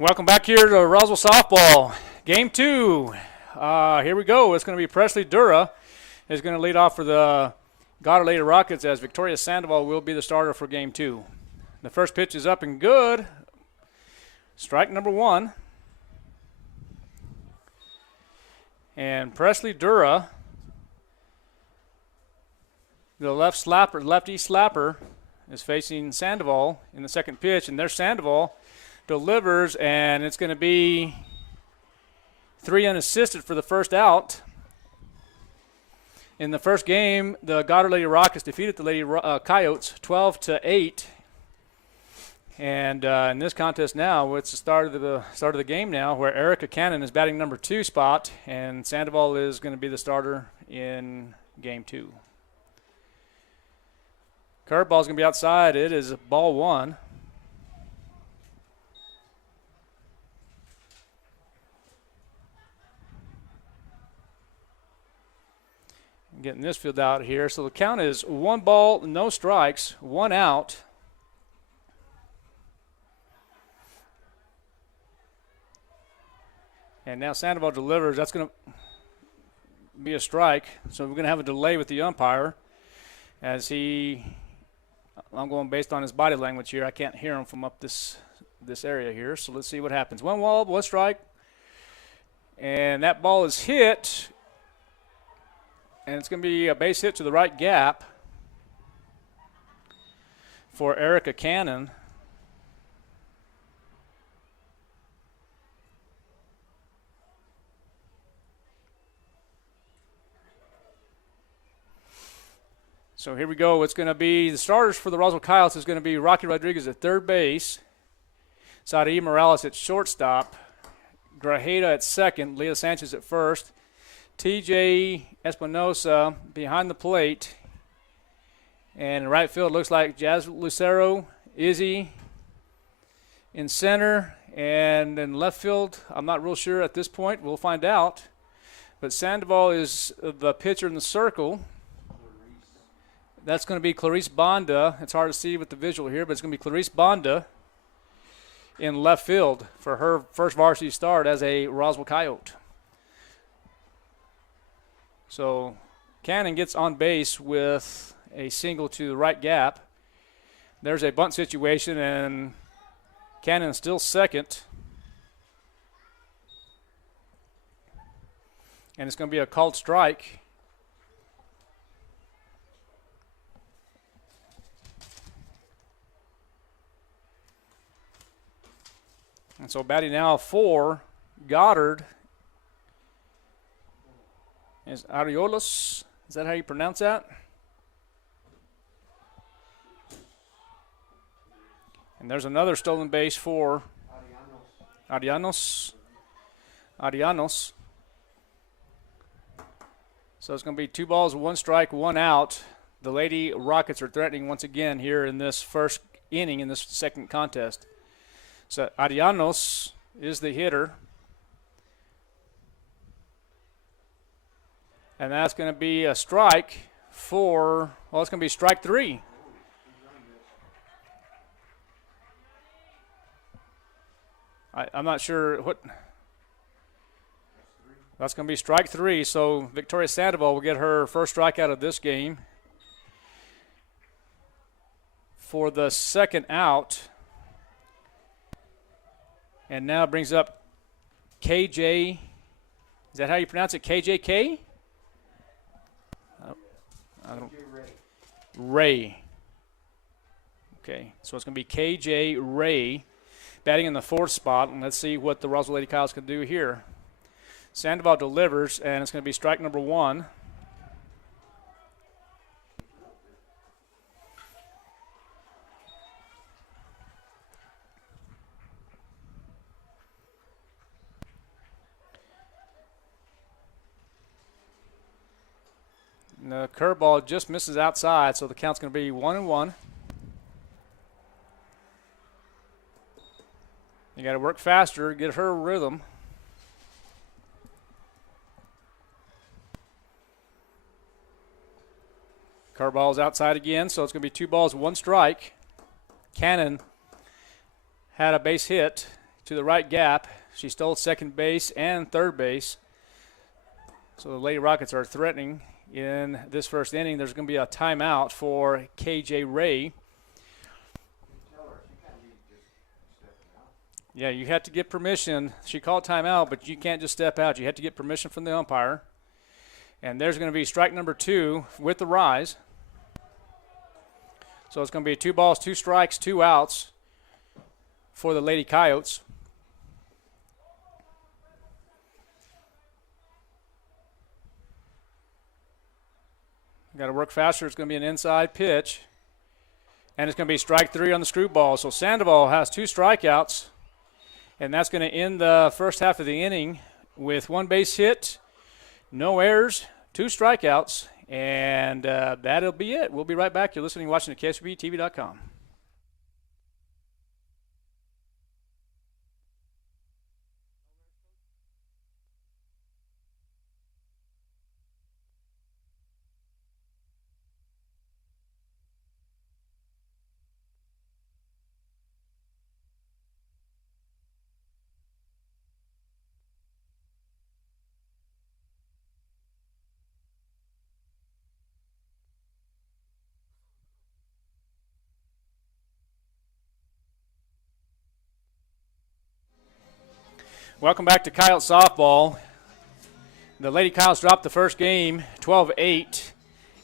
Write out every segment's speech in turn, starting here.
Welcome back here to Roswell Softball. Game 2. Here we go. It's going to be Presley Dura is going to lead off for the Goddard Lady Rockets as Victoria Sandoval will be the starter for Game 2. The first pitch is up and good. Strike number 1. And Presley Dura, the lefty slapper, is facing Sandoval in the second pitch, and there's Sandoval. Delivers, and it's going to be 3 unassisted for the first out. In the first game, the Goddard Lady Rockets defeated the Lady Coyotes 12-8. And in this contest now, it's the start of the game now, where Erica Cannon is batting number 2 spot, and Sandoval is going to be the starter in Game 2. Curveball is going to be outside. It is ball 1. Getting this field out here. So the count is 1 ball, no strikes, 1 out. And now Sandoval delivers. That's going to be a strike. So we're going to have a delay with the umpire as I'm going based on his body language here. I can't hear him from up this area here. So let's see what happens. 1 ball, 1 strike. And that ball is hit. And it's going to be a base hit to the right gap for Erica Cannon. So here we go. It's going to be the starters for the Roswell Coyotes is going to be Rocky Rodriguez at third base, Saudi Morales at shortstop, Grajeda at second, Leah Sanchez at first, TJ Espinosa behind the plate. And in right field, looks like Jazz Lucero, Izzy in center. And in left field, I'm not real sure at this point. We'll find out. But Sandoval is the pitcher in the circle. That's going to be Clarice Bonda. It's hard to see with the visual here, but it's going to be Clarice Bonda in left field for her first varsity start as a Roswell Coyote. So Cannon gets on base with a single to the right gap. There's a bunt situation, and Cannon still second. And it's going to be a called strike. And so batting now for Goddard is Ariolos. Is that how you pronounce that? And there's another stolen base for Arianos. So it's going to be 2 balls, 1 strike, 1 out. The Lady Rockets are threatening once again here in this first inning in this second contest. So Arianos is the hitter. And that's going to be a strike for, well, it's going to be strike 3. I'm not sure what. That's going to be strike 3. So Victoria Sandoval will get her first strikeout of this game. For the second out. And now brings up KJ. Is that how you pronounce it? KJK? Ray. Okay, so it's going to be KJ Ray batting in the 4th spot, and let's see what the Roswell Lady Coyotes can do here. Sandoval delivers, and it's going to be strike number 1. And the curveball just misses outside, so the count's going to be 1-1. You got to work faster, get her rhythm. Curveball's outside again, so it's going to be 2 balls, 1 strike. Cannon had a base hit to the right gap. She stole second base and third base. So the Lady Rockets are threatening in this first inning. There's going to be a timeout for KJ Ray. Yeah, you have to get permission. She called timeout, but you can't just step out. You have to get permission from the umpire. And there's going to be strike number 2 with the rise. So it's going to be 2 balls, 2 strikes, 2 outs for the Lady Coyotes. Got to work faster. It's going to be an inside pitch. And it's going to be strike 3 on the screwball. So Sandoval has 2 strikeouts. And that's going to end the first half of the inning with 1 base hit, no errors, 2 strikeouts, and that'll be it. We'll be right back. You're listening and watching at KSBTV.com. Welcome back to Coyote Softball. The Lady Coyotes dropped the first game 12-8,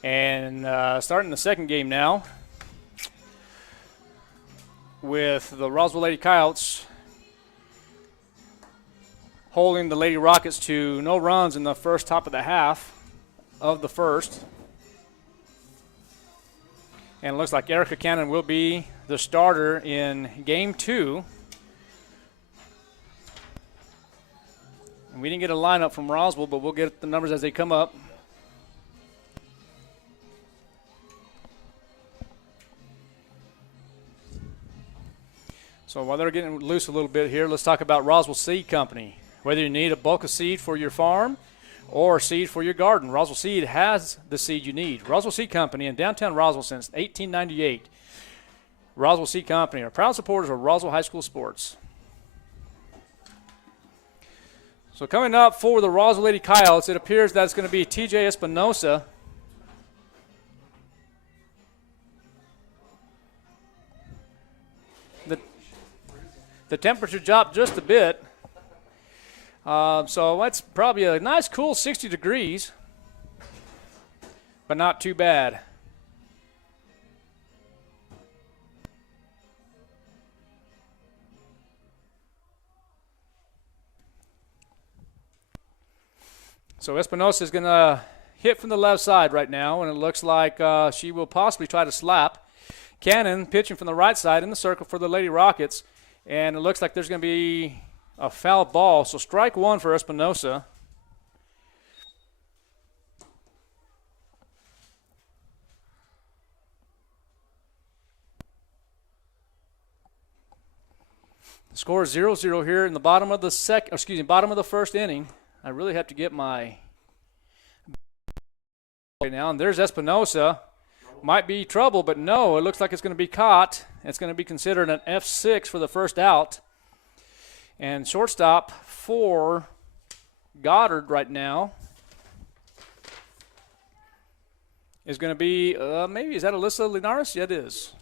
and starting the second game now with the Roswell Lady Coyotes holding the Lady Rockets to no runs in the first top of the half of the first. And it looks like Erica Cannon will be the starter in game 2. And we didn't get a lineup from Roswell, but we'll get the numbers as they come up. So while they're getting loose a little bit here, let's talk about Roswell Seed Company. Whether you need a bulk of seed for your farm or seed for your garden, Roswell Seed has the seed you need. Roswell Seed Company in downtown Roswell since 1898. Roswell Seed Company are proud supporters of Roswell High School sports. So coming up for the Roswell Lady Coyotes, it appears that it's going to be TJ Espinosa. The temperature dropped just a bit. So that's probably a nice cool 60 degrees, but not too bad. So Espinosa is going to hit from the left side right now, and it looks like she will possibly try to slap. Cannon pitching from the right side in the circle for the Lady Rockets, and it looks like there's going to be a foul ball. So strike 1 for Espinosa. The score is 0-0 here in the bottom of the bottom of the first inning. I really have to get my now, and there's Espinosa. Might be trouble, but no, it looks like it's going to be caught. It's going to be considered an F6 for the first out. And shortstop for Goddard right now is going to be, is that Alyssa Linares? Yeah, it is.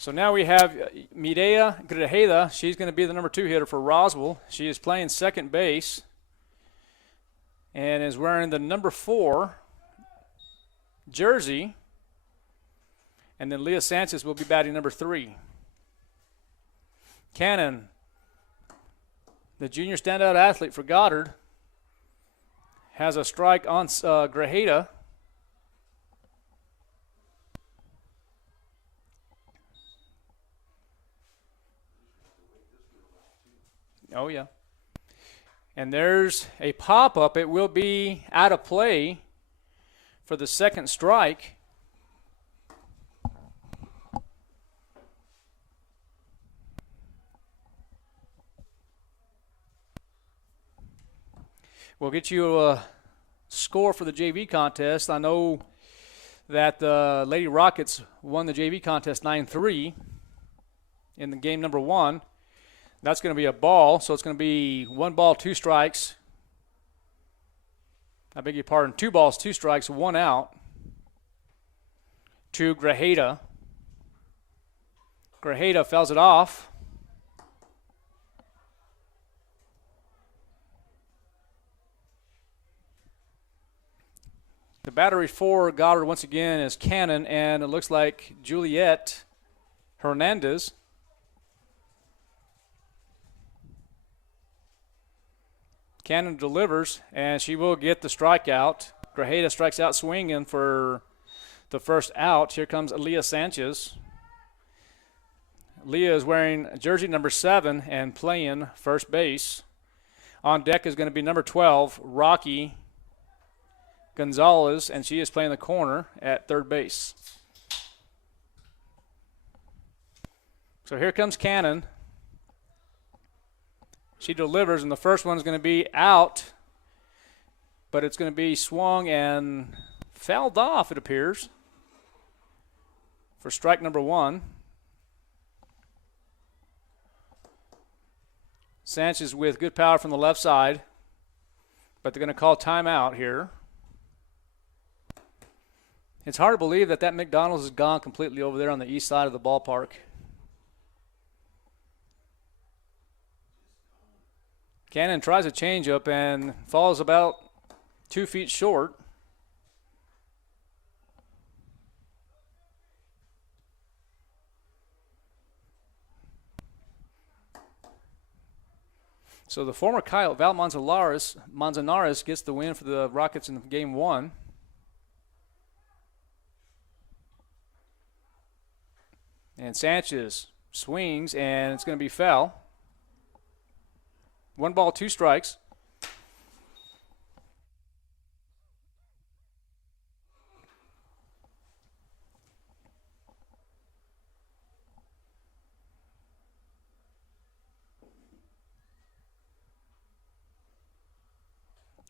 So now we have Mireya Grajeda. She's going to be the number 2 hitter for Roswell. She is playing second base and is wearing the number 4 jersey. And then Leah Sanchez will be batting number 3. Cannon, the junior standout athlete for Goddard, has a strike on Grajeda. Oh, yeah. And there's a pop-up. It will be out of play for the second strike. We'll get you a score for the JV contest. I know that the Lady Rockets won the JV contest 9-3 in the game number 1. That's going to be a ball, so it's going to be 1 ball, 2 strikes. I beg your pardon, 2 balls, 2 strikes, 1 out to Grajeda. Grajeda fouls it off. The battery for Goddard once again is Cannon, and it looks like Juliet Hernandez. Cannon delivers, and she will get the strikeout. Grajeda strikes out swinging for the first out. Here comes Leah Sanchez. Leah is wearing jersey number 7 and playing first base. On deck is going to be number 12, Rocky Gonzalez, and she is playing the corner at third base. So here comes Cannon. She delivers, and the first one is going to be out, but it's going to be swung and fouled off, it appears, for strike number 1. Sanchez with good power from the left side, but they're going to call timeout here. It's hard to believe that McDonald's is gone completely over there on the east side of the ballpark. Cannon tries a changeup and falls about 2 feet short. So the former Coyote, Val Manzanares, gets the win for the Rockets in game 1. And Sanchez swings, and it's going to be foul. 1 ball, 2 strikes.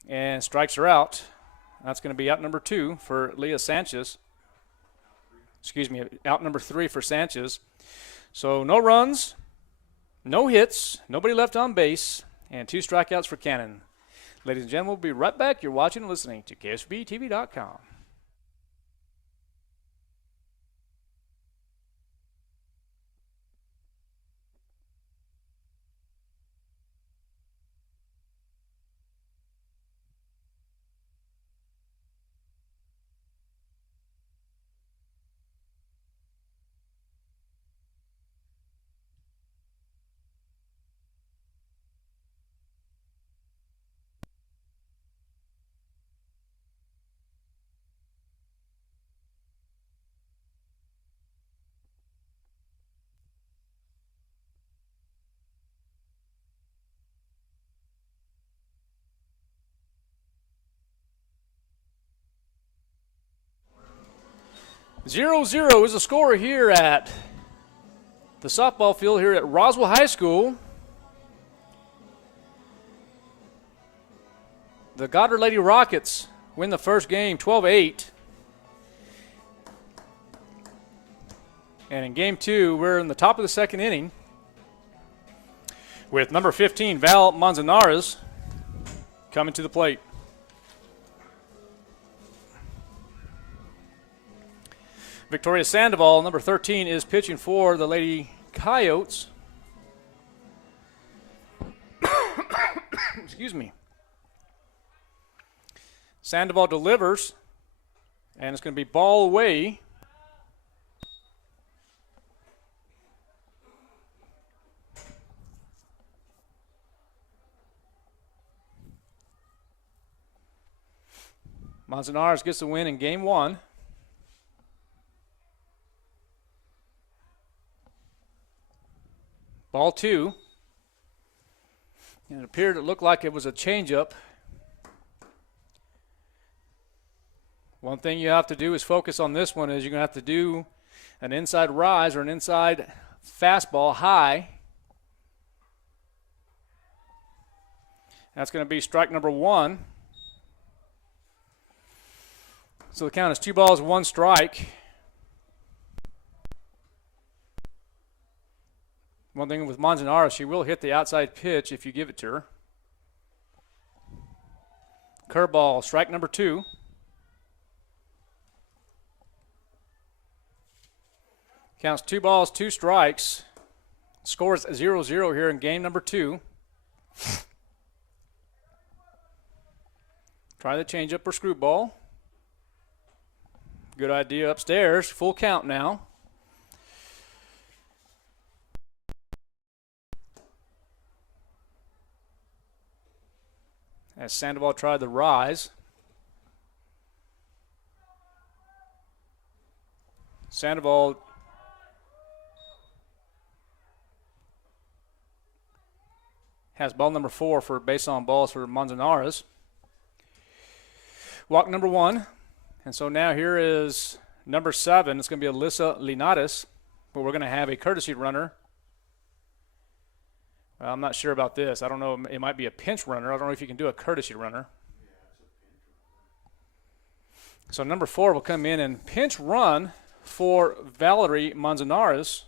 And strikes are out. That's going to be out number 2 for Leah Sanchez. Excuse me, out number 3 for Sanchez. So no runs, no hits, nobody left on base, and 2 strikeouts for Cannon. Ladies and gentlemen, we'll be right back. You're watching and listening to KSBTV.com. Zero is the score here at the softball field here at Roswell High School. The Goddard Lady Rockets win the first game 12-8. And in game 2, we're in the top of the second inning with number 15, Val Manzanares, coming to the plate. Victoria Sandoval, number 13, is pitching for the Lady Coyotes. Excuse me. Sandoval delivers, and it's going to be ball away. Manzanares gets the win in game 1. Ball 2. And it appeared to look like it was a changeup. One thing you have to do is focus on this one is you're going to have to do an inside rise or an inside fastball high. That's going to be strike number 1. So the count is 2 balls, 1 strike. One thing with Manzanares, she will hit the outside pitch if you give it to her. Curveball, strike number 2. Counts 2 balls, 2 strikes. Scores 0-0 here in game number 2. Try the changeup or screwball. Good idea upstairs. Full count now. As Sandoval tried the rise. Sandoval has ball number 4 for base on balls for Manzanares. Walk number 1. And so now here is number 7. It's going to be Alyssa Linares, but we're going to have a courtesy runner. Well, I'm not sure about this. I don't know. It might be a pinch runner. I don't know if you can do a courtesy runner. So number 4 will come in and pinch run for Valerie Manzanares.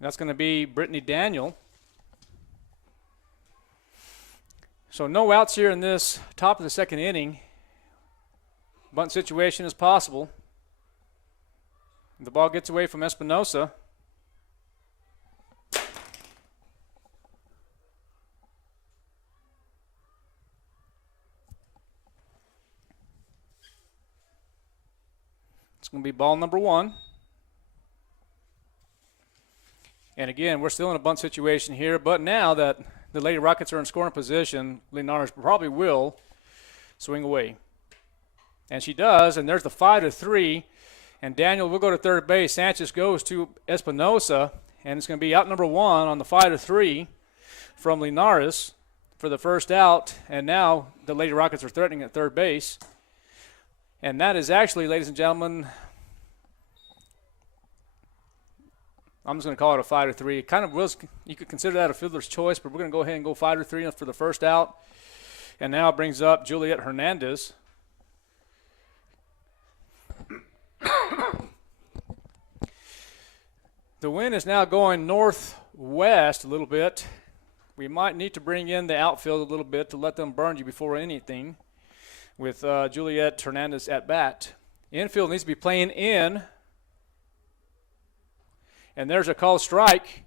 That's going to be Brittany Daniel. So no outs here in this top of the 2nd inning. Bunt situation is possible. The ball gets away from Espinosa. It's going to be ball number 1. And again, we're still in a bunt situation here, but now that the Lady Rockets are in scoring position, Linares probably will swing away. And she does, and there's the 5-3. And Daniel will go to third base. Sanchez goes to Espinosa, and it's going to be out number 1 on the 5-3 from Linares for the first out. And now the Lady Rockets are threatening at third base. And that is actually, ladies and gentlemen, I'm just going to call it a 5-3. It kind of was, you could consider that a fielder's choice, but we're going to go ahead and go 5-3 for the first out. And now it brings up Juliet Hernandez. The wind is now going northwest a little bit. We might need to bring in the outfield a little bit to let them burn you before anything with Juliet Hernandez at bat. Infield needs to be playing in. And there's a called strike.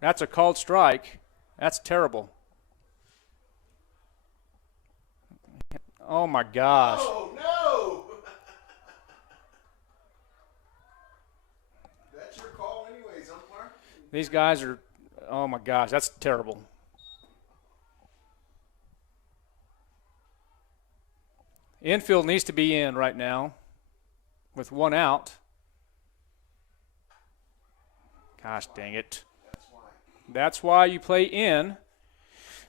That's a called strike. That's terrible. Oh, my gosh. Oh, no. That's your call anyways, umpire. These guys are, oh, my gosh, that's terrible. Infield needs to be in right now with 1 out. Gosh dang it. That's why you play in.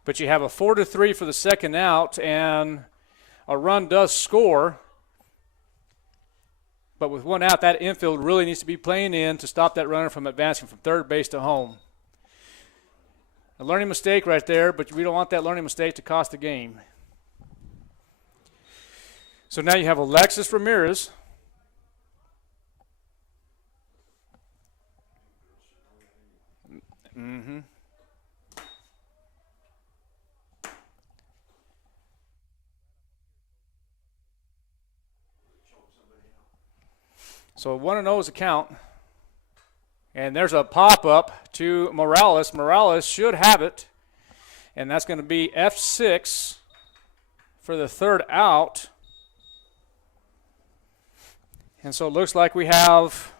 But you have a 4-3 for the second out, and a run does score. But with 1 out, that infield really needs to be playing in to stop that runner from advancing from third base to home. A learning mistake right there, but we don't want that learning mistake to cost the game. So now you have Alexis Ramirez. Mm-hmm. So 1-0 is the count. And there's a pop-up to Morales. Morales should have it. And that's going to be F6 for the third out. And so it looks like we have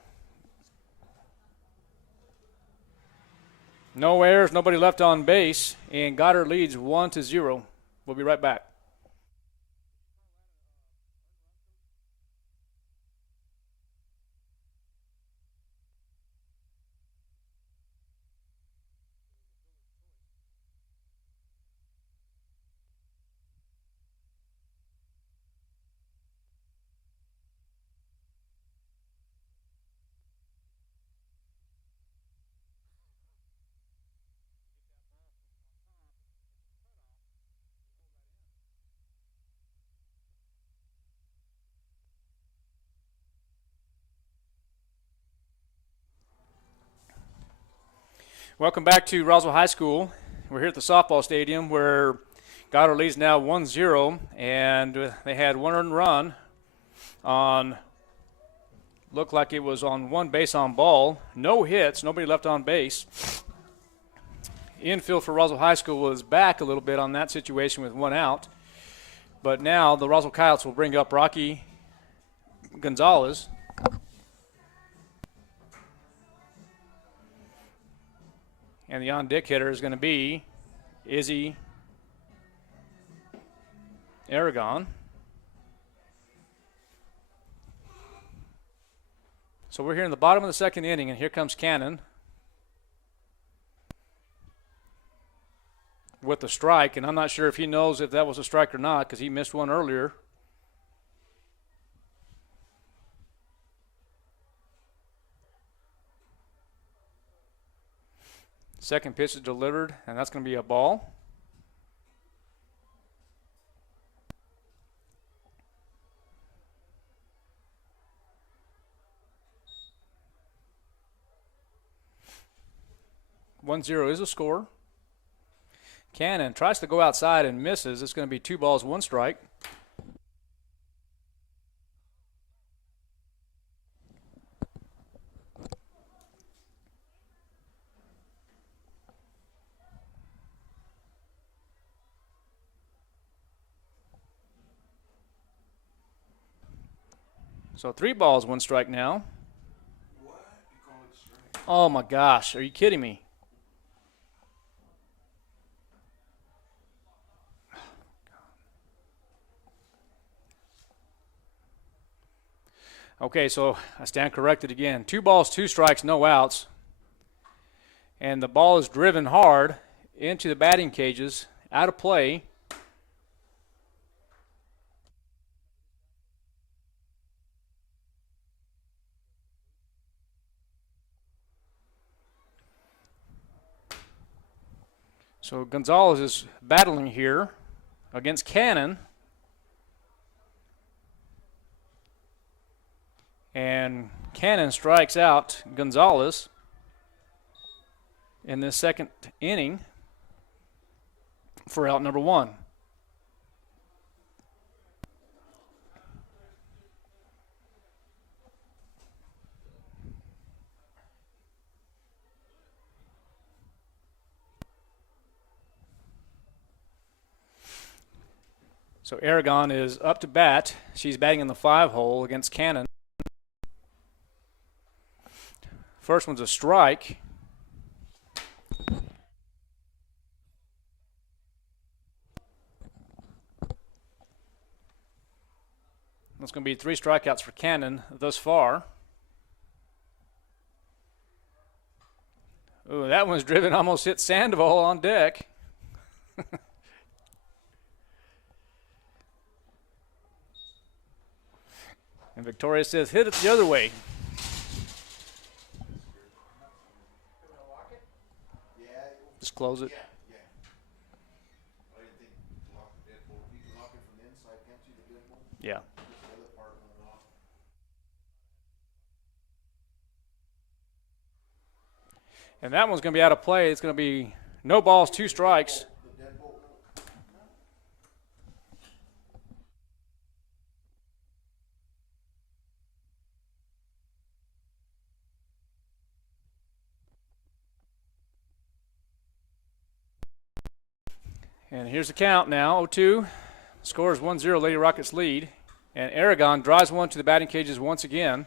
no errors, nobody left on base, and Goddard leads 1-0. We'll be right back. Welcome back to Roswell High School. We're here at the softball stadium where Goddard leads now 1-0, and they had one earned run on, looked like it was on one base on ball. No hits, nobody left on base. Infield for Roswell High School was back a little bit on that situation with one out. But now the Roswell Coyotes will bring up Rocky Gonzalez. And the on-deck hitter is going to be Izzy Aragon. So we're here in the bottom of the second inning, and here comes Cannon with the strike. And I'm not sure if he knows if that was a strike or not because he missed one earlier. Second pitch is delivered, and that's going to be a ball. One zero is a score. Cannon tries to go outside and misses. It's going to be 2 balls, 1 strike. So 3 balls, 1 strike now. What? You call it straight? Oh my gosh, are you kidding me? Okay, so I stand corrected again. 2 balls, 2 strikes, no outs. And the ball is driven hard into the batting cages, out of play. So Gonzalez is battling here against Cannon. And Cannon strikes out Gonzalez in this second inning for out number 1. So Aragon is up to bat. She's batting in the 5 hole against Cannon. First one's a strike. That's going to be 3 strikeouts for Cannon thus far. Ooh, that one's driven, almost hit Sandoval on deck. And Victoria says, hit it the other way. Just close it. Yeah. I didn't think lock the deadbolt. You can lock it from the inside, can't you, the deadbolt? Yeah. Just the other part won't lock. And that one's going to be out of play. It's going to be no balls, 2 strikes. The deadbolt won't. And here's the count now, 0-2. Score is 1-0, Lady Rockets lead. And Aragon drives one to the batting cages once again.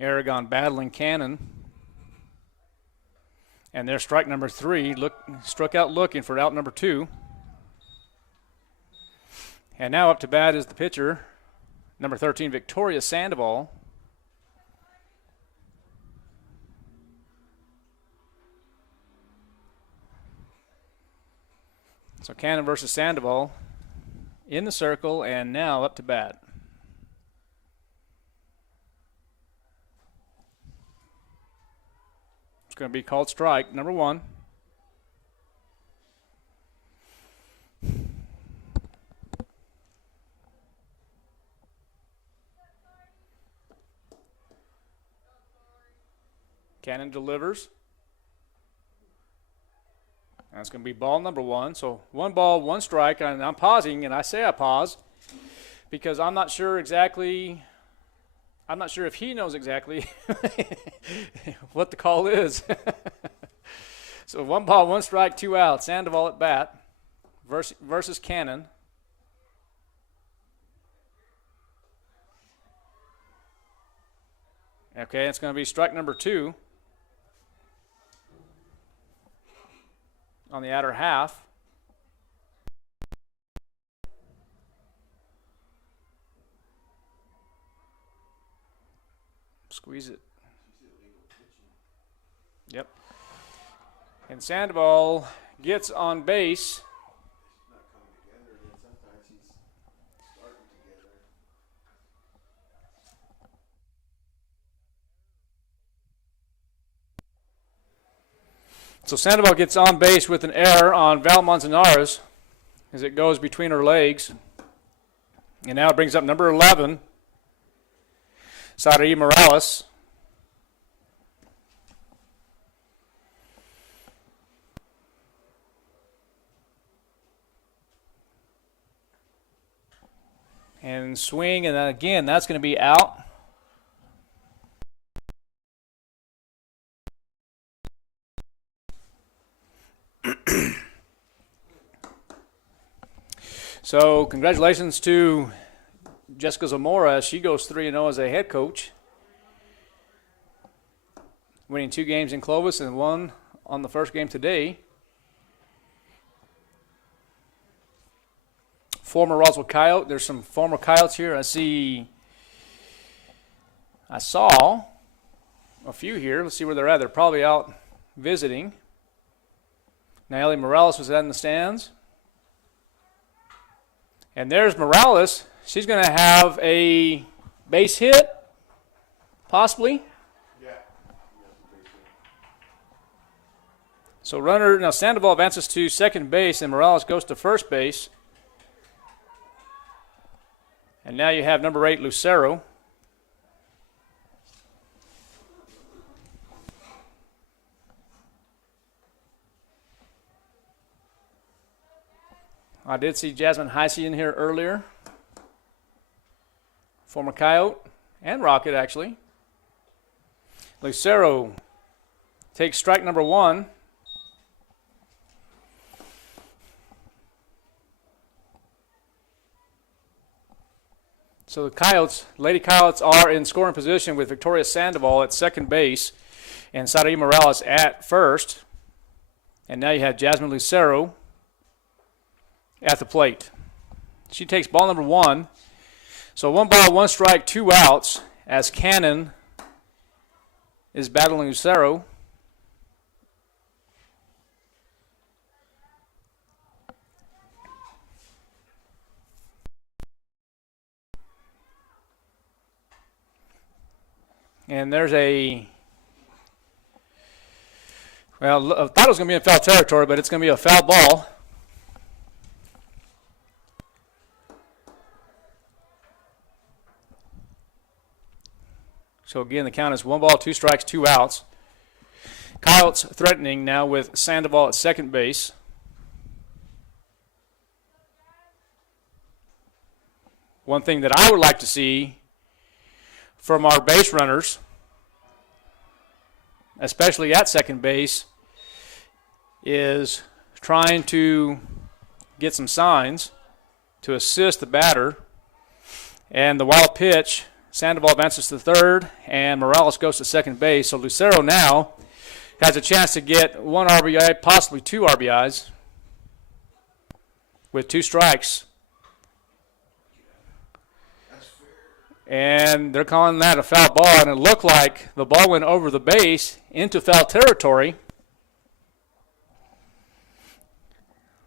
Aragon battling Cannon. And there's strike number 3. Struck out looking for out number 2. And now up to bat is the pitcher, number 13, Victoria Sandoval. So Cannon versus Sandoval in the circle, and now up to bat. It's going to be called strike number 1. Cannon delivers. That's going to be ball number 1. So 1 ball, 1 strike. And I'm pausing, and I say I pause because I'm not sure exactly. I'm not sure if he knows exactly what the call is. So 1 ball, 1 strike, 2 outs. Sandoval at bat versus Cannon. Okay, it's going to be strike number 2 on the outer half. Squeeze it. Yep. And Sandoval gets on base. Not coming together, then sometimes he's starting together. So Sandoval gets on base with an error on Val Manzanares as it goes between her legs. And now it brings up number 11, Saraí Morales. And swing, and then again, that's going to be out. So congratulations to Jessica Zamora. She goes 3-0 as a head coach, winning 2 games in Clovis and 1 on the first game today. Former Roswell Coyote. There's some former Coyotes here. I saw a few here. Let's see where they're at. They're probably out visiting. Nayeli Morales was in the stands. And there's Morales. She's going to have a base hit, possibly. Yeah. So now Sandoval advances to second base, and Morales goes to first base. And now you have number 8, Lucero. I did see Jasmine Heisey in here earlier. Former Coyote and Rocket, actually. Lucero takes strike number 1. So the Lady Coyotes are in scoring position with Victoria Sandoval at second base and Saraí Morales at first. And now you have Jasmine Lucero at the plate. She takes ball number 1. So 1 ball, 1 strike, 2 outs as Cannon is battling Lucero. And there's I thought it was going to be in foul territory, but it's going to be a foul ball. So again, the count is 1 ball, 2 strikes, 2 outs. Coyotes threatening now with Sandoval at second base. One thing that I would like to see from our base runners, especially at second base, is trying to get some signs to assist the batter. And the wild pitch, Sandoval advances to third, and Morales goes to second base. So Lucero now has a chance to get 1 RBI, possibly 2 RBIs, with 2 strikes. And they're calling that a foul ball, and it looked like the ball went over the base into foul territory.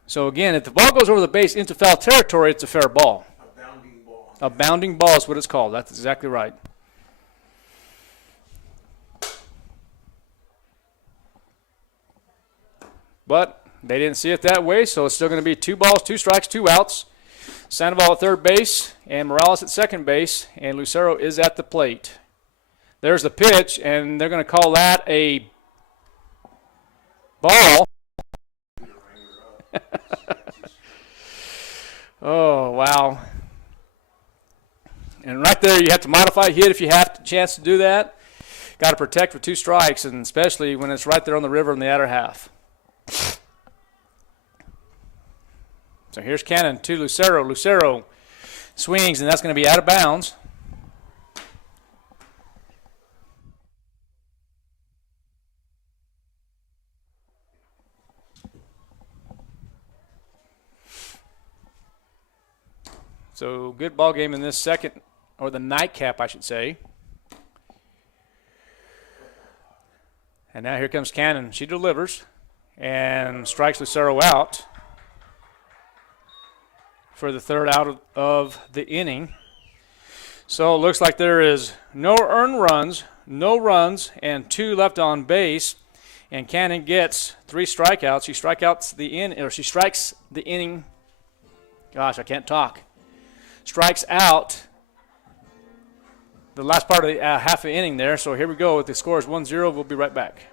So again, if the ball goes over the base into foul territory, it's a fair ball. A bounding ball. A bounding ball is what it's called. That's exactly right. But they didn't see it that way, so it's still going to be 2 balls, 2 strikes, 2 outs. Sandoval at third base and Morales at second base, and Lucero is at the plate. There's the pitch, and they're going to call that a ball. Oh, wow. And right there, you have to modify hit if you have a chance to do that. Got to protect with 2 strikes, and especially when it's right there on the river in the outer half. So here's Cannon to Lucero. Lucero swings, and that's going to be out of bounds. So good ball game in this second, or the nightcap, I should say. And now here comes Cannon. She delivers and strikes Lucero out for the third out of the inning. So it looks like there is no earned runs, no runs, and 2 left on base. And Cannon gets 3 strikeouts. She strikes the inning. Gosh, I can't talk. Strikes out the last part of the half the inning there. So here we go. The score is 1-0. We'll be right back.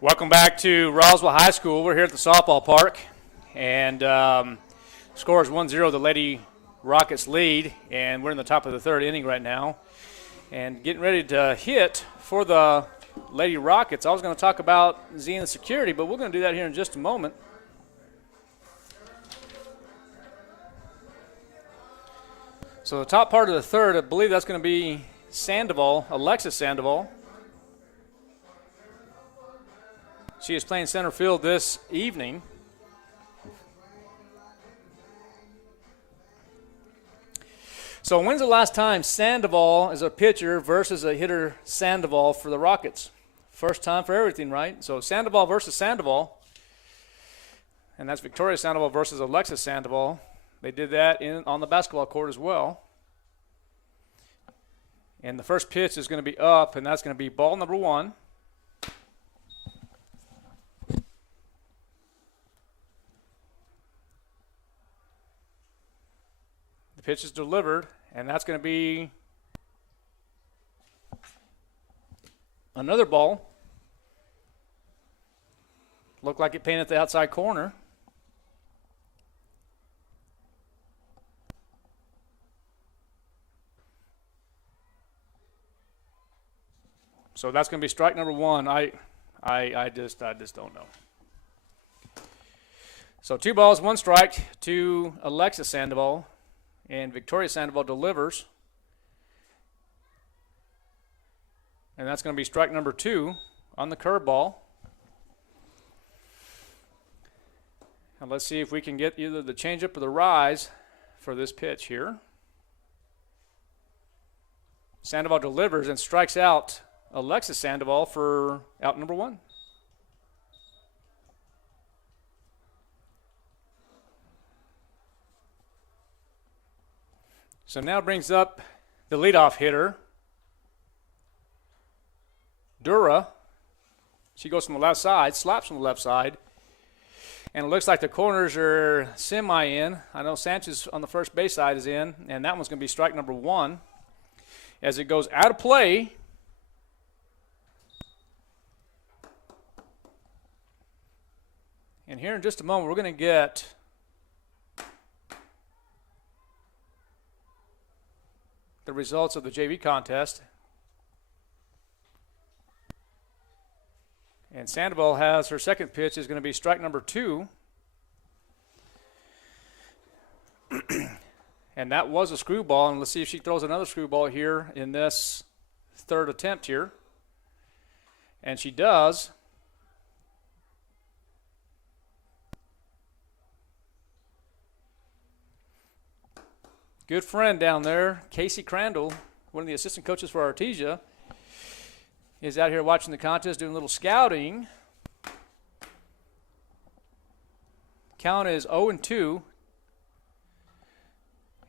Welcome back to Roswell High School. We're here at the softball park, and score is 1-0. The Lady Rockets lead, and we're in the top of the third inning right now. And getting ready to hit for the Lady Rockets. I was going to talk about Z and the security, but we're going to do that here in just a moment. So the top part of the third, I believe that's going to be Sandoval, Alexis Sandoval. She is playing center field this evening. So when's the last time Sandoval is a pitcher versus a hitter Sandoval for the Rockets? First time for everything, right? So Sandoval versus Sandoval. And that's Victoria Sandoval versus Alexis Sandoval. They did that on the basketball court as well. And the first pitch is going to be up, and that's going to be ball number 1. The pitch is delivered, and that's going to be another ball. Looked like it painted the outside corner. So that's going to be strike number 1. I just don't know. So 2 balls, 1 strike to Alexis Sandoval. And Victoria Sandoval delivers. And that's going to be strike number 2 on the curveball. And let's see if we can get either the changeup or the rise for this pitch here. Sandoval delivers and strikes out Alexis Sandoval for out number 1. So now brings up the leadoff hitter, Dura. She goes from the left side, slaps from the left side. And it looks like the corners are semi-in. I know Sanchez on the first base side is in, and that one's going to be strike number 1. As it goes out of play, and here in just a moment, we're going to get the results of the JV contest. And Sandoval has her second pitch is going to be strike number 2. And that was a screwball, and let's see if she throws another screwball here in this third attempt here. And she does. Good friend down there, Casey Crandall, one of the assistant coaches for Artesia, is out here watching the contest, doing a little scouting. Count is 0-2.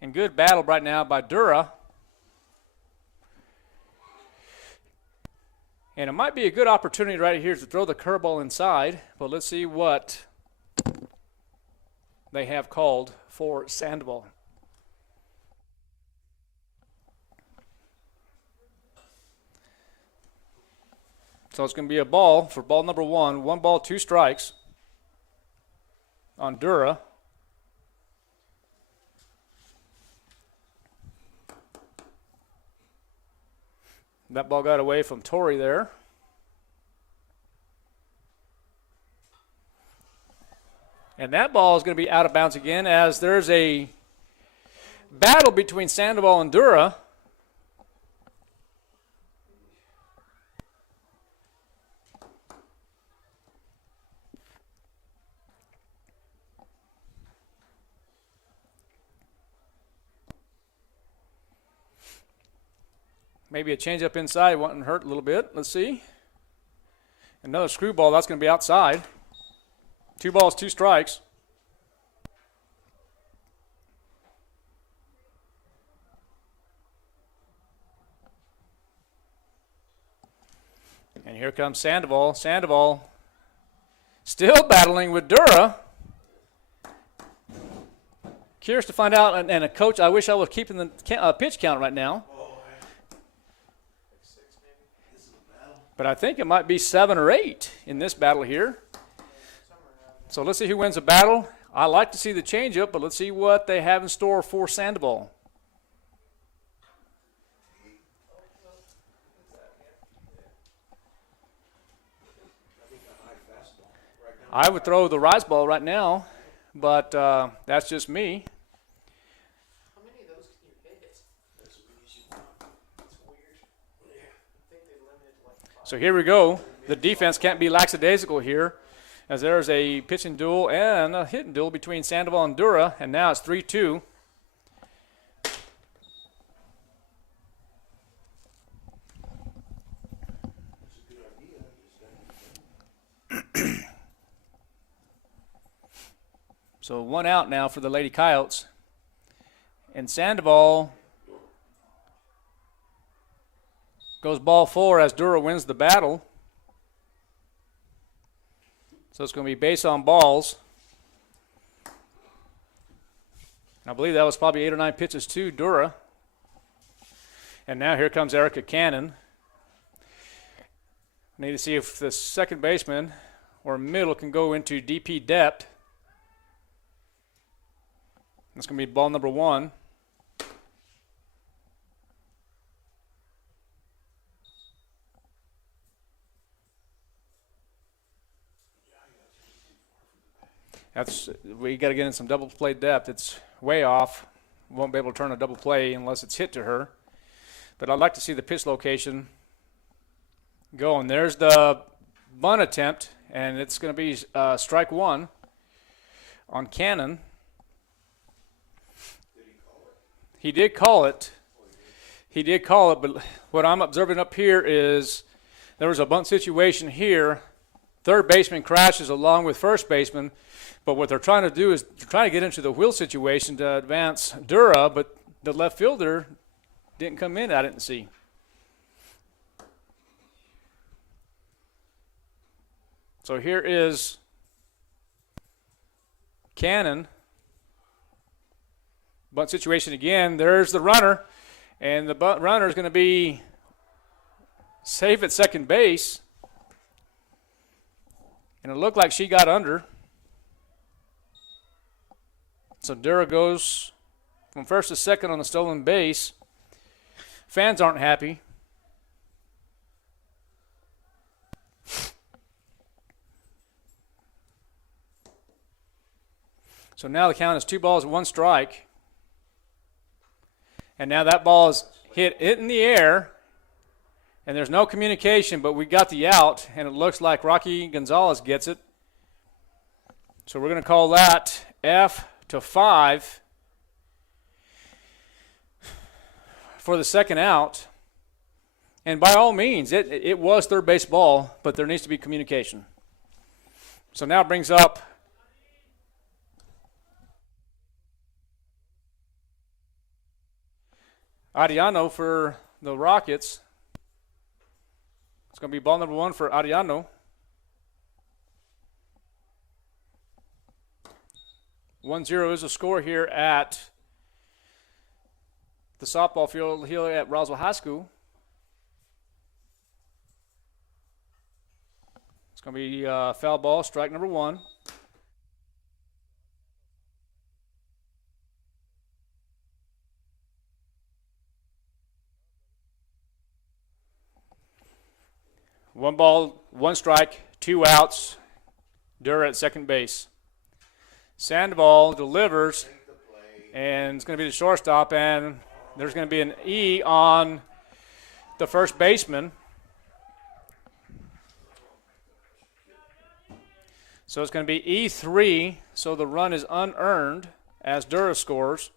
And good battle right now by Dura. And it might be a good opportunity right here to throw the curveball inside, but let's see what they have called for Sandoval. So it's going to be a ball for ball number 1. 1 ball, 2 strikes on Dura. That ball got away from Torrey there. And that ball is going to be out of bounds again as there's a battle between Sandoval and Dura. Maybe a changeup inside wouldn't hurt a little bit. Let's see. Another screwball, that's going to be outside. 2 balls, 2 strikes. And here comes Sandoval. Sandoval still battling with Dura. Curious to find out, and a coach, I wish I was keeping the pitch count right now. But I think it might be 7 or 8 in this battle here. So let's see who wins the battle. I like to see the changeup, but let's see what they have in store for Sandoval. I would throw the rise ball right now, but that's just me. So here we go. The defense can't be lackadaisical here, as there's a pitching duel and a hitting duel between Sandoval and Dura, and now it's 3-2. So 1 out now for the Lady Coyotes. And Sandoval goes ball 4 as Dura wins the battle. So it's going to be base on balls. I believe that was probably 8 or 9 pitches to Dura. And now here comes Erica Cannon. Need to see if the second baseman or middle can go into DP depth. That's going to be ball number 1. We got to get in some double play depth. It's way off. Won't be able to turn a double play unless it's hit to her. But I'd like to see the pitch location go. And there's the bunt attempt, and it's going to be strike 1 on Cannon. He did call it. He did call it, but what I'm observing up here is there was a bunt situation here. Third baseman crashes along with first baseman. But what they're trying to do is try to get into the wheel situation to advance Dura, but the left fielder didn't come in, I didn't see. So here is Cannon. Bunt situation again. There's the runner, and the bunt runner is going to be safe at second base. And it looked like she got under. So Dura goes from first to second on the stolen base. Fans aren't happy. So now the count is 2 balls, 1 strike. And now that ball is hit in the air. And there's no communication, but we got the out, and it looks like Rocky Gonzalez gets it. So we're going to call that F-5 for the second out. And by all means, it was third base ball, but there needs to be communication. So now it brings up Ariano for the Rockets. It's going to be ball number 1 for Ariano. 1-0 is the score here at the softball field here at Roswell High School. It's going to be foul ball, strike number 1. One ball, 1 strike, 2 outs. Durr at second base. Sandoval delivers, and it's going to be the shortstop, and there's going to be an E on the first baseman. So it's going to be E3, so the run is unearned as Durr scores.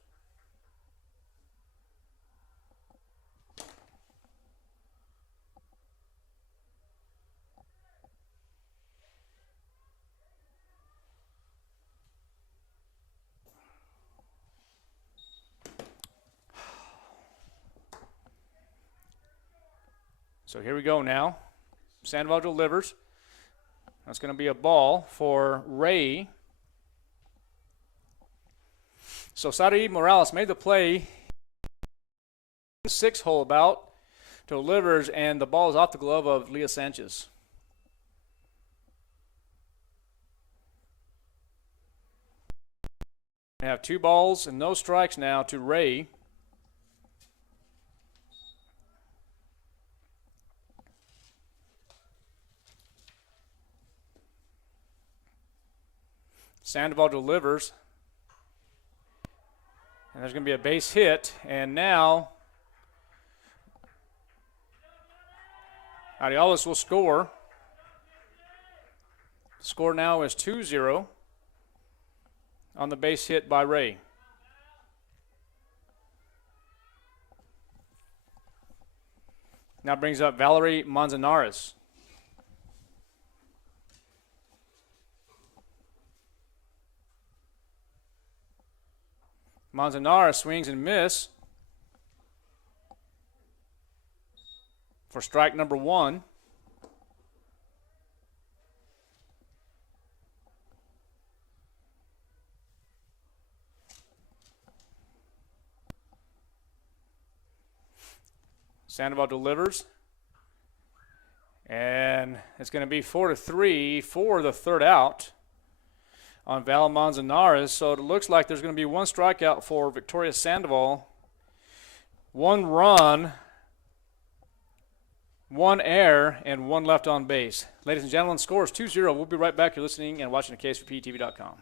So here we go now. Sandoval delivers. That's going to be a ball for Ray. So Saudi Morales made the play. 6-hole about. Delivers, and the ball is off the glove of Leah Sanchez. We have 2 balls and no strikes now to Ray. Sandoval delivers, and there's going to be a base hit, and now Arialis will score. The score now is 2-0 on the base hit by Ray. Now brings up Valerie Manzanares. Manzanares swings and miss for strike number 1. Sandoval delivers, and it's going to be 4-3 for the third out on Val Manzanares. So it looks like there's going to be 1 strikeout for Victoria Sandoval. 1 run, 1 error, and 1 left on base. Ladies and gentlemen, score is 2-0. We'll be right back. You're listening and watching the KSVPTV.com.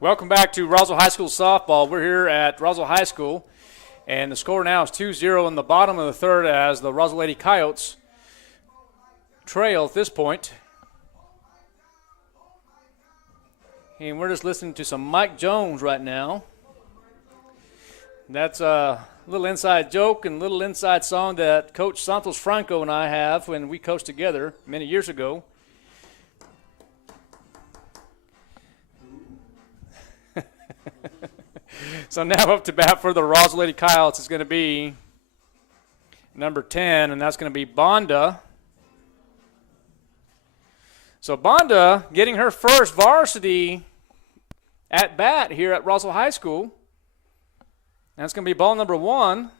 Welcome back to Roswell High School softball. We're here at Roswell High School, and the score now is 2-0 in the bottom of the third as the Roswell Lady Coyotes trail at this point. And we're just listening to some Mike Jones right now. That's a little inside joke and little inside song that Coach Santos Franco and I have when we coached together many years ago. So now up to bat for the Roswell Lady Coyotes is going to be number 10, and that's going to be Bonda. So Bonda getting her first varsity at bat here at Roswell High School. That's going to be ball number 1.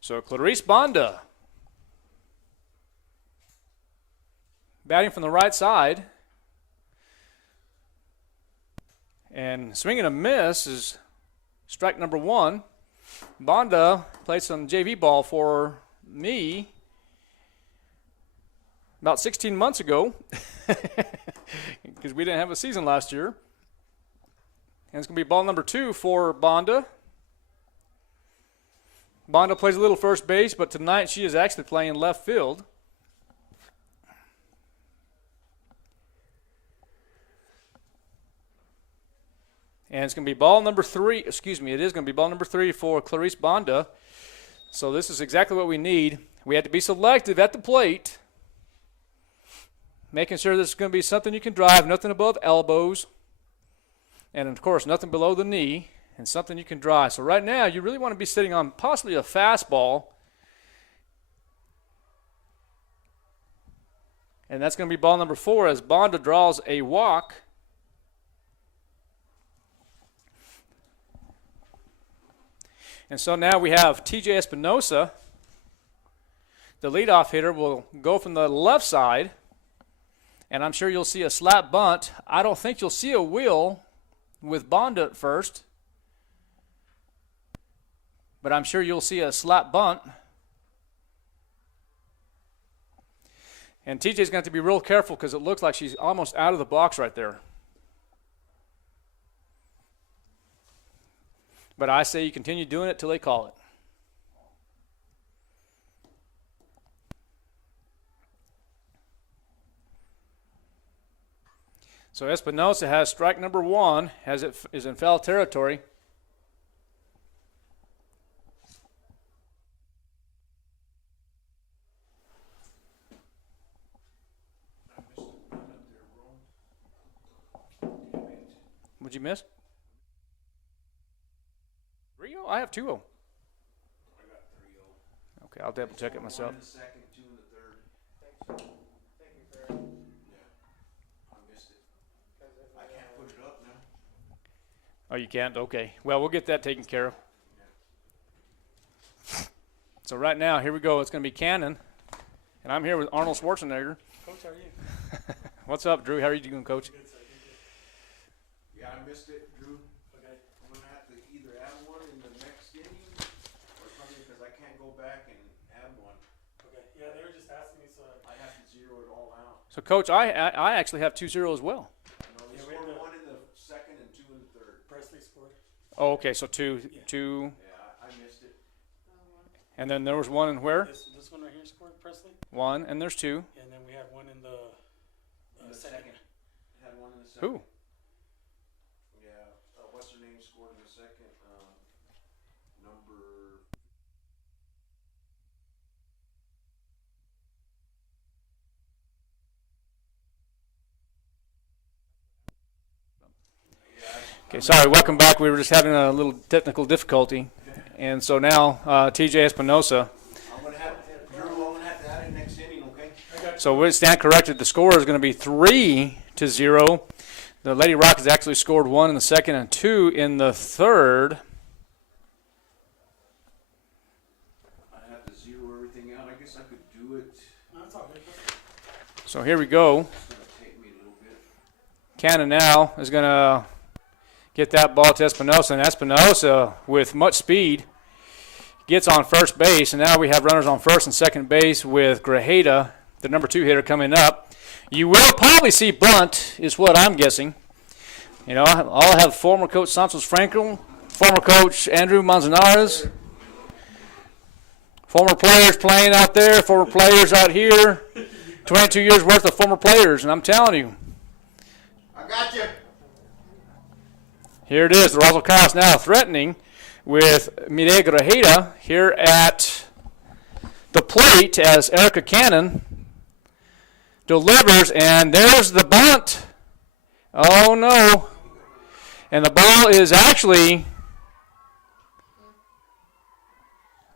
So Clarice Bonda batting from the right side. And swinging a miss is strike number 1. Bonda played some JV ball for me about 16 months ago because we didn't have a season last year. And it's going to be ball number 2 for Bonda. Bonda plays a little first base, but tonight she is actually playing left field. And it's going to be ball number 3. Excuse me, it is going to be ball number 3 for Clarice Bonda. So this is exactly what we need. We had to be selective at the plate, making sure this is going to be something you can drive, nothing above elbows, and of course nothing below the knee, and something you can drive. So right now you really want to be sitting on possibly a fastball, and that's going to be ball number 4 as Bonda draws a walk. And so now we have TJ Espinosa. The leadoff hitter will go from the left side, and I'm sure you'll see a slap bunt. I don't think you'll see a wheel with Bonda at first, but I'm sure you'll see a slap bunt. And TJ's going to have to be real careful because it looks like she's almost out of the box right there. But I say you continue doing it till they call it. So Espinosa has strike number 1 as it is in foul territory. What'd you miss? 3-0? I have 2-0. I got 3-0. Okay, I'll double check it myself. 1 in the second, 2 in the third. Thank you, Fred. Yeah, I missed it. I can't put it up now. Oh, you can't? Okay. Well, we'll get that taken care of. So right now, here we go. It's going to be Cannon, and I'm here with Arnold Schwarzenegger. Coach, how are you? What's up, Drew? How are you doing, Coach? Good, sir. Yeah, I missed it, Drew. Okay. I'm gonna have to either add one in the next inning or something because I can't go back and add one. Okay. Yeah, they were just asking me, so I have to zero it all out. So, Coach, I actually have 2-0 as well. No, we Yeah, we scored had 1 in the second and 2 in the third. Presley scored. Oh, okay. So two. Yeah, I missed it. And then there was 1 in where? This one right here scored Presley, 1, and there's 2. and then we had one in the In the second. Had 1 in the second. Who? Yeah, what's her name scored in the second? Number. Okay, sorry. Welcome back. We were just having a little technical difficulty. And so now TJ Espinosa. I'm gonna have Drew. I'm gonna have to add it next inning, okay? So we stand corrected. The score is going to be 3-0. The Lady Rock has actually scored 1 in the second and 2 in the third. I have to zero everything out. I guess I could do it. No, it's all good. So here we go. It's gonna take me a little bit. Cannon now is going to get that ball to Espinosa, and Espinosa, with much speed, gets on first base, and now we have runners on first and second base with Grajeda, the number 2 hitter, coming up. You will probably see bunt, is what I'm guessing. You know, I'll have former coach Santos Frankel, former coach Andrew Manzanares, former players playing out there, former players out here, 22 years worth of former players, and I'm telling you, I got you. here it is. The Roswell Coyotes now threatening with Mire Grajeda here at the plate as Erica Cannon delivers, and there's the bunt. Oh, no. And the ball is actually...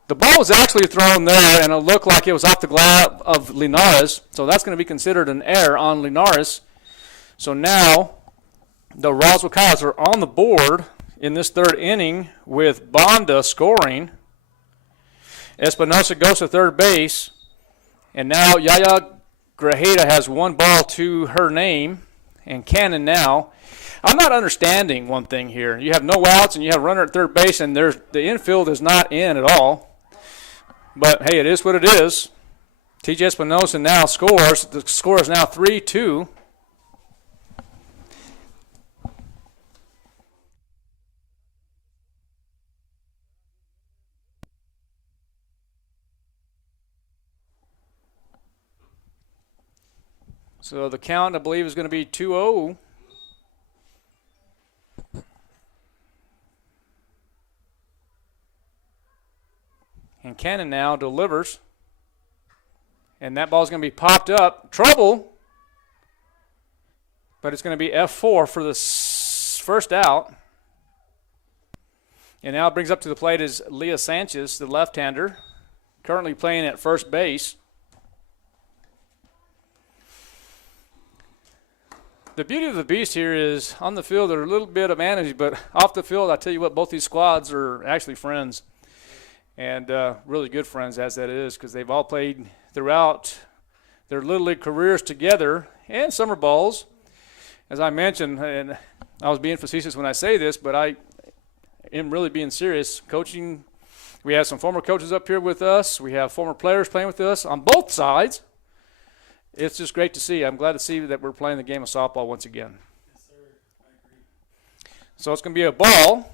The ball was actually thrown there, and it looked like it was off the glove of Linares. So that's going to be considered an error on Linares. So now the Roswell Coyotes are on the board in this third inning with Bonda scoring. Espinosa goes to third base. And now Yaya Grajeda has one ball to her name. And Cannon now. I'm not understanding one thing here. You have no outs and you have a runner at third base, and the infield is not in at all. But, hey, it is what it is. TJ Espinosa now scores. The score is now 3-2. So the count, I believe, is going to be 2-0. And Cannon now delivers. And that ball's going to be popped up. Trouble. But it's going to be F4 for the first out. And now it brings up to the plate is Leah Sanchez, the left-hander, currently playing at first base. The beauty of the beast here is on the field they're a little bit advantaged, but off the field, I tell you what, both these squads are actually friends. And really good friends as that is, because they've all played throughout their Little League careers together and summer balls. As I mentioned, and I was being facetious when I say this, but I am really being serious. Coaching, we have some former coaches up here with us. We have former players playing with us on both sides. It's just great to see. I'm glad to see that we're playing the game of softball once again. Yes, sir. I agree. So it's going to be a ball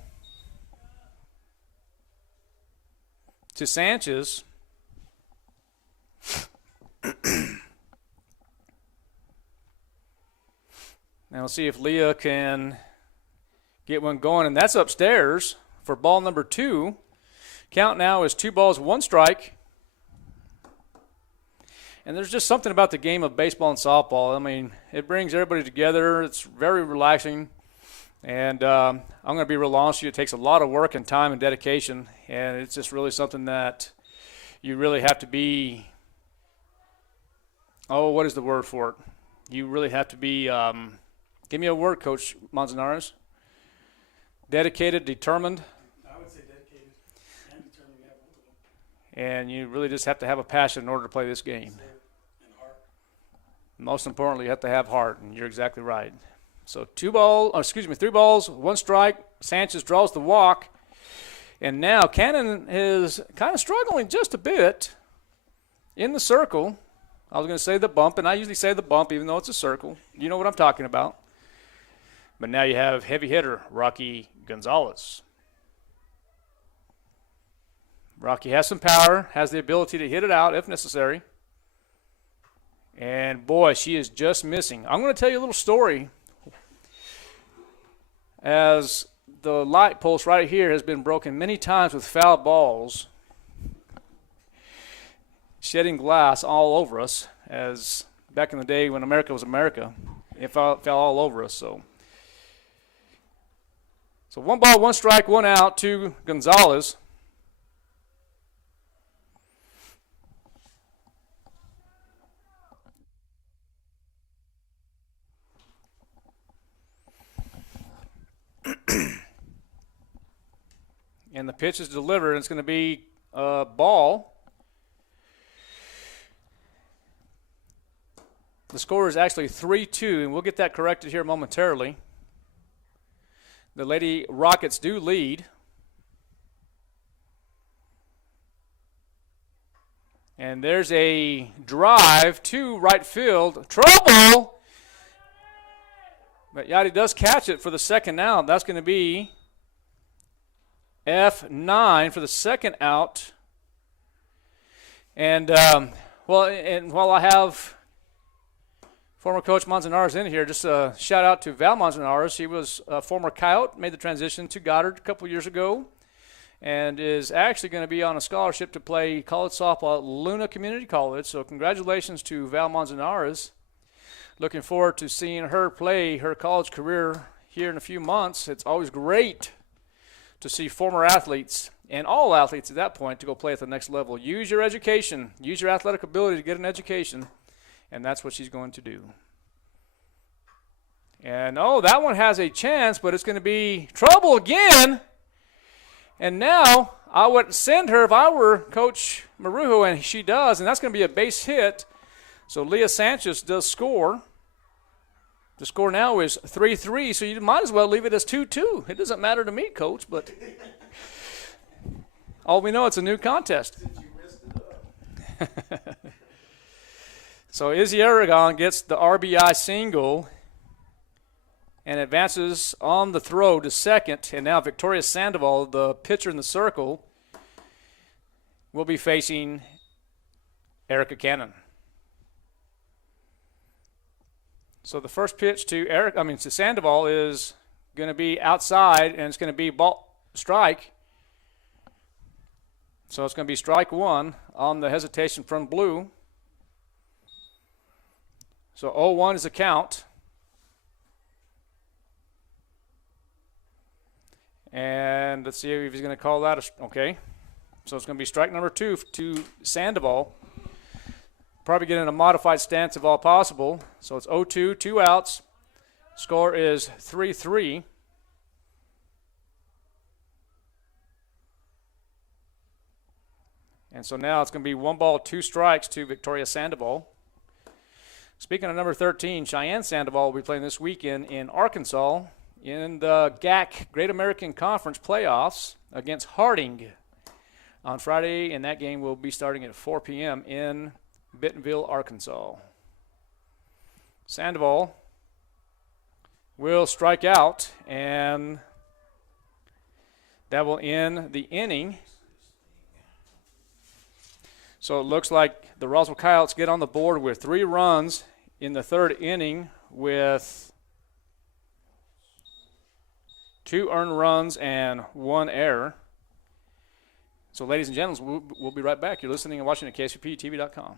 to Sanchez. Now we'll see if Leah can get one going, and that's upstairs for ball number 2. Count now is 2 balls, 1 strike. And there's just something about the game of baseball and softball. I mean, it brings everybody together. It's very relaxing. And I'm going to be real honest with you. It takes a lot of work and time and dedication. And it's just really something that you really have to be, what is the word for it? You really have to be, give me a word, Coach Manzanares. Dedicated, determined. I would say dedicated and determined. We have both of them. And you really just have to have a passion in order to play this game. Yes, sir. And heart. Most importantly, you have to have heart, and you're exactly right. So 3 balls, 1 strike. Sanchez draws the walk. And now Cannon is kind of struggling just a bit in the circle. I was going to say the bump, and I usually say the bump even though it's a circle. You know what I'm talking about. But now you have heavy hitter Rocky Gonzalez. Rocky has some power, has the ability to hit it out if necessary. And, boy, she is just missing. I'm going to tell you a little story. As the light post right here has been broken many times with foul balls, shedding glass all over us, as back in the day when America was America, it fell all over us. So 1 ball, 1 strike, 1 out to Gonzalez. And the pitch is delivered, and it's going to be a ball. The score is actually 3-2, and we'll get that corrected here momentarily. The Lady Rockets do lead. And there's a drive to right field. Trouble! But Yadi does catch it for the second out. That's going to be F9 for the second out. And, while I have former coach Manzanares in here, just a shout out to Val Manzanares. He was a former Coyote, made the transition to Goddard a couple years ago, and is actually going to be on a scholarship to play college softball at Luna Community College. So congratulations to Val Manzanares. Looking forward to seeing her play her college career here in a few months. It's always great to see former athletes and all athletes at that point to go play at the next level. Use your education, use your athletic ability to get an education, and that's what she's going to do. And oh, that one has a chance, but it's going to be trouble again. And now I would send her if I were Coach Marujo, and she does, and that's going to be a base hit. So Leah Sanchez does score. The score now is 3-3, so you might as well leave it as 2-2. It doesn't matter to me, Coach, but all we know, it's a new contest. So Izzy Aragon gets the RBI single and advances on the throw to second. And now Victoria Sandoval, the pitcher in the circle, will be facing Erica Cannon. So the first pitch to Sandoval is going to be outside, and it's going to be ball strike. So it's going to be strike one on the hesitation from Blue. So 0-1 is the count. And let's see if he's going to call that okay. So it's going to be strike number 2 to Sandoval. Probably getting a modified stance if all possible. So it's 0-2, 2 outs. Score is 3-3. And so now it's going to be 1 ball, 2 strikes to Victoria Sandoval. Speaking of number 13, Cheyenne Sandoval will be playing this weekend in Arkansas in the GAC Great American Conference playoffs against Harding on Friday, and that game will be starting at 4 p.m. in Bentonville, Arkansas. Sandoval will strike out, and that will end the inning. So it looks like the Roswell Coyotes get on the board with 3 runs in the 3rd inning with 2 earned runs and 1 error. So, ladies and gentlemen, we'll be right back. You're listening and watching at KSVPTV.com.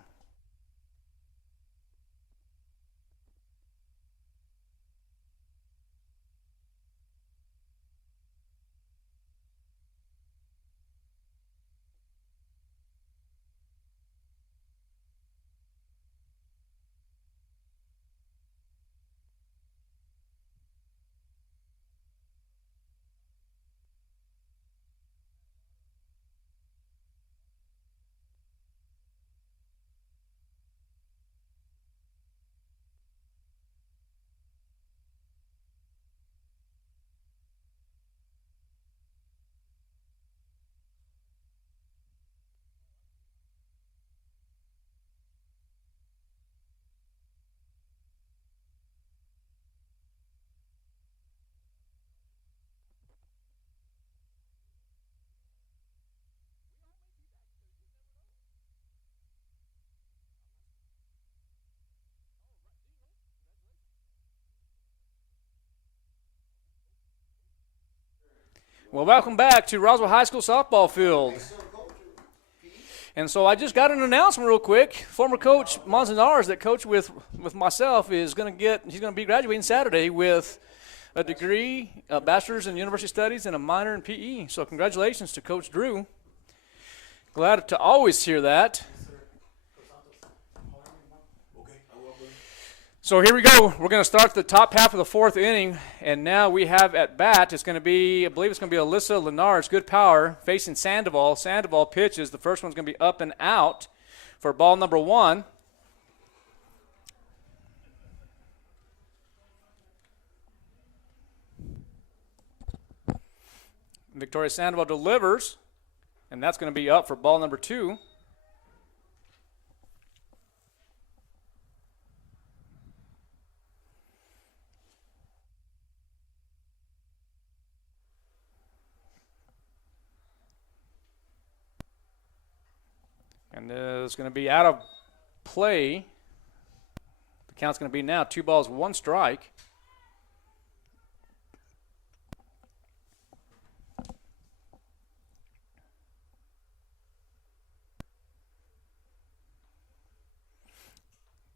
Well, welcome back to Roswell High School softball field. And so I just got an announcement real quick. Former coach Manzanares that coached with myself is he's going to be graduating Saturday with a degree, a bachelor's in university studies, and a minor in PE. So congratulations to Coach Drew. Glad to always hear that. So here we go. We're going to start the top half of the 4th inning, and now we have at bat, it's going to be, I believe it's going to be Alyssa Lenards, good power, facing Sandoval. Sandoval pitches. The first one's going to be up and out for ball number 1. Victoria Sandoval delivers, and that's going to be up for ball number 2. And it's going to be out of play. The count's going to be now 2 balls, 1 strike.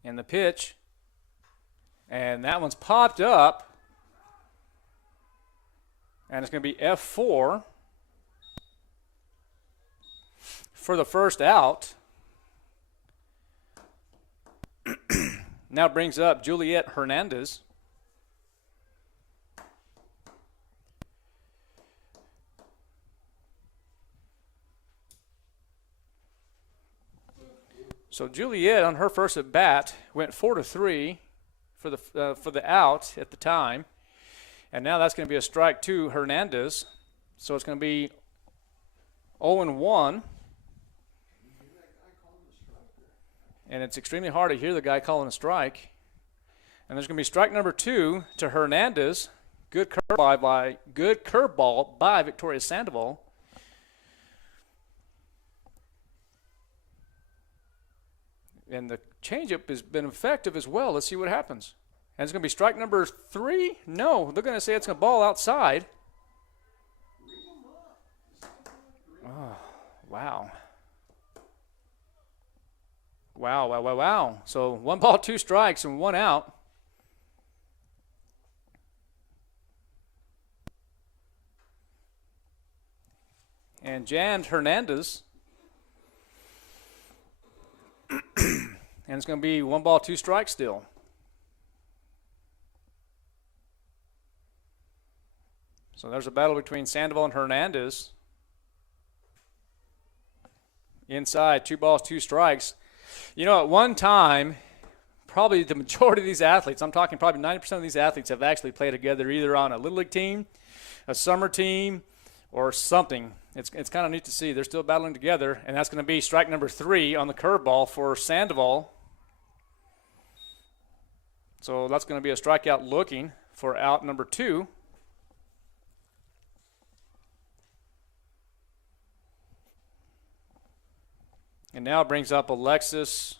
And the pitch And that one's popped up. And it's going to be F4 for the first out. Now brings up Juliet Hernandez. So Juliet on her first at bat went 4-3 for the out at the time, and now that's going to be a strike to Hernandez. So it's going to be 0-1. And it's extremely hard to hear the guy calling a strike. And there's going to be strike number 2 to Hernandez. Good curveball by Victoria Sandoval. And the changeup has been effective as well. Let's see what happens. And it's going to be strike number 3. No, they're going to say it's going to ball outside. Oh, wow. Wow. So 1 ball, 2 strikes, and 1 out. And Jan Hernandez. And it's going to be 1 ball, 2 strikes still. So there's a battle between Sandoval and Hernandez. Inside, 2 balls, 2 strikes. You know, at one time, probably the majority of these athletes, I'm talking probably 90% of these athletes have actually played together either on a little league team, a summer team, or something. It's kind of neat to see. They're still battling together, and that's going to be strike number 3 on the curveball for Sandoval. So that's going to be a strikeout looking for out number 2. And now it brings up Alexis.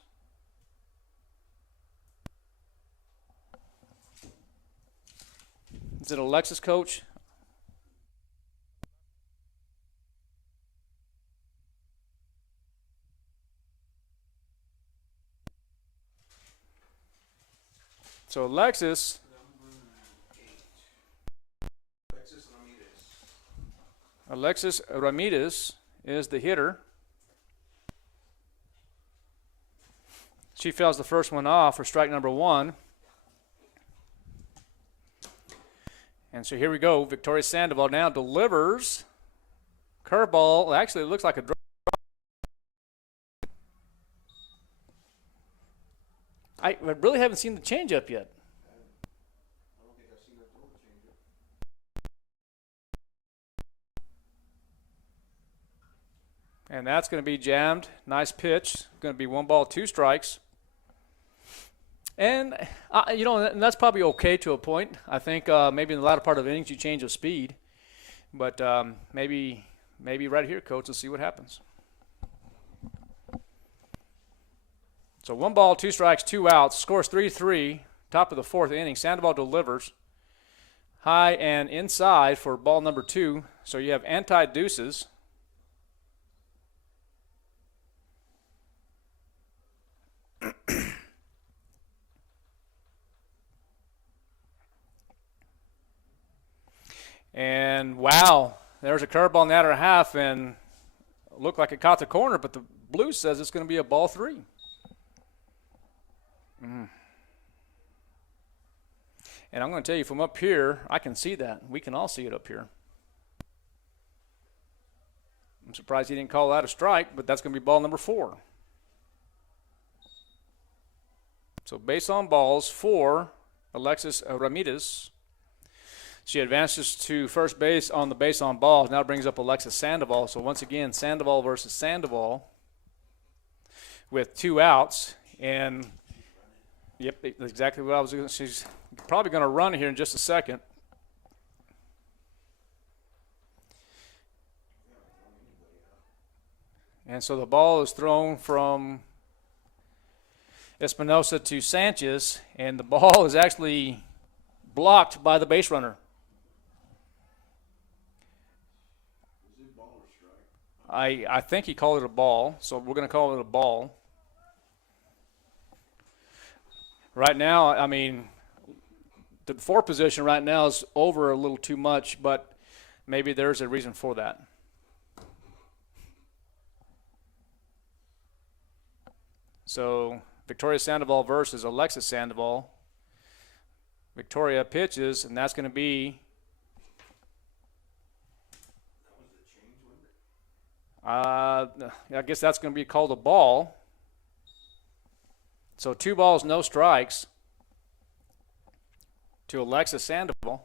Is it Alexis, coach? So Alexis Ramirez is the hitter. She fouls the first one off for strike number 1. And so here we go. Victoria Sandoval now delivers. Curveball. Actually, it looks like a draw. I really haven't seen the changeup yet. I don't think I've seen her throw a changeup. And that's going to be jammed. Nice pitch. Going to be 1 ball, 2 strikes. And, you know, and that's probably okay to a point. I think maybe in the latter part of innings you change of speed. But maybe right here, coach, let's see what happens. So 1 ball, 2 strikes, 2 outs. Scores 3-3. Top of the 4th inning. Sandoval delivers. High and inside for ball number 2. So you have anti-deuces. And wow, there's a curveball in the outer half and looked like it caught the corner, but the blue says it's going to be a ball 3. And I'm going to tell you, from up here, I can see that. We can all see it up here. I'm surprised he didn't call that a strike, but that's going to be ball number 4. So base on balls for Alexis Ramirez. She advances to first base on the base on balls. Now brings up Alexis Sandoval. So once again, Sandoval versus Sandoval with 2 outs. And, yep, exactly what I was going to say. She's probably going to run here in just a second. And so the ball is thrown from Espinosa to Sanchez, and the ball is actually blocked by the base runner. I think he called it a ball, so we're going to call it a ball. Right now, I mean, The 4 position right now is over a little too much, but maybe there's a reason for that. So Victoria Sandoval versus Alexis Sandoval. Victoria pitches, and that's going to be I guess that's going to be called a ball. So 2 balls, no strikes to Alexis Sandoval.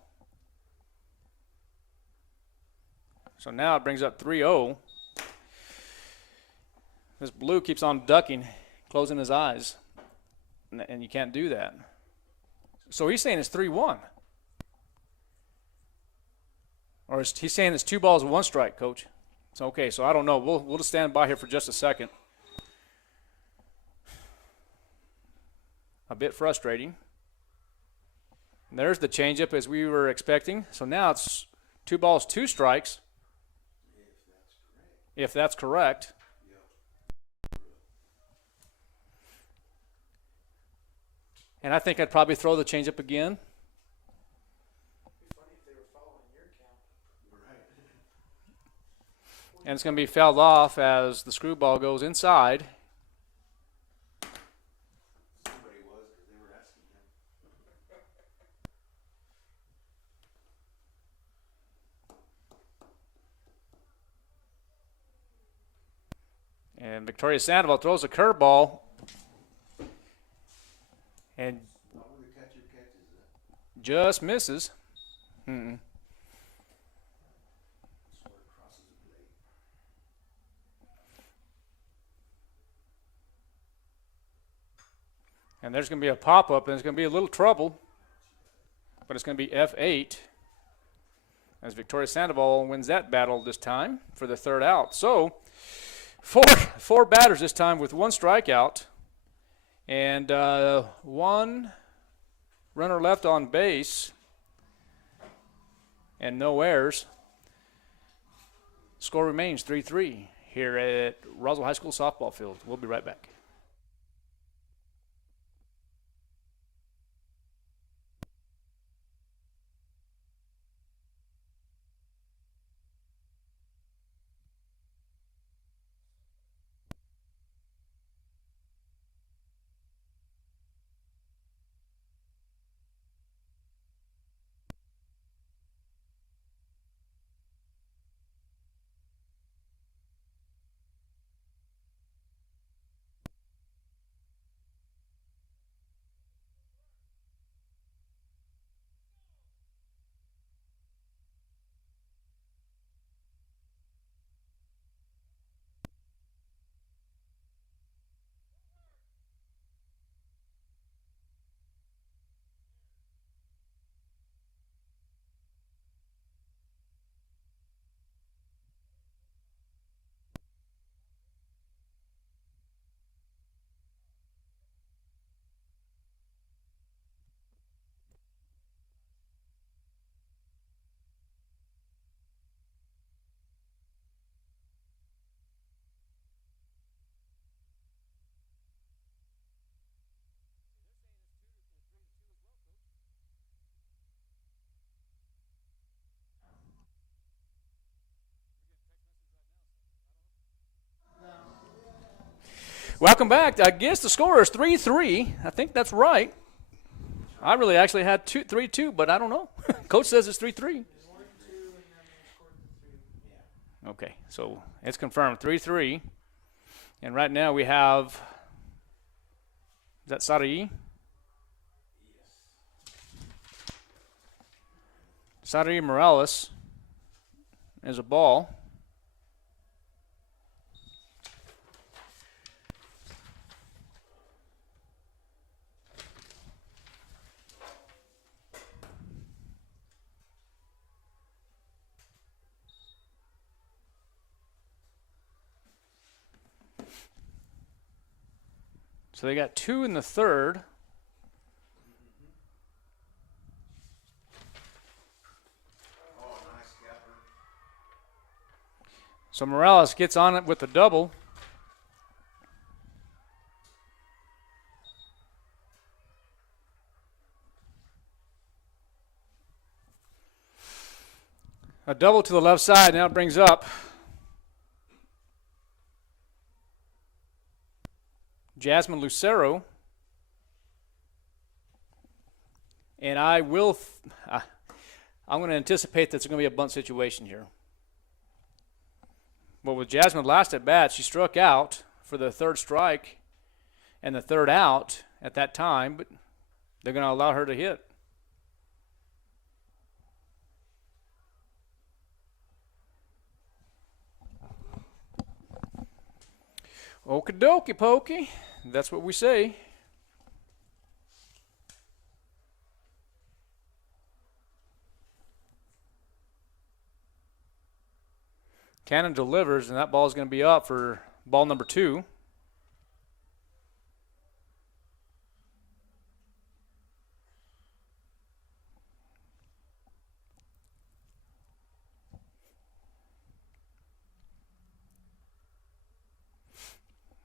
So now it brings up 3-0. This blue keeps on ducking, closing his eyes, and you can't do that. So he's saying it's 3-1. Or he's saying it's 2 balls and 1 strike, Coach. So, okay, so I don't know. We'll just stand by here for just a second. A bit frustrating. And there's the changeup as we were expecting. So now it's 2 balls, 2 strikes. If that's correct. And I think I'd probably throw the changeup again. And it's going to be fouled off as the screwball goes inside. Somebody was, because they were asking him. And Victoria Sandoval throws a curveball. And How would the catcher catches that? just misses. Sort of crosses the blade. And there's going to be a pop-up, and it's going to be a little trouble. But it's going to be F8 as Victoria Sandoval wins that battle this time for the 3rd out. So four batters this time with 1 strikeout and 1 runner left on base and no errors. Score remains 3-3 here at Roswell High School softball field. We'll be right back. Welcome back. I guess the score is 3-3. I think that's right. I really actually had 3-2, but I don't know. Coach says it's 3-3. Okay, so it's confirmed 3-3. And right now we have, is that Sarai? Sarai Morales is a ball. So they got 2 in the 3rd. Oh, nice capper. So Morales gets on it with the double. A double to the left side. Now it brings up Jasmine Lucero. And I'm going to anticipate that it's going to be a bunt situation here. But with Jasmine last at bat, she struck out for the third strike and the third out at that time, but they're going to allow her to hit. Okie dokie pokey. That's what we say. Cannon delivers, and that ball is going to be up for ball number 2.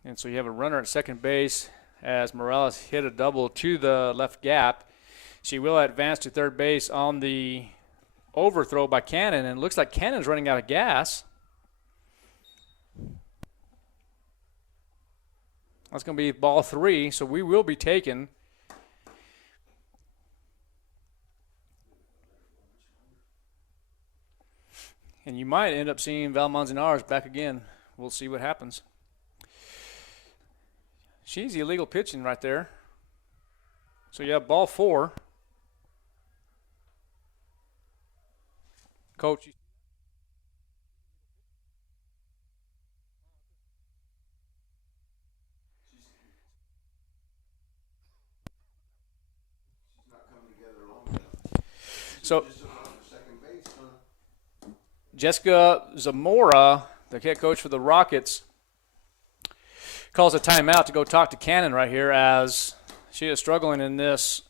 And so you have a runner at second base as Morales hit a double to the left gap. She will advance to third base on the overthrow by Cannon, and it looks like Cannon's running out of gas. That's going to be ball 3, so we will be taking. And you might end up seeing Val Manzanares back again. We'll see what happens. She's illegal pitching right there. So you have ball 4. Coach. So Jessica Zamora, the head coach for the Rockets, calls a timeout to go talk to Cannon right here as she is struggling in this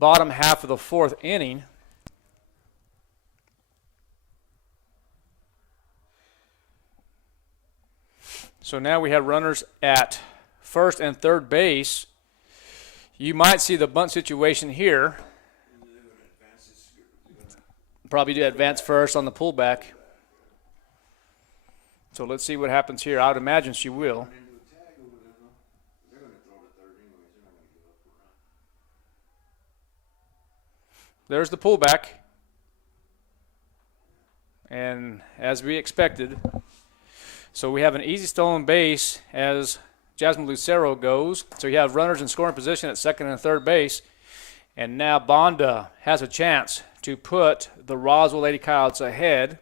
bottom half of the 4th inning. So now we have runners at first and third base. You might see the bunt situation here. Probably do advance first on the pullback. So let's see what happens here. I would imagine she will. There's the pullback. And as we expected. So we have an easy stolen base as Jasmine Lucero goes. So you have runners in scoring position at second and third base. And now Bonda has a chance to put the Roswell Lady Coyotes ahead.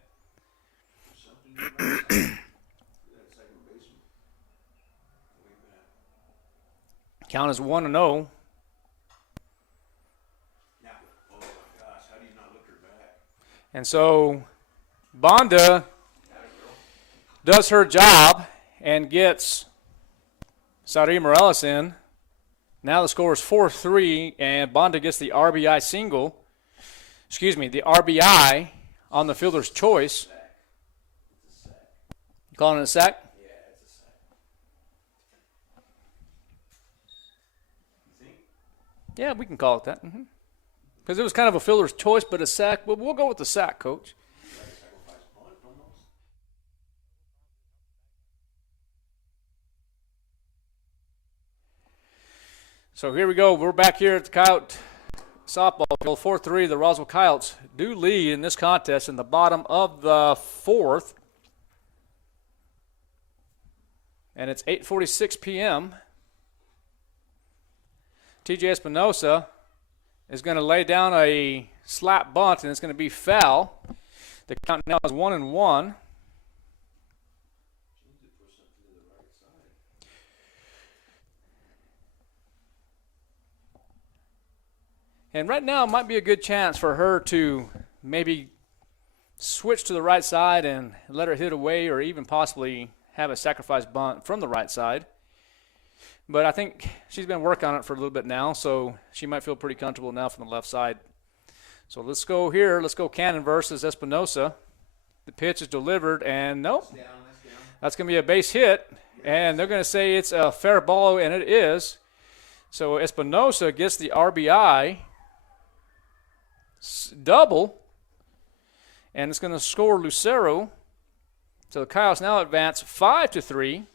Count is 1-0. Now, oh my gosh, how do you not look her back? And so Bonda does her job and gets Saudi Morales in. Now the score is 4-3, and Bonda gets the RBI single. The RBI on the fielder's choice. You calling it a sack? Yeah, it's a sack. You think? Yeah, we can call it that. Because it was kind of a fielder's choice, but a sack. But we'll go with the sack, Coach. Like a sacrifice punt almost. So here we go. We're back here at the Coyote softball field. 4-3, the Roswell Coyotes do lead in this contest in the bottom of the 4th. And it's 8:46 p.m. TJ Espinosa is going to lay down a slap bunt, and it's going to be foul. The count now is 1-1. And right now might be a good chance for her to maybe switch to the right side and let her hit away, or even possibly have a sacrifice bunt from the right side. But I think she's been working on it for a little bit now, so she might feel pretty comfortable now from the left side. So let's go here. Let's go Cannon versus Espinosa. The pitch is delivered, and nope. That's going to be a base hit, and they're going to say it's a fair ball, and it is. So Espinosa gets the RBI double, and it's going to score Lucero. So the Coyotes now advance 5-3.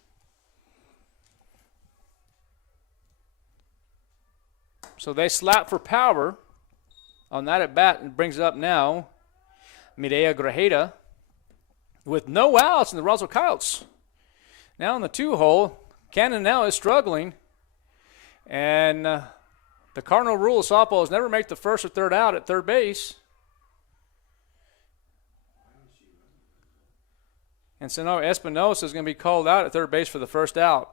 So they slap for power on that at bat and brings up now Mireya Grajeda with no outs in the Roswell Coyotes. Now in the 2-hole, Cannon now is struggling, and the cardinal rule of softball is never make the first or third out at third base. And so now Espinosa is going to be called out at third base for the first out.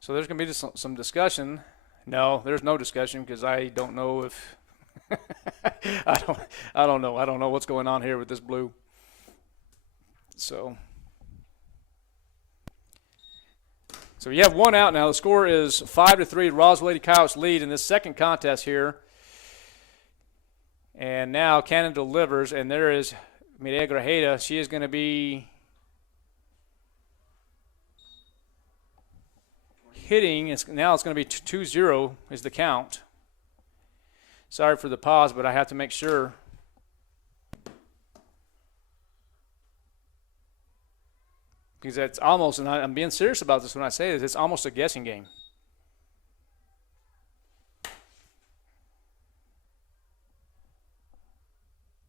So there's going to be just some discussion. No, there's no discussion because I don't know if I don't know what's going on here with this blue. So you have one out now. The score is 5-3. Roswell Lady Coyotes lead in this second contest here. And now Cannon delivers, and there is Mireya Grajeda. She is going to be hitting. Now it's going to be 2-0 is the count. Sorry for the pause, but I have to make sure. Because it's almost, and I'm being serious about this when I say this, it's almost a guessing game.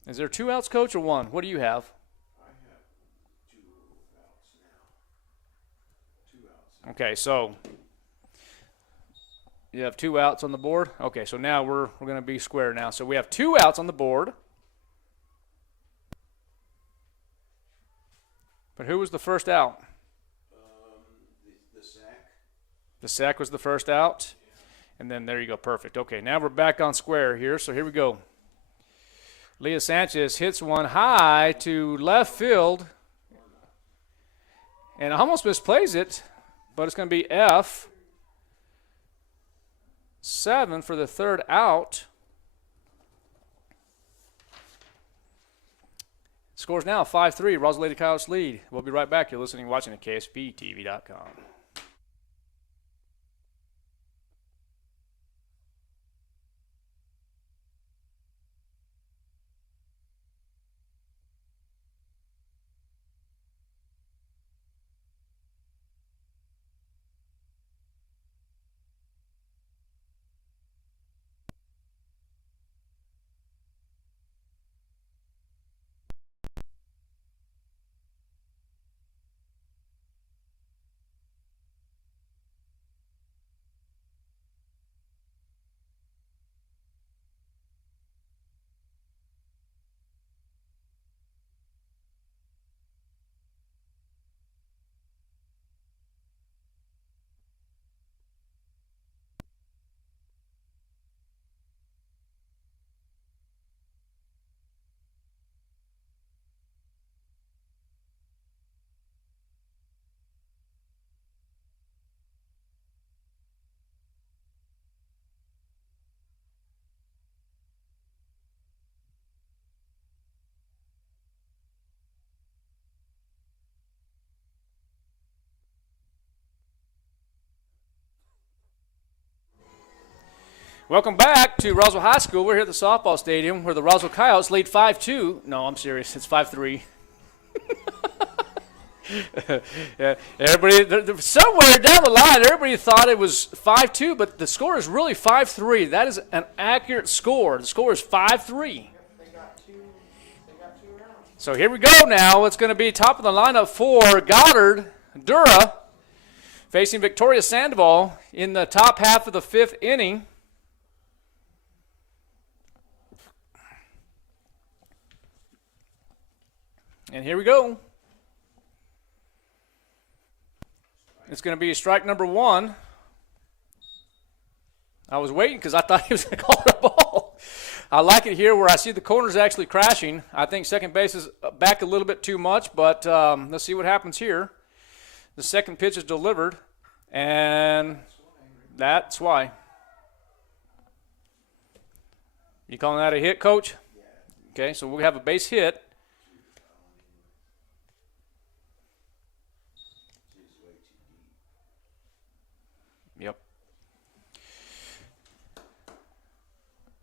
Is there 2 outs, Coach, or 1? What do you have? I have 2 outs now. 2 outs. Okay, so you have 2 outs on the board? Okay, so now we're going to be square now. So we have 2 outs on the board. But who was the first out? The sack. The sack was the first out. And then there you go, perfect. Okay, now we're back on square here. So here we go. Leah Sanchez hits one high to left field. And almost misplays it, but it's going to be F7 for the third out. Scores now 5-3. Roswell Lady Coyotes lead. We'll be right back. You're listening, watching at KSBTV.com. Welcome back to Roswell High School. We're here at the softball stadium where the Roswell Coyotes lead 5-2. No, I'm serious. It's 5-3. Yeah, everybody, somewhere down the line, everybody thought it was 5-2, but the score is really 5-3. That is an accurate score. The score is 5-3. They got two rounds. So here we go now. It's going to be top of the lineup for Goddard, Dura, facing Victoria Sandoval in the top half of the 5th inning. And here we go. It's going to be strike number 1. I was waiting because I thought he was going to call the ball. I like it here where I see the corners actually crashing. I think second base is back a little bit too much, but let's see what happens here. The second pitch is delivered, and that's why. You calling that a hit, Coach? Yeah. Okay, so we have a base hit. It's way too deep. Yep.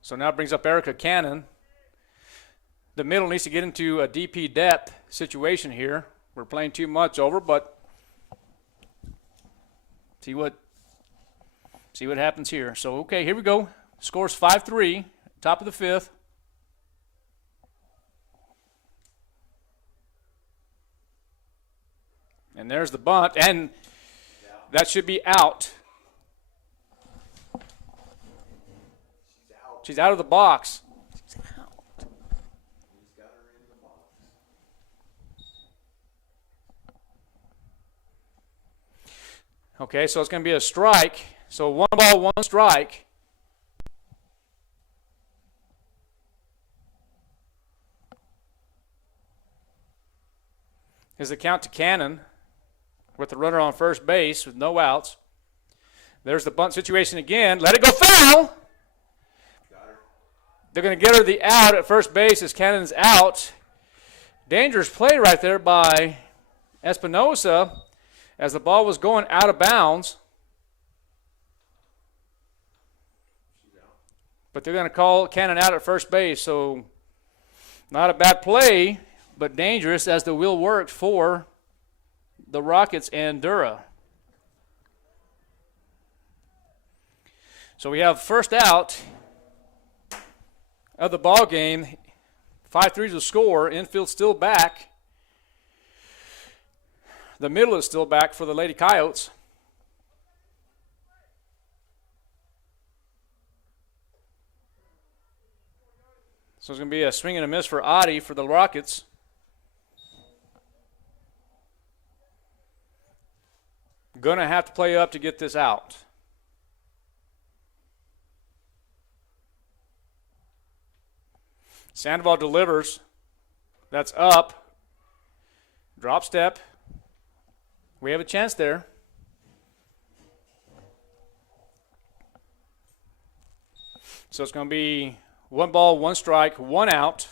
So now it brings up Erica Cannon. The middle needs to get into a DP depth situation here. We're playing too much over, but see what happens here. So, okay, here we go. Score's 5-3, top of the fifth. And there's the bunt, and that should be out. She's out of the box. He's got her in the box. Okay, so it's going to be a strike. So 1 ball, 1 strike. Is the count to Cannon with the runner on first base with no outs. There's the bunt situation again. Let it go foul. They're going to get her the out at first base as Cannon's out. Dangerous play right there by Espinosa as the ball was going out of bounds. But they're going to call Cannon out at first base, so not a bad play, but dangerous as the wheel worked for the Rockets and Dura. So we have first out of the ball game. 5-3 to score. Infield still back. The middle is still back for the Lady Coyotes. So it's going to be a swing and a miss for Adi for the Rockets. Going to have to play up to get this out. Sandoval delivers. That's up. Drop step. We have a chance there. So it's going to be 1 ball, 1 strike, 1 out.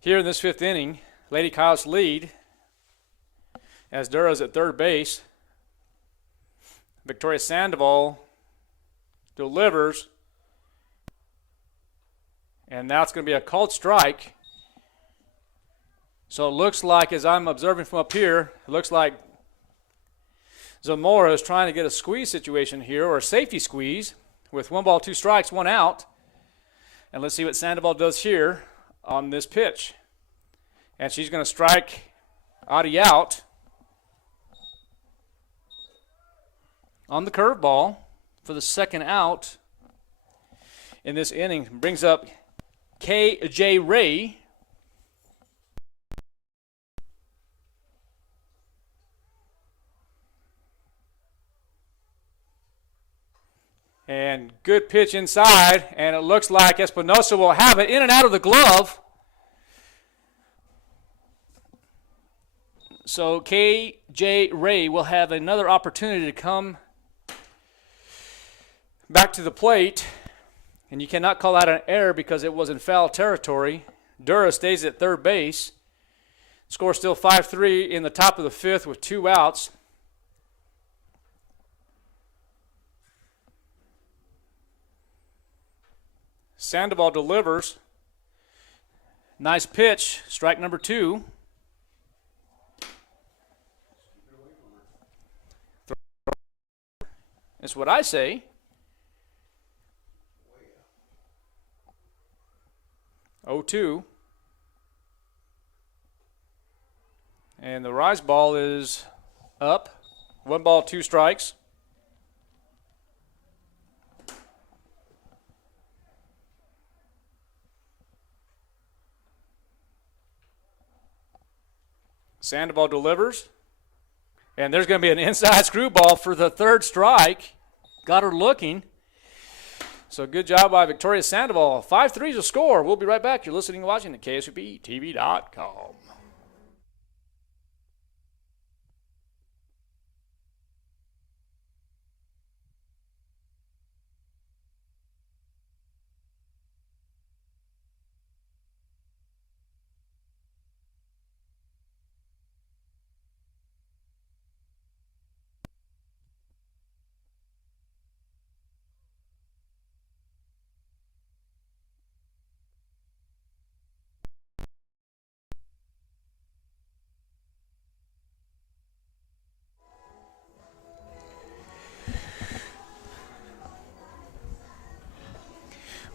Here in this 5th inning, Lady Coyotes lead as Dura's at third base. Victoria Sandoval delivers, and now it's going to be a called strike. So it looks like, as I'm observing from up here, it looks like Zamora is trying to get a squeeze situation here, or a safety squeeze, with 1 ball, 2 strikes, 1 out. And let's see what Sandoval does here on this pitch. And she's going to strike Adi out on the curveball for the 2nd out in this inning. Brings up K.J. Ray. And good pitch inside, and it looks like Espinosa will have it in and out of the glove. So K.J. Ray will have another opportunity to come back to the plate, and you cannot call that an error because it was in foul territory. Dura stays at third base. Score still 5-3 in the top of the 5th with 2 outs. Sandoval delivers. Nice pitch, strike number 2. That's what I say. 0-2. And the rise ball is up. 1 ball, 2 strikes. Sandoval delivers. And there's going to be an inside screwball for the 3rd strike. Goddard looking. So good job by Victoria Sandoval. 5-3 is a score. We'll be right back. You're listening and watching at KSUPTV.com.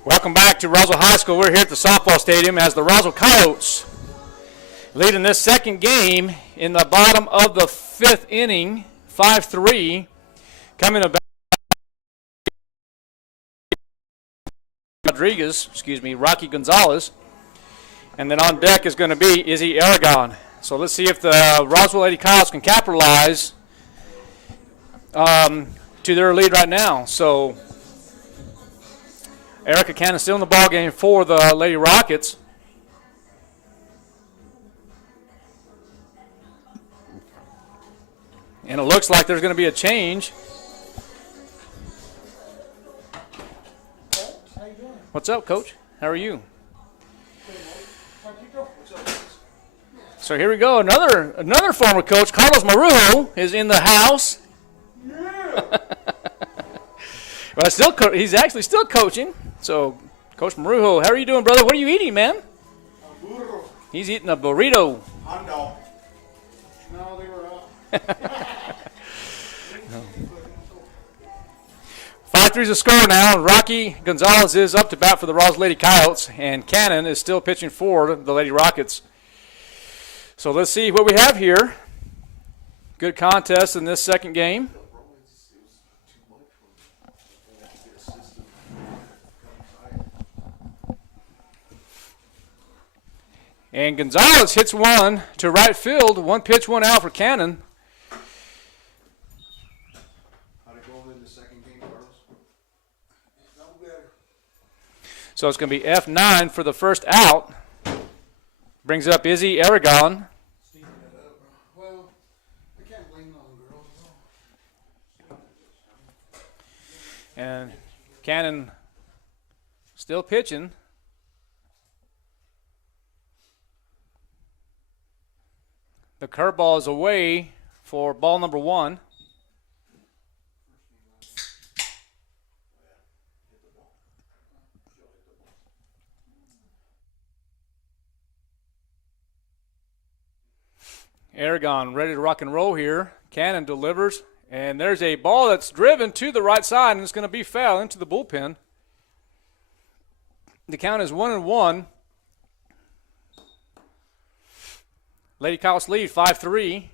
Welcome back to Roswell High School. We're here at the softball stadium as the Roswell Coyotes leading this second game in the bottom of the fifth inning, 5-3, coming about Rocky Gonzalez, and then on deck is going to be Izzy Aragon. So let's see if the Roswell Lady Coyotes can capitalize to their lead right now. So Erica Cannon still in the ball game for the Lady Rockets. And it looks like there's going to be a change. What's up, Coach? How are you? So here we go. Another former coach, Carlos Marujo, is in the house. Yeah. Well, he's actually still coaching. So, Coach Marujo, how are you doing, brother? What are you eating, man? A burro. He's eating a burrito. Hondo. No, they were out. 5-3's the score now. Rocky Gonzalez is up to bat for the Roswell Lady Coyotes, and Cannon is still pitching for the Lady Rockets. So let's see what we have here. Good contest in this second game. And Gonzalez hits one to right field. One pitch, one out for Cannon. How'd it go in the second game, Carlos? No better. So it's going to be F9 for the first out. Brings up Izzy Aragon. Well, I can't blame on girls. And Cannon still pitching. The curveball is away for ball number one. Aragon ready to rock and roll here. Cannon delivers, and there's a ball that's driven to the right side, and it's going to be foul into the bullpen. The count is 1-1. Lady Coyotes lead 5-3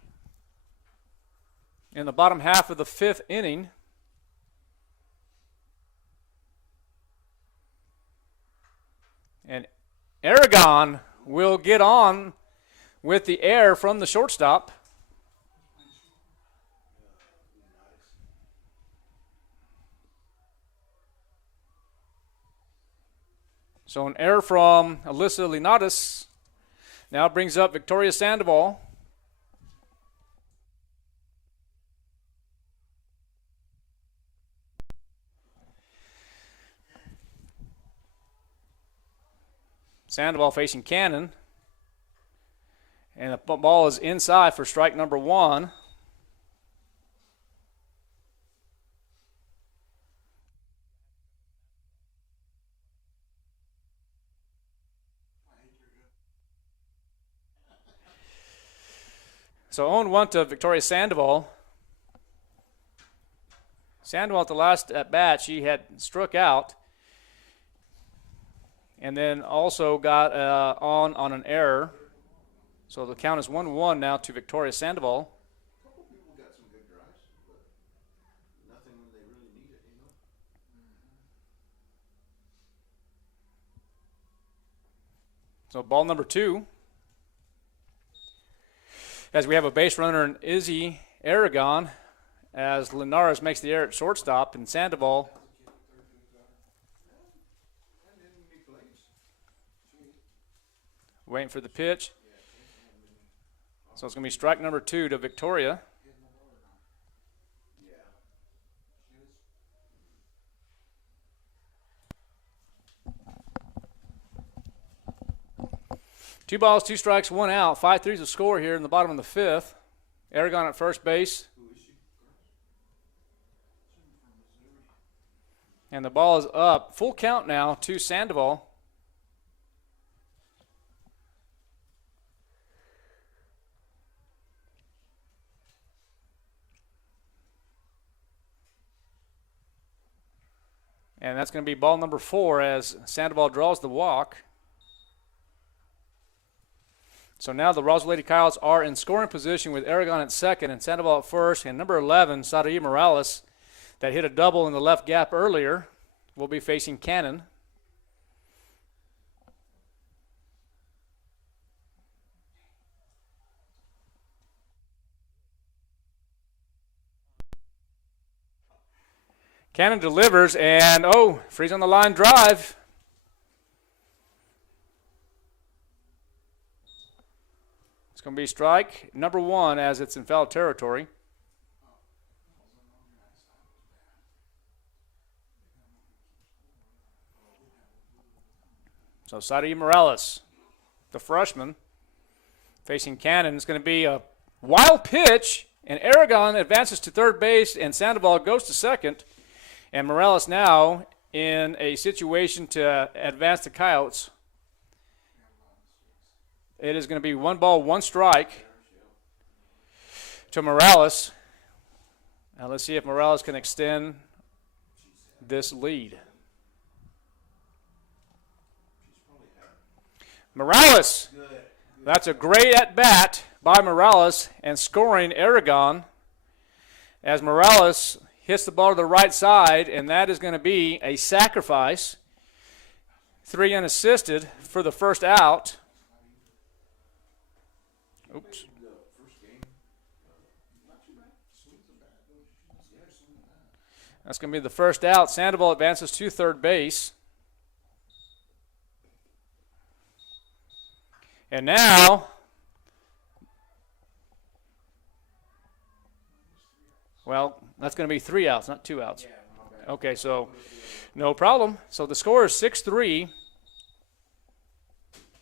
in the bottom half of the fifth inning. And Aragon will get on with the air from the shortstop. So an error from Alyssa Linares now brings up Victoria Sandoval. Sandoval facing Cannon. And the ball is inside for strike number one. So 0-1 to Victoria Sandoval. Sandoval at the last at bat, she had struck out. And then also got on an error. So the count is 1-1 now to Victoria Sandoval. A couple people got some good drives, but nothing when they really need it, you know? So ball number two. As we have a base runner in Izzy Aragon, as Linares makes the error at shortstop, and Sandoval waiting for the pitch. So it's going to be strike number two to Victoria. Two balls, two strikes, one out. 5-3 is the score here in the bottom of the fifth. Aragon at first base. And the ball is up. Full count now to Sandoval. And that's going to be ball number 4 as Sandoval draws the walk. So now the Roswell Lady Coyotes are in scoring position with Aragon at second and Sandoval at first. And number 11, Sadaí Morales, that hit a double in the left gap earlier, will be facing Cannon. Cannon delivers, and freeze on the line drive. It's going to be strike number 1 as it's in foul territory. So Sadaí Morales, the freshman, facing Cannon. It's going to be a wild pitch, and Aragon advances to third base, and Sandoval goes to second. And Morales now in a situation to advance the Coyotes. It is going to be 1 ball, 1 strike to Morales. Now let's see if Morales can extend this lead. Morales, that's a great at-bat by Morales and scoring Aragon as Morales hits the ball to the right side, and that is going to be a sacrifice. 3 unassisted for the first out. Oops. That's going to be the first out. Sandoval advances to third base. And now, well, that's going to be 3 outs, not 2 outs. Okay, so no problem. So the score is 6-3.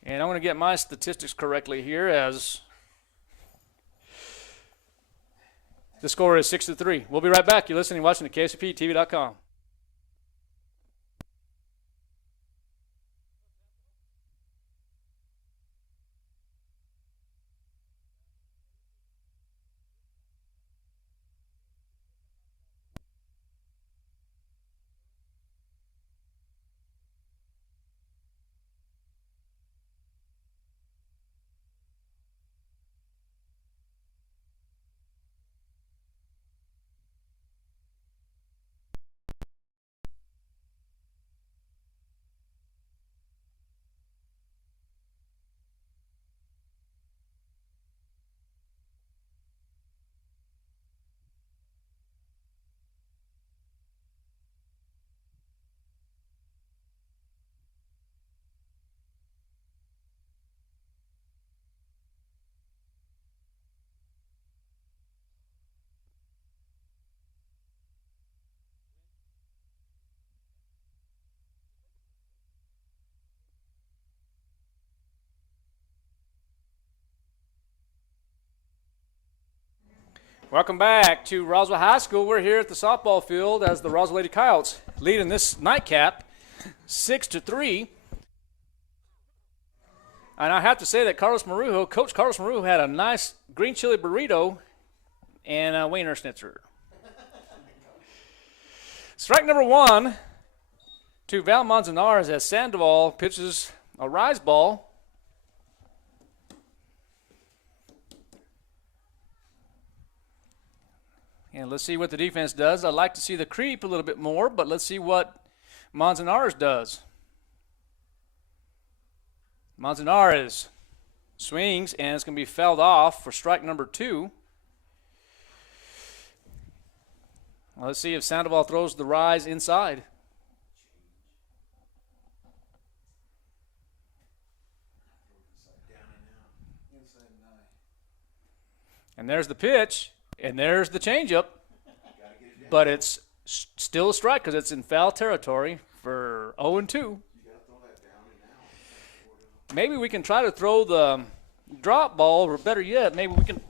And I'm going to get my statistics correctly here as the score is 6-3. We'll be right back. You're listening and watching to KSPTV.com. Welcome back to Roswell High School. We're here at the softball field as the Roswell Lady Coyotes lead in this nightcap 6-3. And I have to say that Coach Carlos Marujo had a nice green chili burrito and a Wiener Schnitzer. Strike number 1 to Val Manzanares as Sandoval pitches a rise ball. And let's see what the defense does. I'd like to see the creep a little bit more, but let's see what Manzanares does. Manzanares swings, and it's going to be fouled off for strike number 2. Well, let's see if Sandoval throws the rise inside. And there's the pitch. And there's the changeup, but it's still a strike because it's in foul territory for 0-2. Maybe we can try to throw the drop ball, or better yet, maybe we can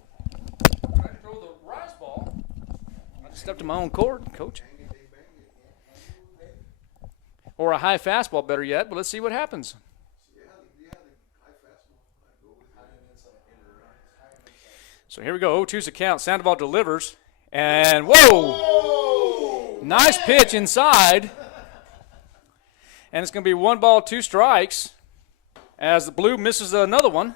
try to throw the rise ball. I stepped to my own court, Coach. Or a high fastball, better yet, but let's see what happens. So here we go, 0-2's the count. Sandoval delivers, and whoa! Nice pitch inside. And it's going to be 1 ball, 2 strikes as the blue misses another one.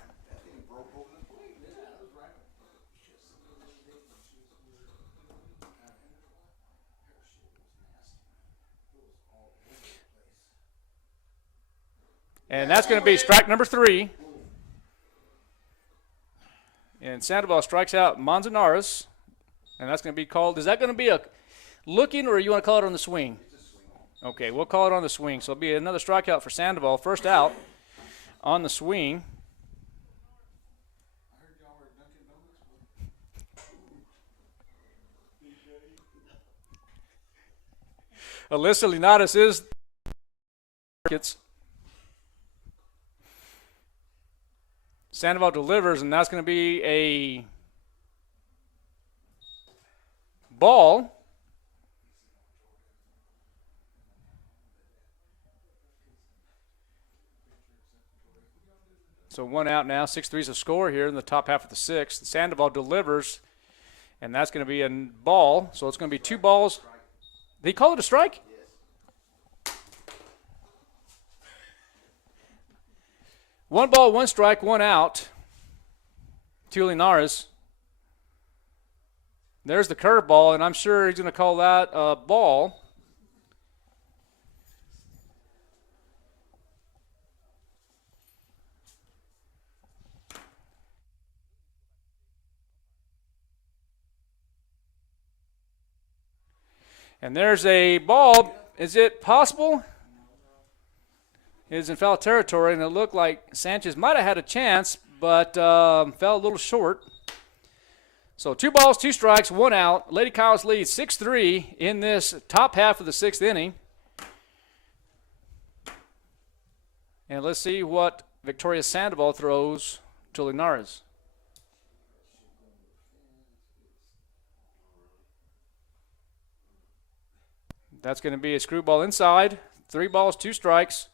And that's going to be strike number 3. And Sandoval strikes out Manzanares. And that's going to be called, is that going to be a looking, or you want to call it on the swing? Okay, we'll call it on the swing. So it'll be another strikeout for Sandoval. First out on the swing. Alyssa Linares is Sandoval delivers, and that's going to be a ball. So 1 out now. 6-3 is a score here in the top half of the 6th. Sandoval delivers, and that's going to be a ball. So it's going to be 2 balls. Did he call it a strike? Yes. 1 ball, 1 strike, 1 out to Linares. There's the curveball, and I'm sure he's going to call that a ball. And there's a ball. Is it possible? It is in foul territory, and it looked like Sanchez might have had a chance, but fell a little short. So 2 balls, 2 strikes, 1 out. Lady Coyotes lead 6-3 in this top half of the 6th inning. And let's see what Victoria Sandoval throws to Linares. That's going to be a screwball inside. 3 balls, 2 strikes.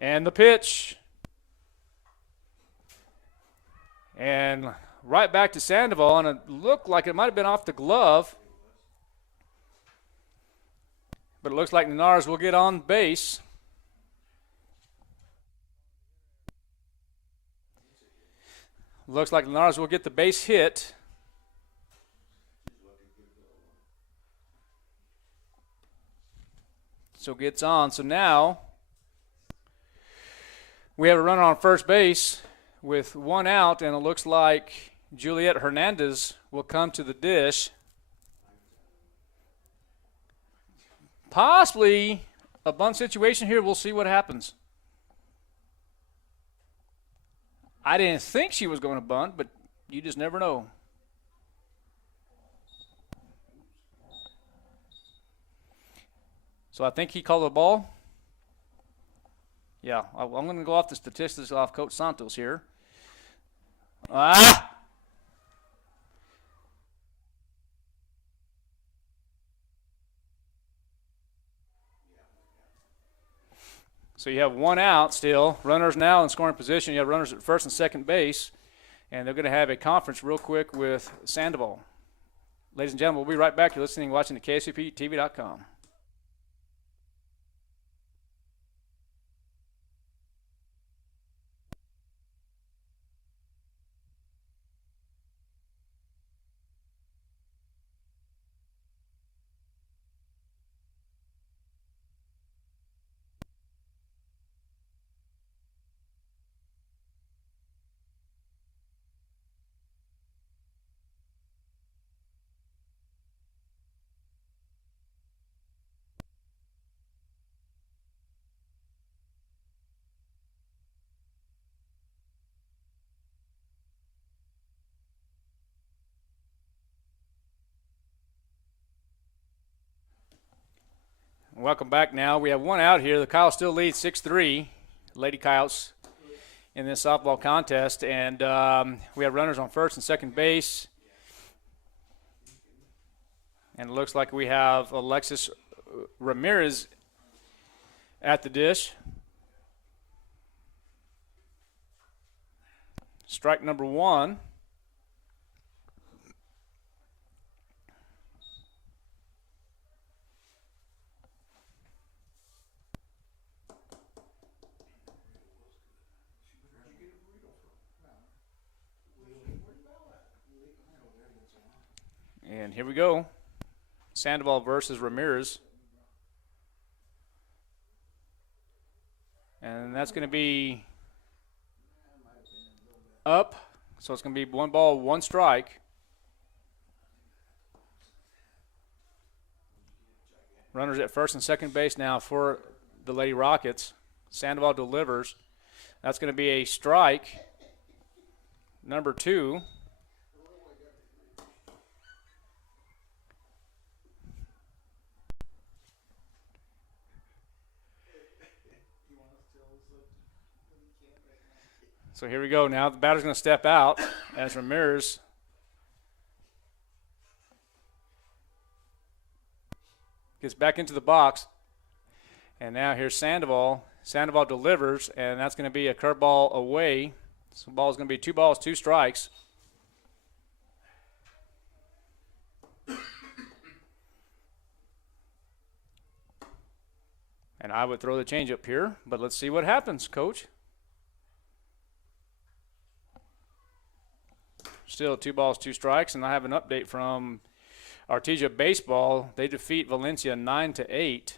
And the pitch. And right back to Sandoval, and it looked like it might have been off the glove. But it looks like Linares will get on base. Looks like Linares will get the base hit. So gets on. So now we have a runner on first base with 1 out, and it looks like Juliet Hernandez will come to the dish. Possibly a bunt situation here. We'll see what happens. I didn't think she was going to bunt, but you just never know. So I think he called the ball. Yeah, I'm going to go off the statistics off Coach Santos here. So you have 1 out still. Runners now in scoring position. You have runners at first and second base. And they're going to have a conference real quick with Sandoval. Ladies and gentlemen, we'll be right back. You're listening and watching to KSUPTV.com. Welcome back now. We have 1 out here. The Coyotes still lead 6-3, Lady Coyotes, in this softball contest. And we have runners on first and second base. And it looks like we have Alexis Ramirez at the dish. Strike number 1. And here we go. Sandoval versus Ramirez. And that's going to be up. So it's going to be 1 ball, 1 strike. Runners at first and second base now for the Lady Rockets. Sandoval delivers. That's going to be a strike. Number 2. So here we go. Now the batter's going to step out as Ramirez gets back into the box. And now here's Sandoval. Sandoval delivers, and that's going to be a curveball away. So the ball is going to be 2 balls, 2 strikes. And I would throw the changeup here, but let's see what happens, Coach. Still 2 balls, 2 strikes, and I have an update from Artesia Baseball. They defeat Valencia 9-8.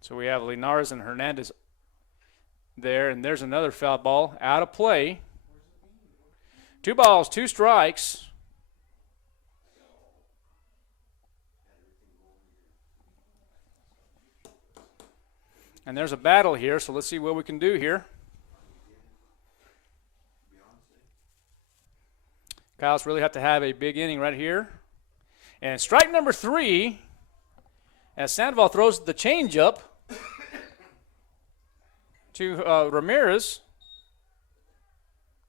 So we have Linares and Hernandez there, and there's another foul ball out of play. 2 balls, 2 strikes. And there's a battle here, so let's see what we can do here. Kyle's really have to have a big inning right here. And strike number 3, as Sandoval throws the changeup to Ramirez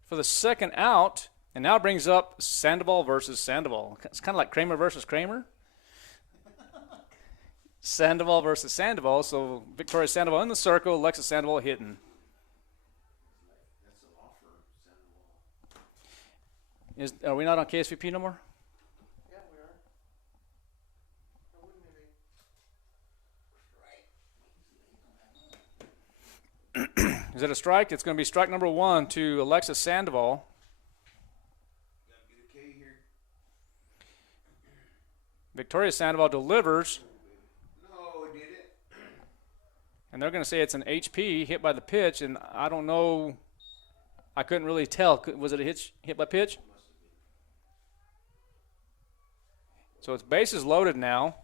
for the second out, and now brings up Sandoval versus Sandoval. It's kind of like Kramer versus Kramer. Sandoval versus Sandoval. So Victoria Sandoval in the circle, Alexis Sandoval hitting. Are we not on KSVP no more? Yeah, we are. Or wouldn't it be? Is it a strike? It's going to be strike number 1 to Alexis Sandoval. Gotta get a K here. Victoria Sandoval delivers, No, it didn't. and they're going to say it's an HP, hit by the pitch, and I don't know. I couldn't really tell. Was it a hit by pitch? So it's bases loaded now.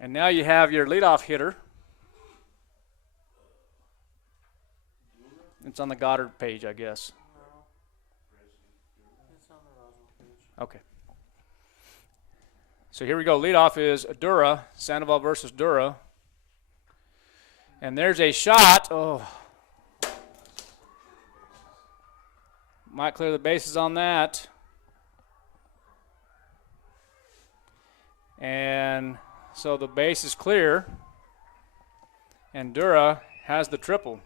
And now you have your leadoff hitter. It's on the Goddard page, I guess. No. It's on the Roswell page. Okay. So here we go. Leadoff is Dura, Sandoval versus Dura. And there's a shot. Oh. Might clear the bases on that. And so the base is clear. And Dura has the triple.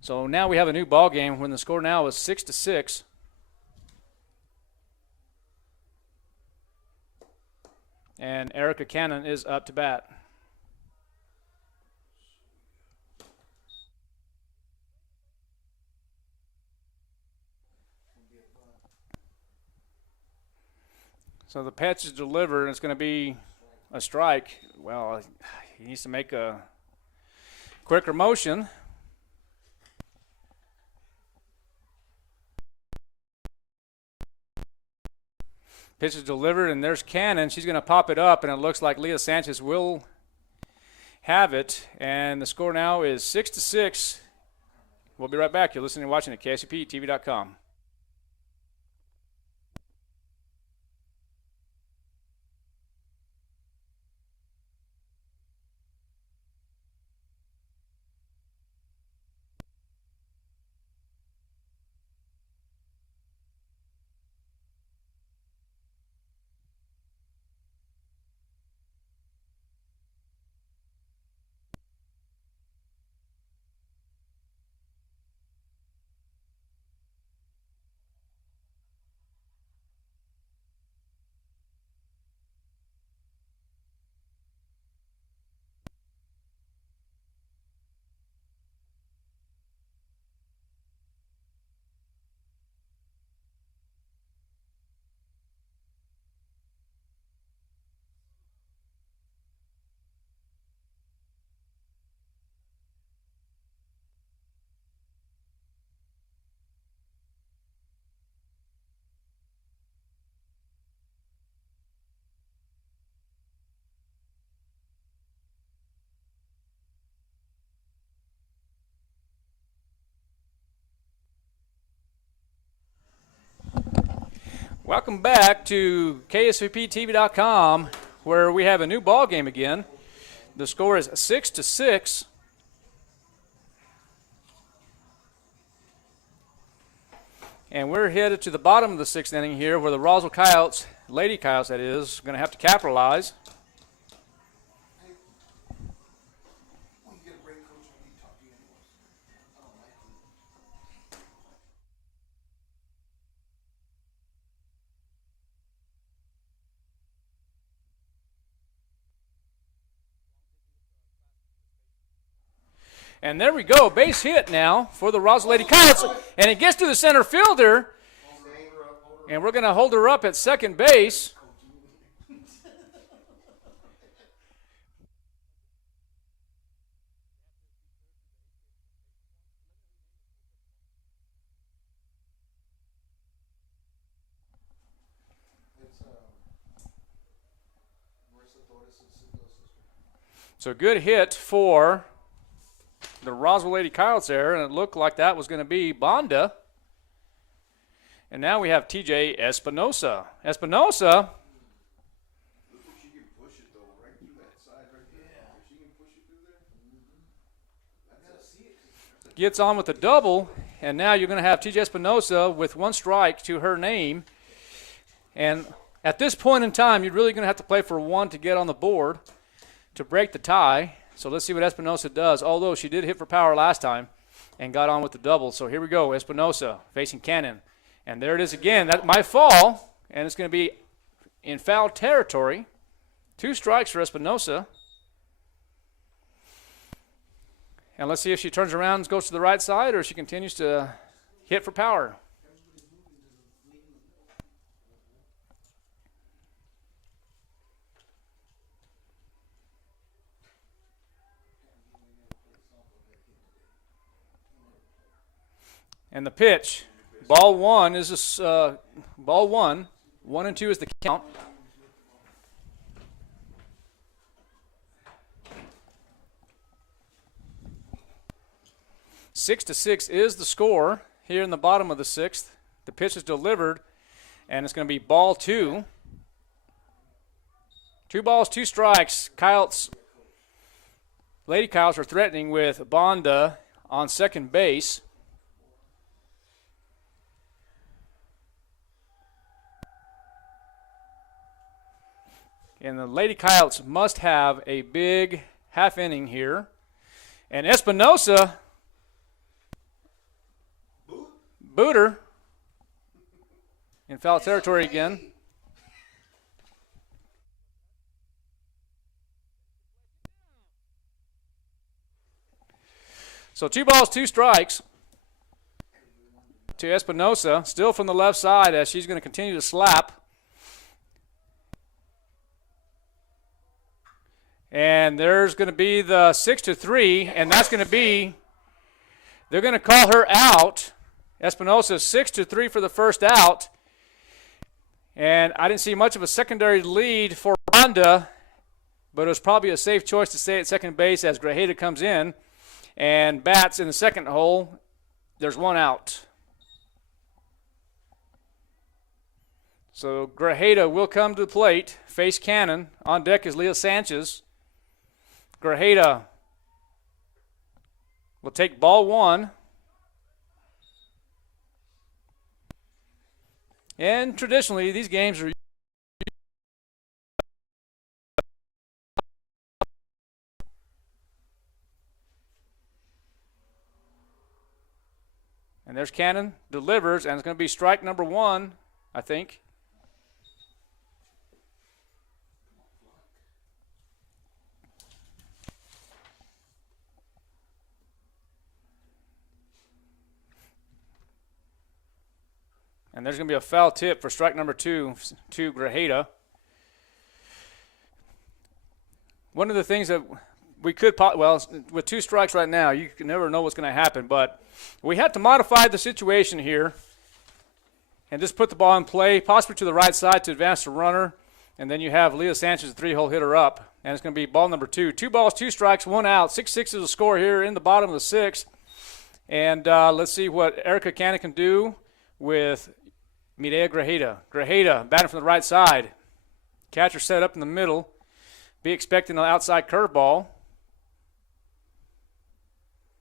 So now we have a new ball game when the score now is 6-6. And Erica Cannon is up to bat. So the pitch is delivered, and it's going to be a strike. Well, he needs to make a quicker motion. Pitch is delivered, and there's Cannon. She's going to pop it up, and it looks like Leah Sanchez will have it. And the score now is 6-6. We'll be right back. You're listening and watching at KSUPTV.com. Welcome back to KSVPTV.com, where we have a new ball game again. The score is 6-6. And we're headed to the bottom of the sixth inning here, where the Roswell Coyotes, Lady Coyotes that is, going to have to capitalize. Well, you get a great coach when you talk to you anyways. I don't like him. And there we go, base hit now for the Roswell Lady Coyotes. And it gets to the center fielder. And we're going to hold her up at second base. So good hit for the Roswell Lady Coyotes there, and it looked like that was going to be Bonda. And now we have TJ Espinosa. Espinosa. She can push it though, right through that side right there. Yeah. She can push it through there. I gotta see it. Gets on with the double, and now you're going to have TJ Espinosa with one strike to her name. And at this point in time, you're really going to have to play for one to get on the board to break the tie. So let's see what Espinosa does, although she did hit for power last time and got on with the double. So here we go, Espinosa facing Cannon. And there it is again. That might fall, and it's going to be in foul territory. 2 strikes for Espinosa. And let's see if she turns around and goes to the right side, or if she continues to hit for power. And the pitch. Ball one is this, ball one. 1 and 2 is the count. Six to 6 is the score here in the bottom of the sixth. The pitch is delivered, and it's going to be ball 2. 2 balls, 2 strikes. Lady Coyotes are threatening with Bonda on second base. And the Lady Coyotes must have a big half inning here. And Espinosa, booter, in foul territory again. So 2 balls, 2 strikes to Espinosa, still from the left side as she's going to continue to slap. And there's going to be the 6-3, and that's going to be, they're going to call her out. Espinosa 6-3 for the first out. And I didn't see much of a secondary lead for Bonda, but it was probably a safe choice to stay at second base as Grajeda comes in and bats in the second hole. There's 1 out. So Grajeda will come to the plate, face Cannon. On deck is Leah Sanchez. Grajeda will take ball 1. And traditionally, these games are and there's Cannon, delivers, and it's going to be strike number 1, I think. And there's going to be a foul tip for strike number 2 to Grajeda. One of the things that we could, well, with 2 strikes right now, you can never know what's going to happen, but we had to modify the situation here and just put the ball in play, possibly to the right side to advance the runner, and then you have Leah Sanchez, the 3-hole hitter up, and it's going to be ball number 2. 2 balls, 2 strikes, 1 out. 6-6 is the score here in the bottom of the 6th. And let's see what Erica Cannon can do with Mireya Grajeda. Grajeda batting from the right side. Catcher set up in the middle. Be expecting an outside curveball.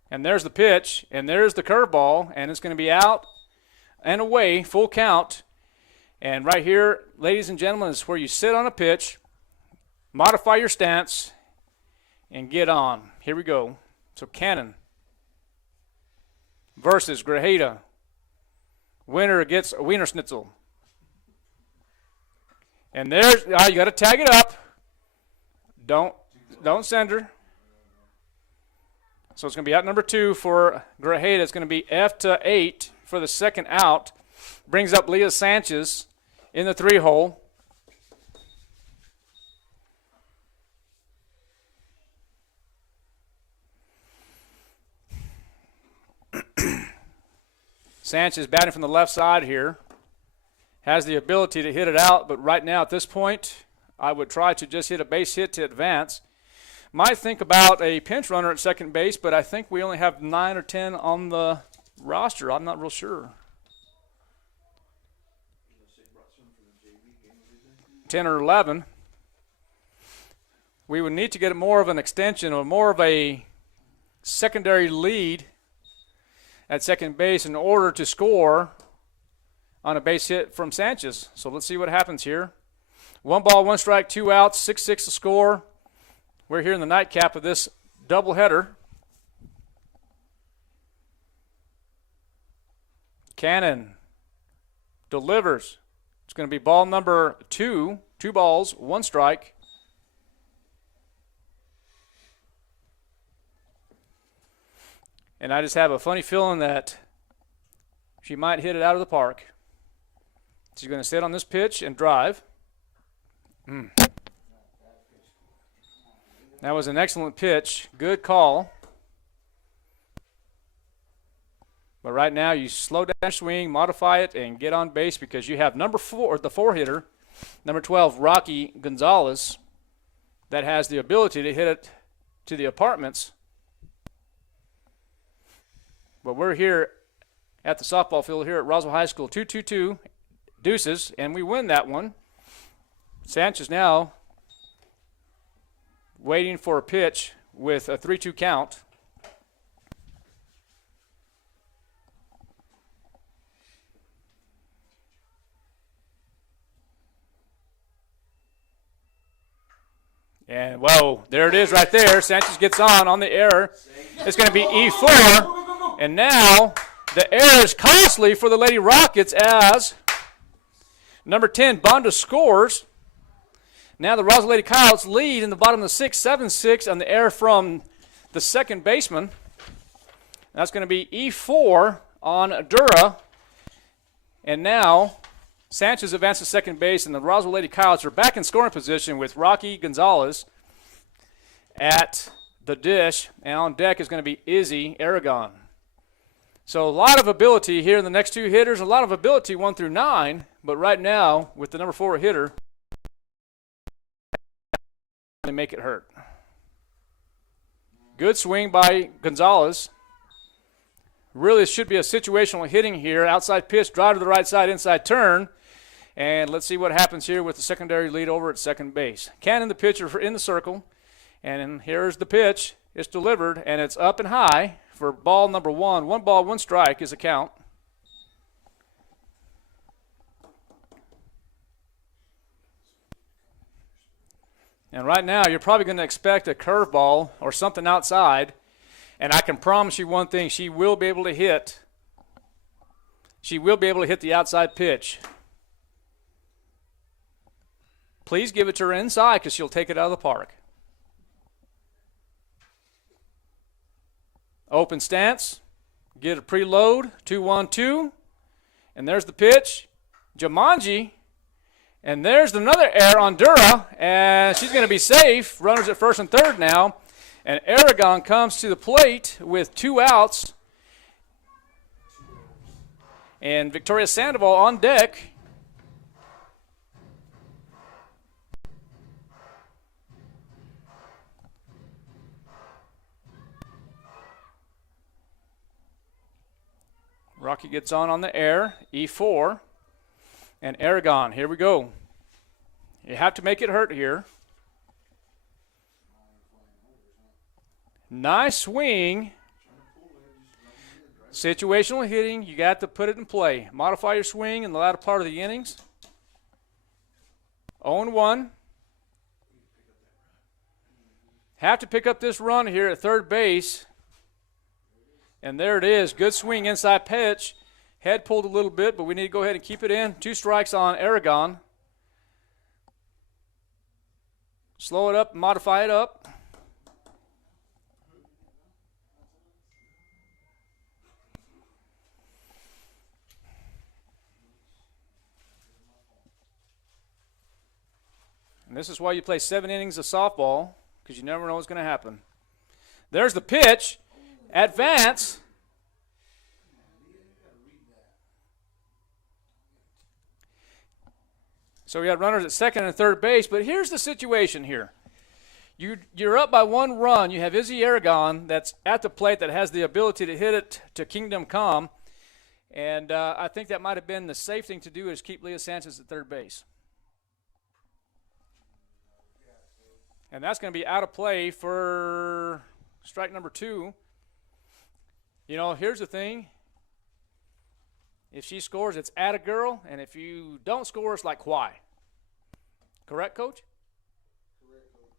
And there's the pitch, and there's the curveball, and it's going to be out and away, full count. And right here, ladies and gentlemen, is where you sit on a pitch, modify your stance, and get on. Here we go. So Cannon versus Grajeda. Winner gets a Wiener Schnitzel. And there's, you got to tag it up. Don't send her. So it's going to be out number 2 for Grajeda. It's going to be F-8 for the second out. Brings up Leah Sanchez in the 3-hole. Sanchez batting from the left side here. Has the ability to hit it out, but right now at this point, I would try to just hit a base hit to advance. Might think about a pinch runner at second base, but I think we only have 9 or 10 on the roster. I'm not real sure. 10 or 11. We would need to get more of an extension or more of a secondary lead at second base in order to score on a base hit from Sanchez. So let's see what happens here. 1 ball, 1 strike, 2 outs, 6-6 to score. We're here in the nightcap of this doubleheader. Cannon delivers. It's going to be ball number 2. 2 balls, 1 strike. And I just have a funny feeling that she might hit it out of the park. She's going to sit on this pitch and drive. That was an excellent pitch. Good call. But right now you slow down your swing, modify it, and get on base because you have number 4, the 4 hitter, number 12, Rocky Gonzalez, that has the ability to hit it to the apartments. But we're here at the softball field here at Roswell High School, 2-2-2, deuces, and we win that one. Sanchez now waiting for a pitch with a 3-2 count. And, whoa, there it is right there. Sanchez gets on the error. It's going to be E4. And now the error is costly for the Lady Rockets as number 10, Bonda, scores. Now the Roswell Lady Coyotes lead in the bottom of the 6th, 7-6 on the error from the second baseman. That's going to be E4 on Dura. And now Sanchez advances second base, and the Roswell Lady Coyotes are back in scoring position with Rocky Gonzalez at the dish. And on deck is going to be Izzy Aragon. So a lot of ability here in the next 2 hitters, a lot of ability 1 through 9. But right now, with the number 4 hitter, they make it hurt. Good swing by Gonzalez. Really should be a situational hitting here. Outside pitch, drive to the right side, inside turn. And let's see what happens here with the secondary lead over at second base. Cannon, the pitcher, in the circle. And here's the pitch. It's delivered, and it's up and high for ball number 1. 1 ball, 1 strike is the count. And right now, you're probably going to expect a curveball or something outside. And I can promise you one thing, she will be able to hit. She will be able to hit the outside pitch. Please give it to her inside because she'll take it out of the park. Open stance. Get a preload. 2-1-2. And there's the pitch. Jumanji. And there's another error on Dura. And she's going to be safe. Runners at first and third now. And Aragon comes to the plate with 2 outs. And Victoria Sandoval on deck. Rocky gets on the air, E4. and Aragon. Here we go. You have to make it hurt here. Nice swing. Situational hitting. You got to put it in play. Modify your swing in the latter part of the innings. 0-1. Have to pick up this run here at third base. And there it is. Good swing, inside pitch. Head pulled a little bit, but we need to go ahead and keep it in. 2 strikes on Aragon. Slow it up, modify it up. And this is why you play 7 innings of softball, because you never know what's going to happen. There's the pitch. Advance. So we got runners at second and third base, but here's the situation here. You're up by 1 run. You have Izzy Aragon that's at the plate that has the ability to hit it to Kingdom Come, and I think that might have been the safe thing to do is keep Leah Sanchez at third base. And that's going to be out of play for strike number 2. You know, here's the thing. If she scores, it's at a girl, and if you don't score, it's like why? Correct, Coach? Correct, Coach.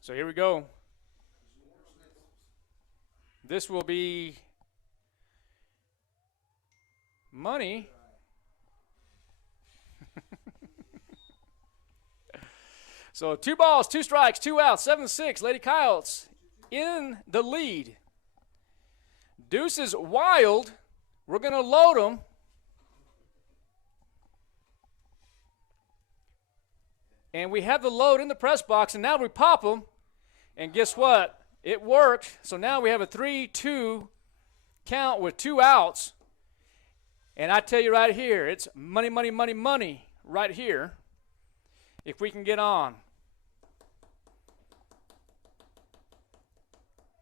So here we go. This will be money. So 2 balls, 2 strikes, 2 outs, 7-6. Lady Coyotes in the lead. Deuces wild. We're going to load them. And we have the load in the press box, and now we pop them. And guess what? It worked. So now we have a 3-2 count with 2 outs. And I tell you right here, it's money, money, money, money right here if we can get on.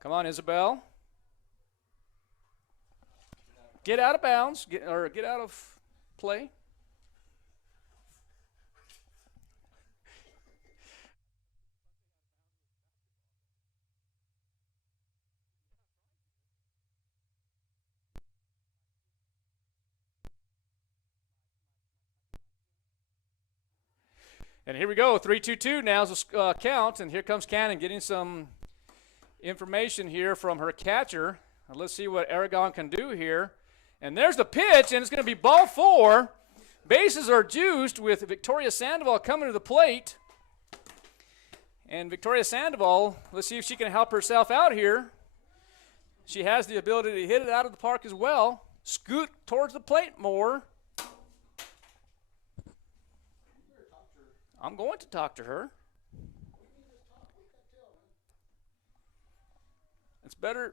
Come on, Isabel. Get out of bounds, get out of play. And here we go, 3-2-2 now's the count, and here comes Cannon getting some information here from her catcher. And let's see what Aragon can do here. And there's the pitch, and it's going to be ball 4. Bases are juiced with Victoria Sandoval coming to the plate. And Victoria Sandoval, let's see if she can help herself out here. She has the ability to hit it out of the park as well. Scoot towards the plate more. I'm going to talk to her. It's better.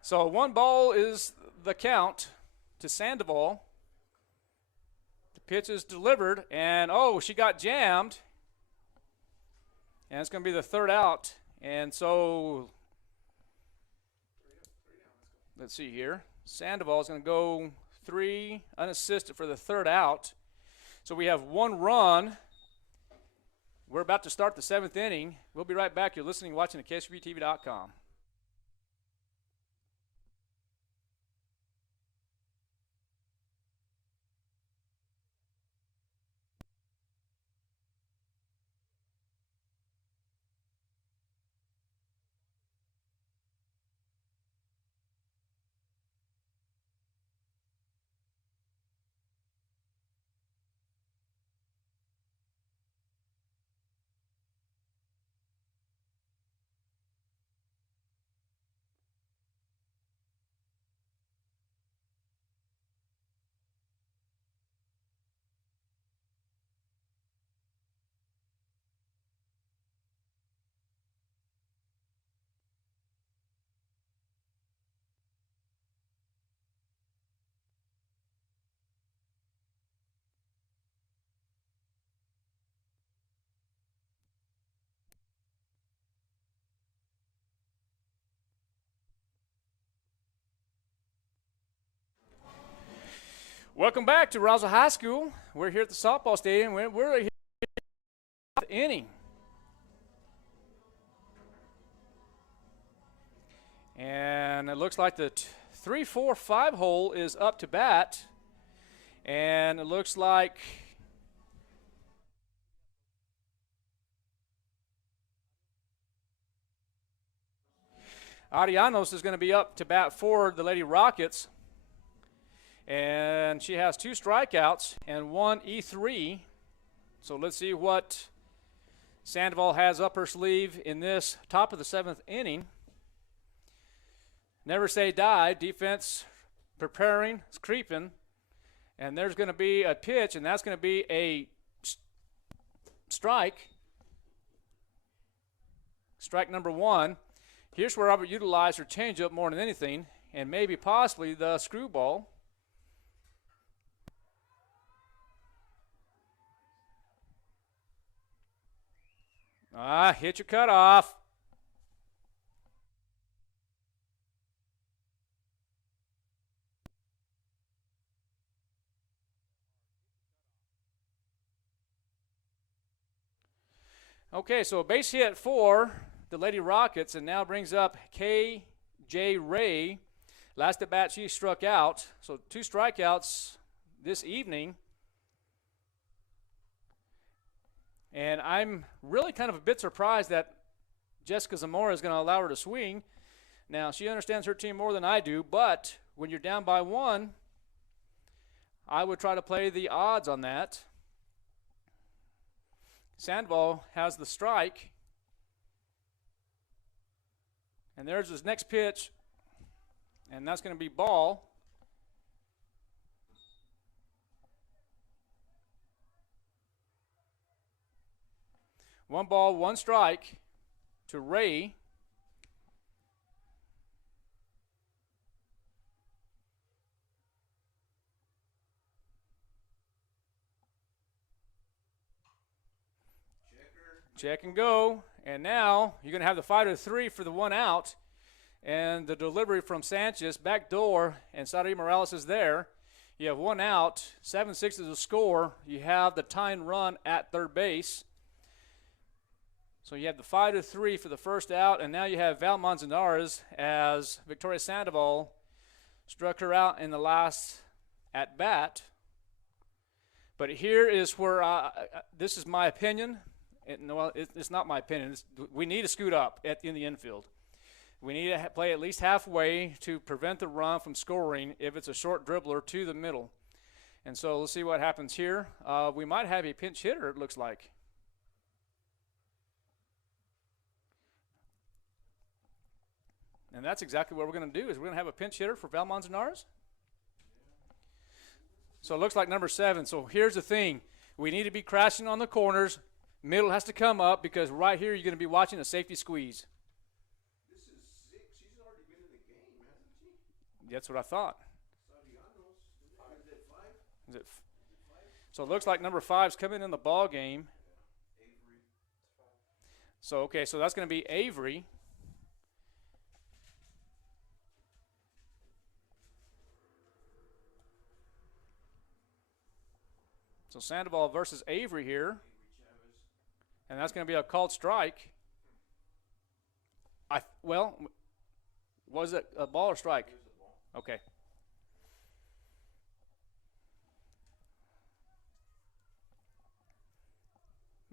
So 1 ball is the count to Sandoval. The pitch is delivered, and oh, she got jammed. And it's going to be the 3rd out. And so let's see here. Sandoval is going to go 3 unassisted for the 3rd out. So we have 1 run. We're about to start the 7th inning. We'll be right back. You're listening and watching at KSBTV.com. Welcome back to Roswell High School. We're here at the softball stadium. We're here at the inning. And it looks like the 3, 4, 5 hole is up to bat. And it looks like Arianos is going to be up to bat for the Lady Rockets. And she has 2 strikeouts and 1 E3. So let's see what Sandoval has up her sleeve in this top of the 7th inning. Never say die. Defense preparing, it's creeping. And there's going to be a pitch, and that's going to be a strike. Strike number 1. Here's where I would utilize her changeup more than anything, and maybe possibly the screwball. Hit your cutoff. Okay, so a base hit for the Lady Rockets, and now brings up K.J. Ray. Last at bat, she struck out. So 2 strikeouts this evening. And I'm really kind of a bit surprised that Jessica Zamora is going to allow her to swing. Now, she understands her team more than I do, but when you're down by 1, I would try to play the odds on that. Sandoval has the strike. And there's his next pitch. And that's going to be ball. One ball, 1 strike to Ray. Check and go. And now you're going to have the 5-3 for the 1 out. And the delivery from Sanchez, back door, and Saudi Morales is there. You have 1 out, 7-6 is the score. You have the tying run at third base. So you have the 5-3 for the first out, and now you have Val Manzanares as Victoria Sandoval struck her out in the last at bat. But here is where this is my opinion. It's not my opinion. We need to scoot up in the infield. We need to play at least halfway to prevent the run from scoring if it's a short dribbler to the middle. And so let's see what happens here. We might have a pinch hitter, it looks like. And that's exactly what we're going to do, is we're going to have a pinch hitter for Val Manzanares. So it looks like number 7. So here's the thing. We need to be crashing on the corners. Middle has to come up, because right here you're going to be watching a safety squeeze. This is 6. She's already been in the game, hasn't she? That's what I thought. Sadianos, is it 5? Is it so it looks like number 5's coming in the ball game. Avery. So, okay, so that's going to be Avery. So Sandoval versus Avery here. And that's going to be a called strike. Was it a ball or strike? Okay.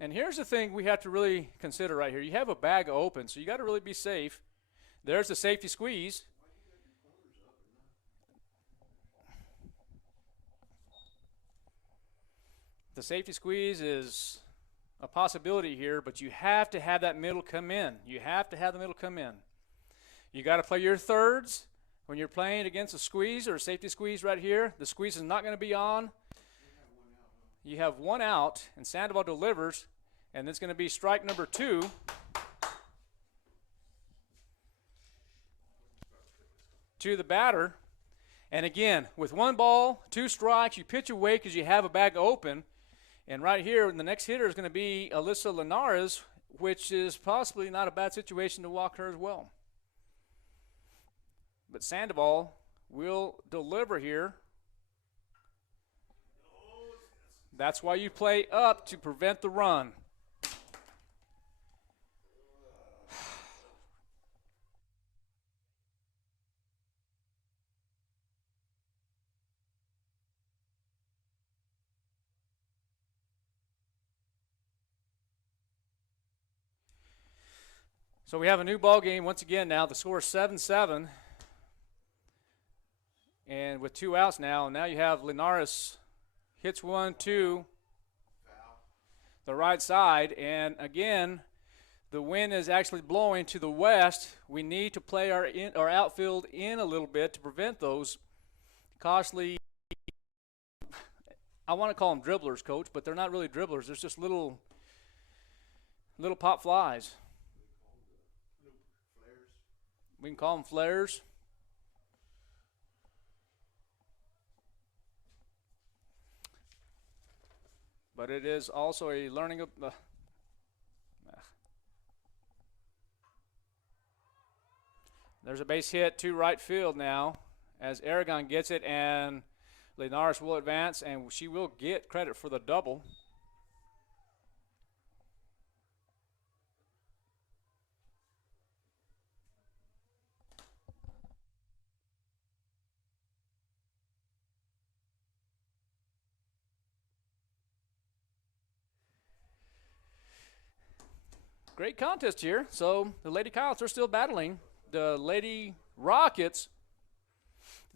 And here's the thing we have to really consider right here. You have a bag open, so you got to really be safe. There's the safety squeeze. The safety squeeze is a possibility here, but you have to have that middle come in. You have to have the middle come in. You got to play your thirds when you're playing against a squeeze or a safety squeeze right here. The squeeze is not going to be on. You have 1 out, and Sandoval delivers, and it's going to be strike number 2. To the batter. And again, with 1 ball, 2 strikes, you pitch away because you have a bag open. And right here, the next hitter is going to be Alyssa Linares, which is possibly not a bad situation to walk her as well. But Sandoval will deliver here. That's why you play up to prevent the run. So we have a new ball game once again now. The score is 7-7. And with 2 outs now, and now you have Linares hits 1-2 the right side, and again the wind is actually blowing to the west. We need to play our outfield in a little bit to prevent those costly, I want to call them dribblers, Coach, but they're not really dribblers. They're just little pop flies. We can call them flares. But it is also a learning of there's a base hit to right field now as Aragon gets it, and Linares will advance, and she will get credit for the double. Great contest here. So the Lady Coyotes are still battling. The Lady Rockets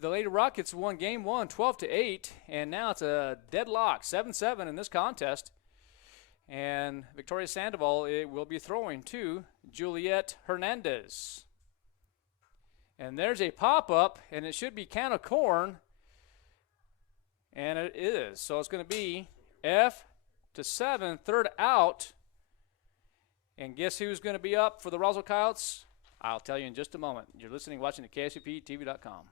won game 1 12-8, and now it's a deadlock 7-7 in this contest. And Victoria Sandoval will be throwing to Juliet Hernandez. And there's a pop-up, and it should be can of corn, and it is. So it's going to be F-7, third out. And guess who's going to be up for the Roswell Coyotes? I'll tell you in just a moment. You're watching to KSUPTV.com.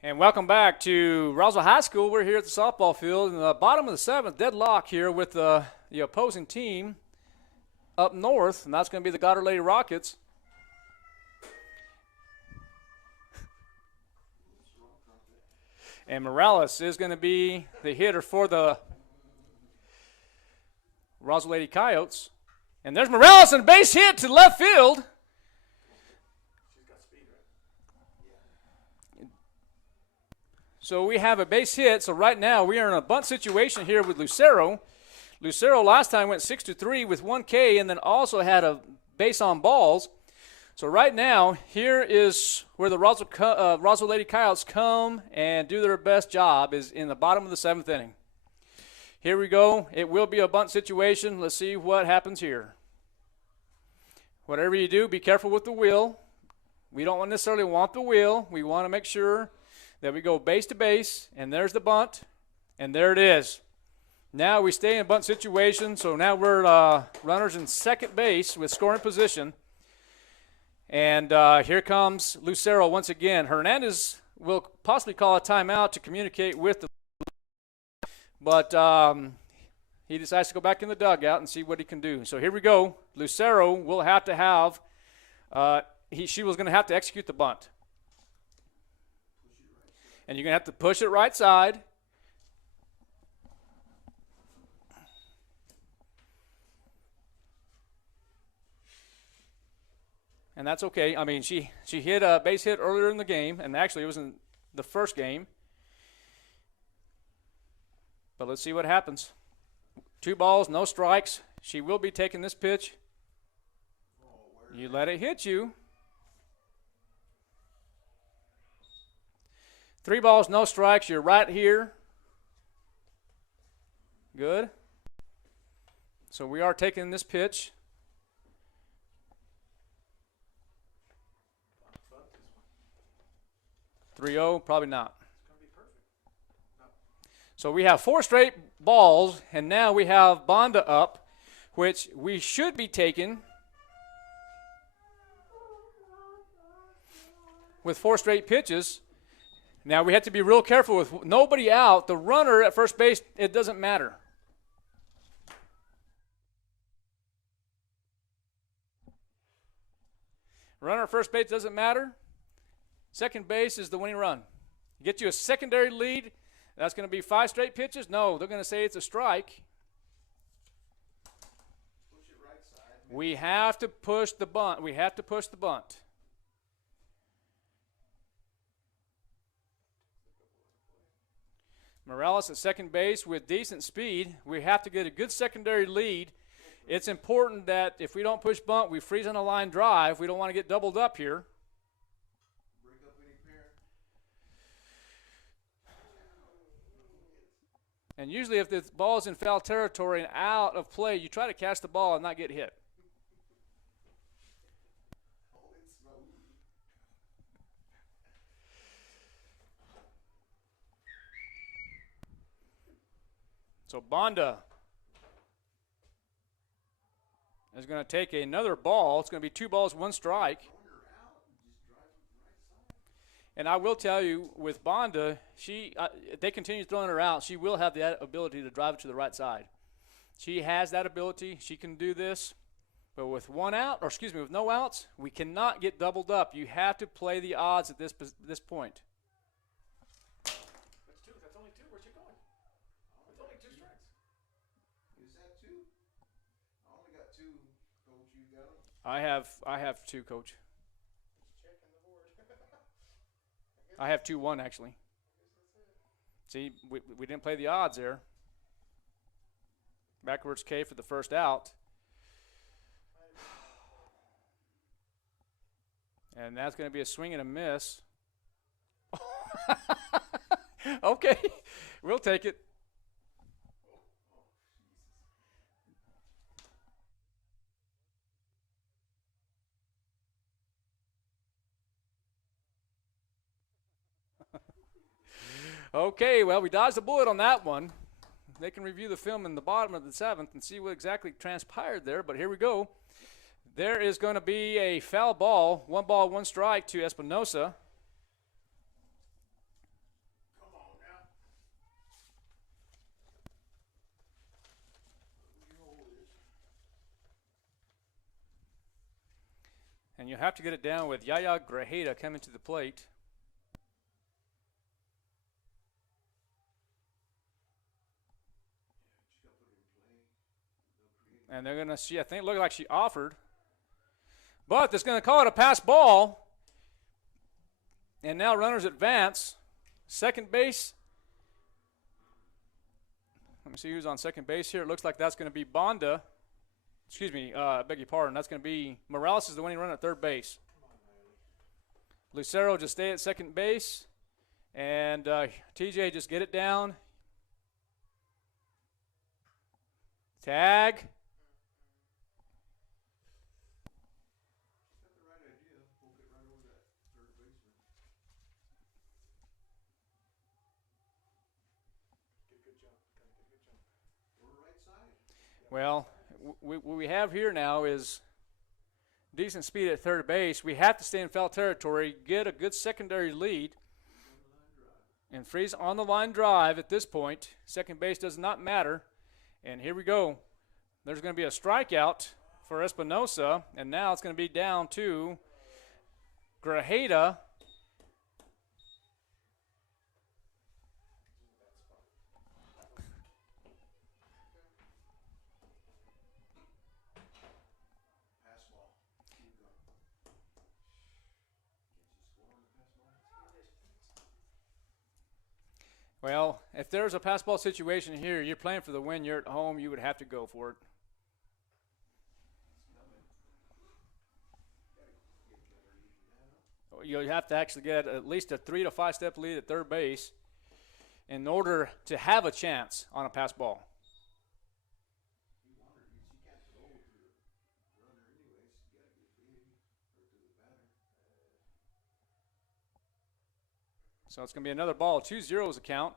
And welcome back to Roswell High School. We're here at the softball field in the bottom of the 7th, deadlock here with the opposing team up north, and that's going to be the Goddard Lady Rockets. And Morales is going to be the hitter for the Roswell Lady Coyotes. And there's Morales and a base hit to left field. So we have a base hit. So right now we are in a bunt situation here with Lucero. Lucero last time went 6-3 with 1 K and then also had a base on balls. So right now, here is where the Roswell Lady Coyotes come and do their best job, is in the bottom of the 7th inning. Here we go. It will be a bunt situation. Let's see what happens here. Whatever you do, be careful with the wheel. We don't necessarily want the wheel. We want to make sure that we go base to base, and there's the bunt, and there it is. Now we stay in bunt situation, so now we're runners in second base with scoring position. And here comes Lucero once again. Hernandez will possibly call a timeout to communicate with the, but he decides to go back in the dugout and see what he can do. So here we go. Lucero will have to have, she was going to have to execute the bunt. And you're going to have to push it right side. And that's okay. I mean, she hit a base hit earlier in the game, and actually it was in the first game. But let's see what happens. 2 balls, no strikes. She will be taking this pitch. You let it hit you. 3 balls, no strikes. You're right here. Good. So we are taking this pitch. 3-0, probably not. So we have 4 straight balls, and now we have Bonda up, which we should be taking with 4 straight pitches. Now we have to be real careful with nobody out. The runner at first base, it doesn't matter. Runner at first base doesn't matter. Second base is the winning run. Get you a secondary lead. That's going to be 5 straight pitches. No, they're going to say it's a strike. Push it right side. We have to push the bunt. We have to push the bunt. Morales at second base with decent speed. We have to get a good secondary lead. It's important that if we don't push bunt, we freeze on a line drive. We don't want to get doubled up here. Break up any pair. And usually if the ball is in foul territory and out of play, you try to catch the ball and not get hit. Oh, it's smooth. So Bonda is going to take another ball. It's going to be 2 balls, 1 strike. And I will tell you, with Bonda, if they continue throwing her out, she will have the ability to drive it to the right side. She has that ability. She can do this. But with with no outs, we cannot get doubled up. You have to play the odds at this point. That's 2. That's only 2. Where's she going? It's only 2 strikes. Is that 2? I only got 2. Coach, you got them? I have 2, Coach. Checking the board. I have 2-1 actually. See, we didn't play the odds there. Backwards K for the first out. And that's going to be a swing and a miss. Okay, we'll take it. Okay, well, we dodged a bullet on that one. They can review the film in the bottom of the 7th and see what exactly transpired there, but here we go. There is going to be a foul ball, 1 ball, 1 strike to Espinosa. Come on now. And you have to get it down with Yaya Grajeda coming to the plate. And they're going to see, I think, look like she offered. But it's going to call it a pass ball. And now runners advance. Second base. Let me see who's on second base here. It looks like that's going to be Bonda. Excuse me, I beg your pardon. That's going to be Morales is the winning runner at third base. Lucero just stay at second base. And TJ just get it down. Tag. Well, what we have here now is decent speed at third base. We have to stay in foul territory, get a good secondary lead, and freeze on the line drive at this point. Second base does not matter. And here we go. There's going to be a strikeout for Espinosa, and now it's going to be down to Grajeda. Well, if there's a pass ball situation here, you're playing for the win, you're at home, you would have to go for it. You have to actually get at least a 3 to 5 step lead at third base in order to have a chance on a pass ball. So it's going to be another ball. 2-0 is the count.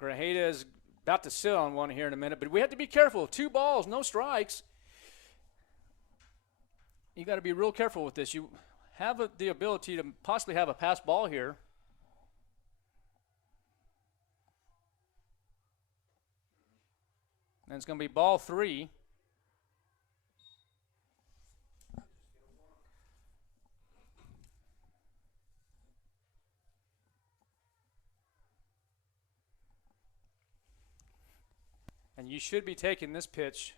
Grajeda is about to sit on one here in a minute, but we have to be careful. 2 balls, no strikes. You got to be real careful with this. You have the ability to possibly have a pass ball here. And it's going to be ball 3. And you should be taking this pitch.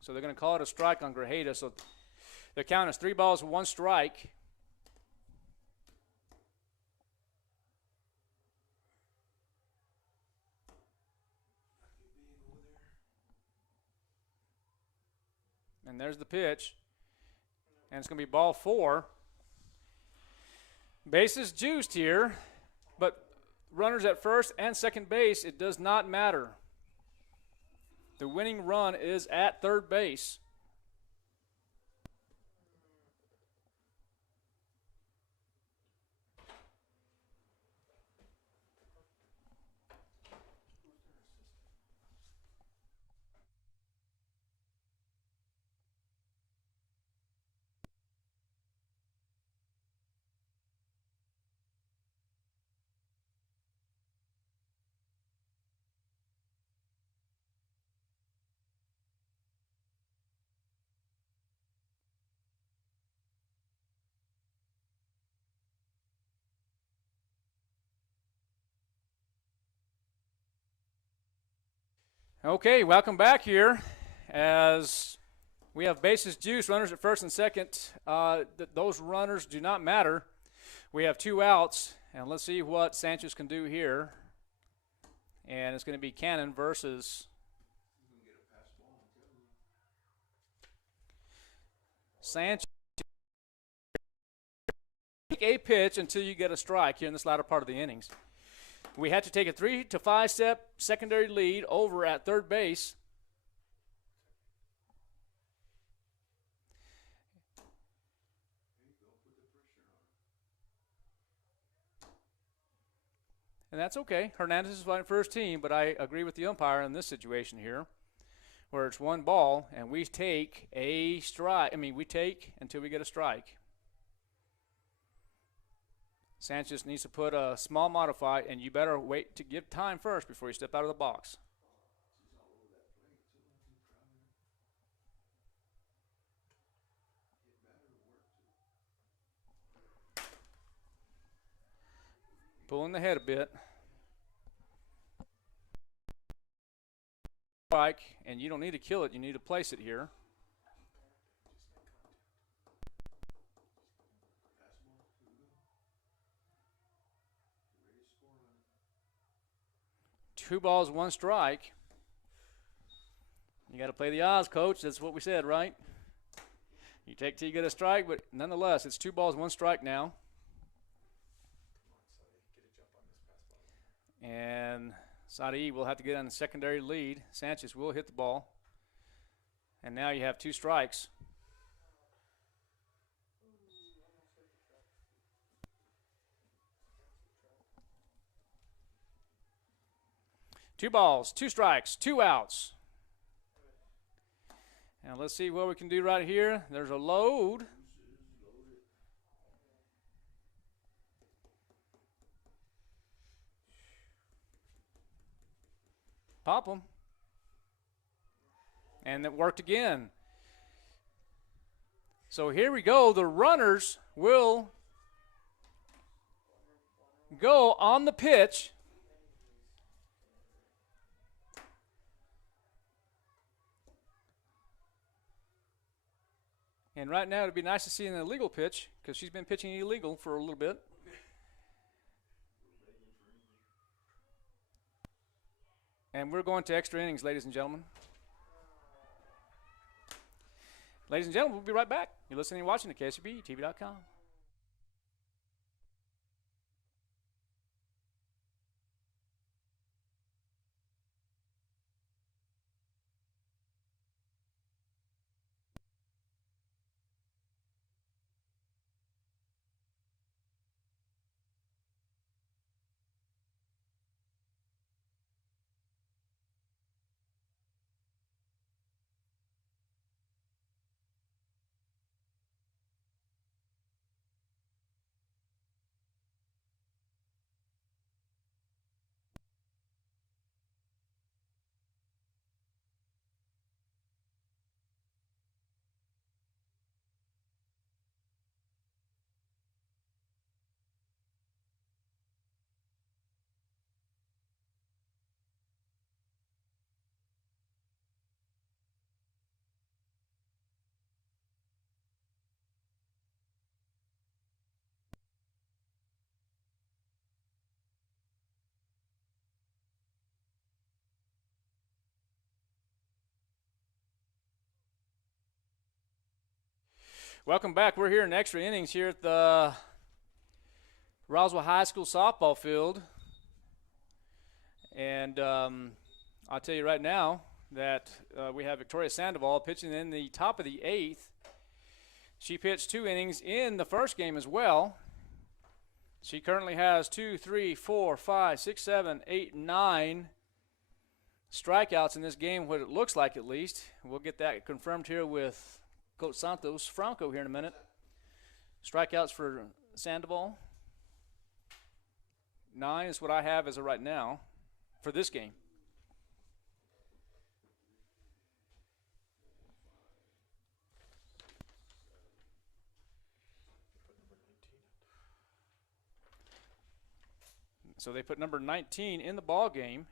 So they're going to call it a strike on Grajeda. So the count is 3 balls, 1 strike. And there's the pitch. And it's going to be ball 4. Bases juiced here, but runners at first and second base, it does not matter. The winning run is at third base. Okay, welcome back here. As we have bases juiced, runners at first and second. Those runners do not matter. We have 2 outs, and let's see what Sanchez can do here. And it's going to be Cannon versus Sanchez. Take a pitch until you get a strike here in this latter part of the innings. We had to take a 3 to 5 step secondary lead over at third base. And that's okay. Hernandez is fighting for his team, but I agree with the umpire in this situation here, where it's 1 ball and we take a strike. We take until we get a strike. Sanchez needs to put a small modify, and you better wait to give time first before you step out of the box. Pulling the head a bit. Strike, and you don't need to kill it, you need to place it here. Two balls, 1 strike. You got to play the odds, coach. That's what we said, right? You take till you get a strike, but nonetheless, it's 2 balls, 1 strike now. And Sadi will have to get on the secondary lead. Sanchez will hit the ball. And now you have 2 strikes. Two balls, 2 strikes, 2 outs. And let's see what we can do right here. There's a load. Pop them. And it worked again. So here we go. The runners will go on the pitch. And right now it'd be nice to see an illegal pitch because she's been pitching illegal for a little bit. And we're going to extra innings, ladies and gentlemen. Ladies and gentlemen, we'll be right back. You're listening and watching to KSBTV.com. Welcome back. We're here in extra innings here at the Roswell High School softball field. And I'll tell you right now that we have Victoria Sandoval pitching in the top of the 8th. She pitched 2 innings in the first game as well. She currently has 2, 3, 4, 5, 6, 7, 8, 9 strikeouts in this game, what it looks like at least. We'll get that confirmed here with Coach Santos Franco here in a minute. Strikeouts for Sandoval. 9 is what I have as of right now for this game. So they put number 19 in the ball game.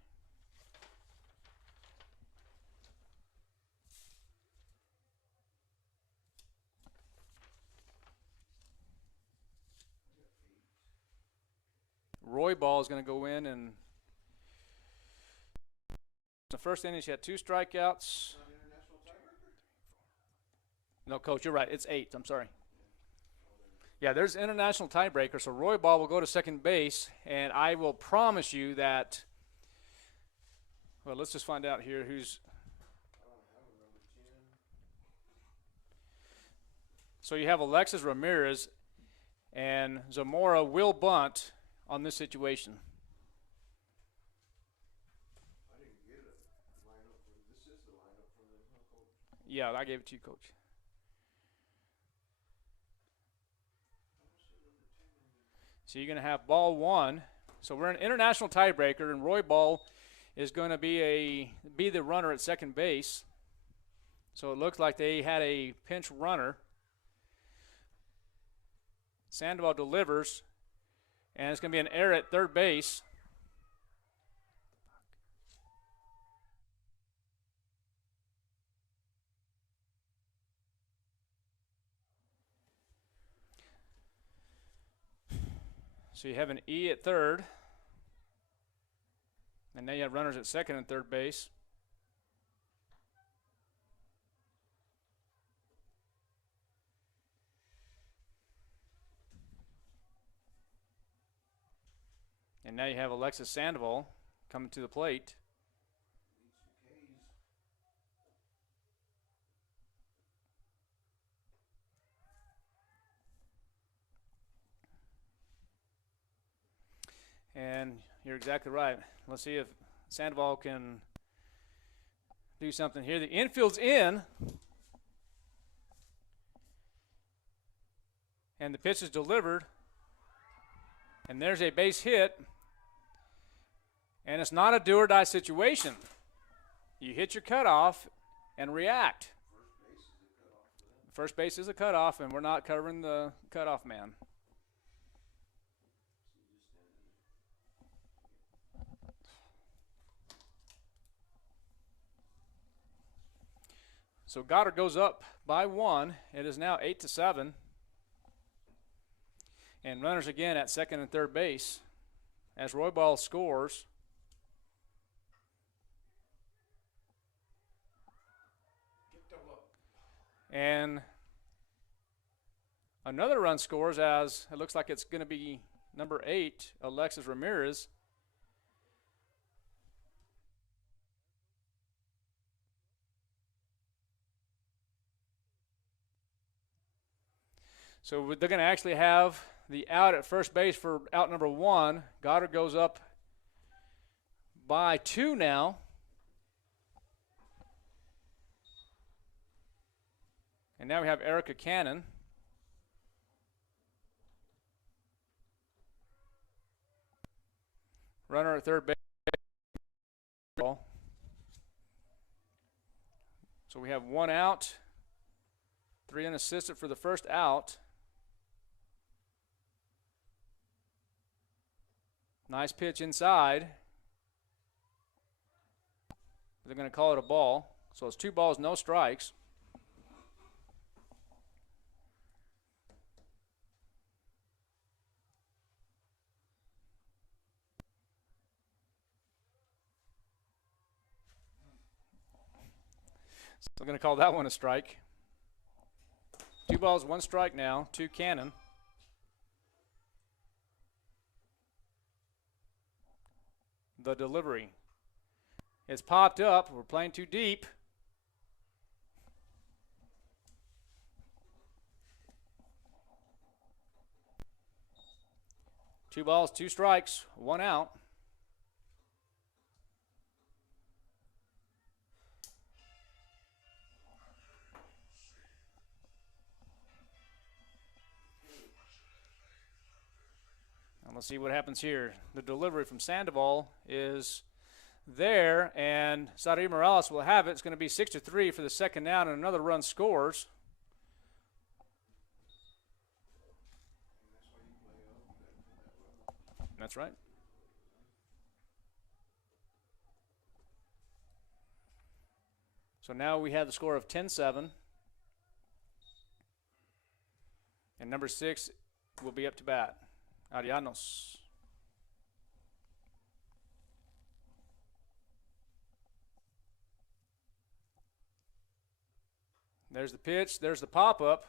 Roy Ball is going to go in, and the first inning she had 2 strikeouts. No, Coach, you're right. It's 8. I'm sorry. Yeah, there's international tiebreaker, so Roy Ball will go to second base, and I will promise you that. Well, let's just find out here who's. So you have Alexis Ramirez, and Zamora will bunt on this situation. I didn't get a lineup for this. Is the lineup for them, huh, Coach? Yeah, I gave it to you, Coach. So you're going to have ball 1. So we're in international tiebreaker, and Roy Ball is going to be the runner at second base. So it looks like they had a pinch runner. Sandoval delivers, and it's going to be an error at third base. So you have an E at third, and now you have runners at second and third base. And now you have Alexis Sandoval coming to the plate. And you're exactly right. Let's see if Sandoval can do something here. The infield's in. And the pitch is delivered. And there's a base hit. And it's not a do-or-die situation. You hit your cutoff and react. First base is a cutoff, and we're not covering the cutoff man. So Goddard goes up by 1. It is now 8-7. And runners again at second and third base as Roybal scores. And another run scores as it looks like it's going to be number 8, Alexis Ramirez. So they're going to actually have the out at first base for out number 1. Goddard goes up by 2 now. And now we have Erica Cannon. Runner at third base. So we have 1 out, 3 unassisted for the first out. Nice pitch inside. They're going to call it a ball. So it's 2 balls, no strikes. So we're going to call that one a strike. 2 balls, 1 strike now to Cannon. The delivery. It's popped up. We're playing too deep. Two balls, 2 strikes, 1 out. And let's see what happens here. The delivery from Sandoval is there, and Saudi Morales will have it. It's going to be 6-3 for the second out, and another run scores. That's right. So now we have the score of 10-7. And number 6 will be up to bat. Arianos. There's the pitch. There's the pop-up.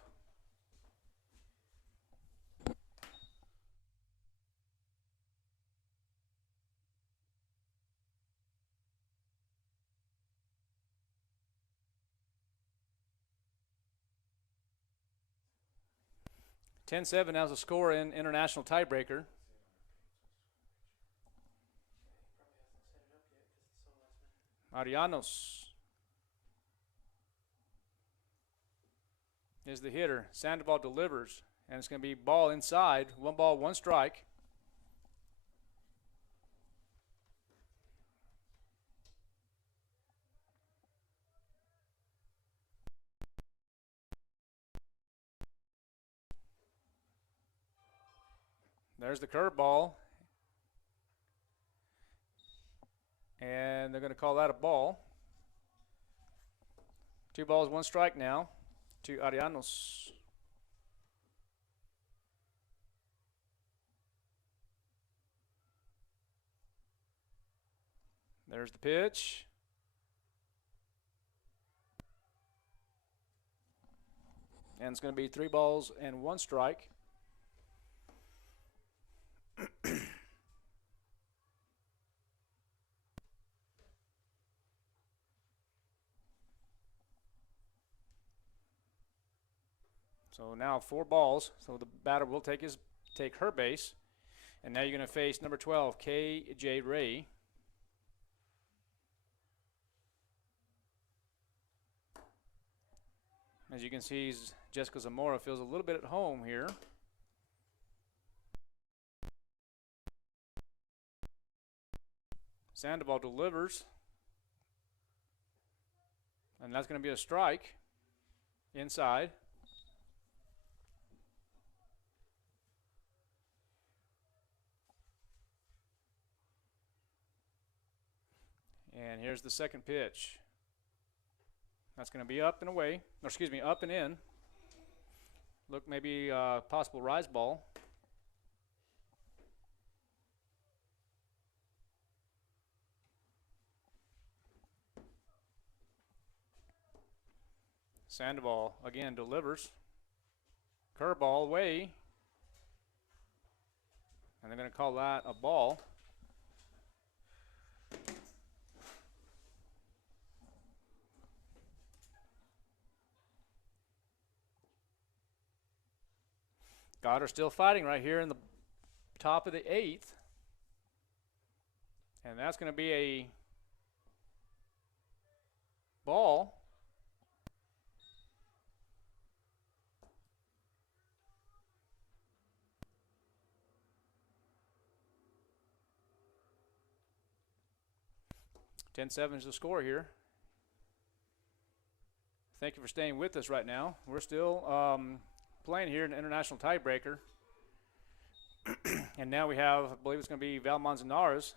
(10-7) now is the score in international tiebreaker. Arianos is the hitter. Sandoval delivers, and it's going to be ball inside. 1 ball, 1 strike. There's the curveball. And they're going to call that a ball. 2 balls, 1 strike now to Arianos. There's the pitch. And it's going to be 3 balls and 1 strike. So now 4 balls. So the batter will take her base. And now you're going to face number 12, K.J. Ray. As you can see, Jessica Zamora feels a little bit at home here. Sandoval delivers. And that's going to be a strike inside. And here's the second pitch. That's going to be up and away, or excuse me, up and in. Look, maybe possible rise ball. Sandoval again delivers. Curveball away. And they're going to call that a ball. Goddard still fighting right here in the top of the 8th. And that's going to be a ball. (10-7) is the score here. Thank you for staying with us right now. We're still playing here in an international tiebreaker. And now we have, I believe it's going to be Val Manzanares.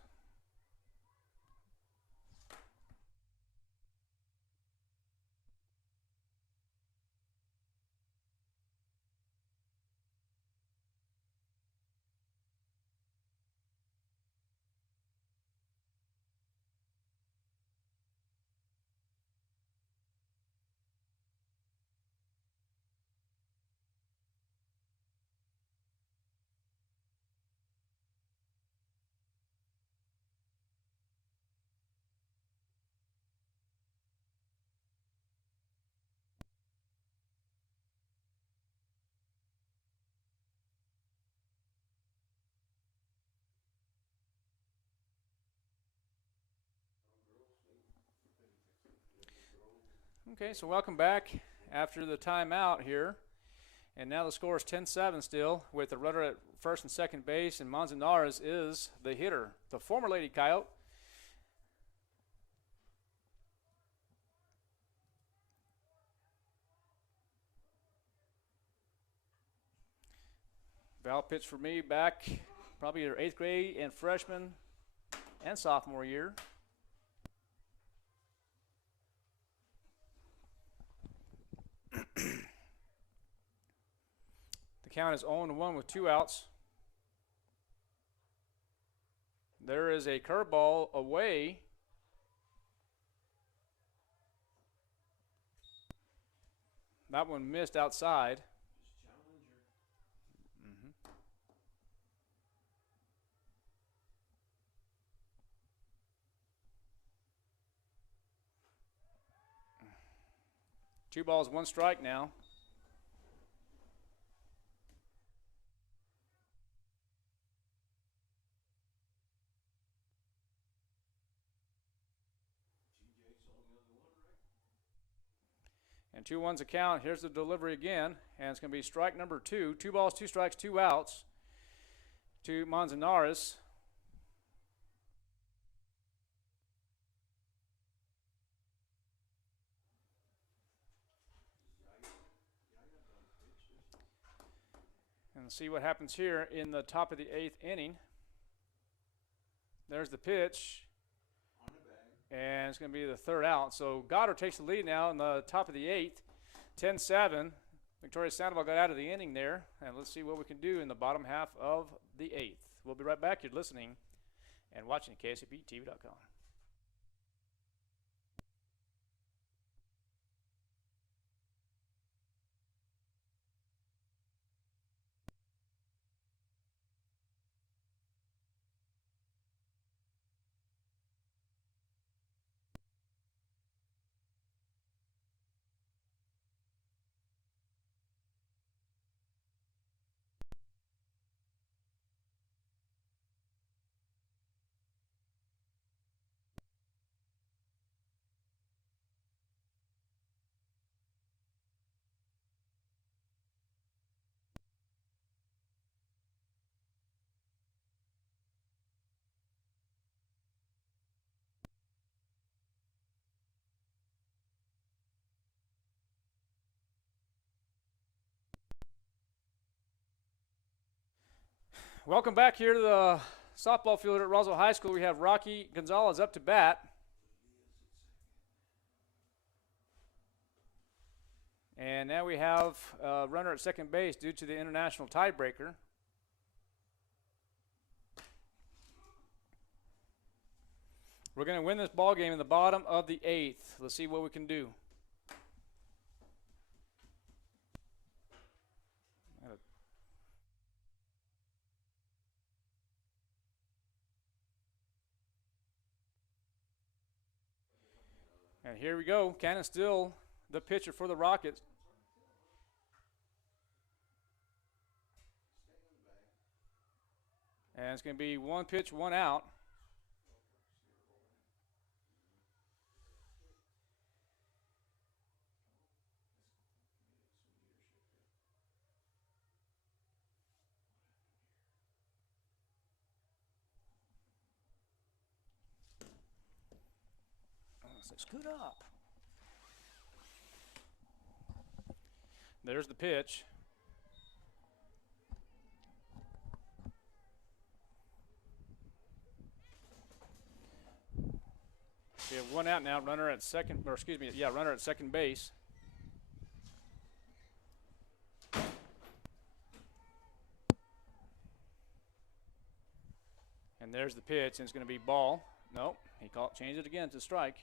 Okay, so welcome back after the timeout here. And now the score is 10-7 still, with the runner at first and second base, and Manzanares is the hitter, the former Lady Coyote. Val pitched for me back probably your 8th grade and freshman and sophomore year. The count is 0-1 with 2 outs. There is a curveball away. That one missed outside. Mm-hmm. Two balls, 1 strike now. And 2-1's a count. Here's the delivery again, and it's going to be strike number 2. 2 balls, 2 strikes, 2 outs to Manzanares. And see what happens here in the top of the 8th inning. There's the pitch. And it's going to be the 3rd out. So Goddard takes the lead now in the top of the 8th. 10-7. Victoria Sandoval got out of the inning there. And let's see what we can do in the bottom half of the 8th. We'll be right back. You're listening and watching KSAPTV.com. Welcome back here to the softball field at Roswell High School. We have Rocky Gonzalez up to bat. And now we have a runner at second base due to the international tiebreaker. We're going to win this ball game in the bottom of the 8th. Let's see what we can do. And here we go. Cannon still the pitcher for the Rockets. And it's going to be one pitch, one out. So scoot up. There's the pitch. We have one out now. Runner at second, or excuse me, yeah, runner at second base. And there's the pitch, and it's going to be ball. Nope, he changed it again to strike.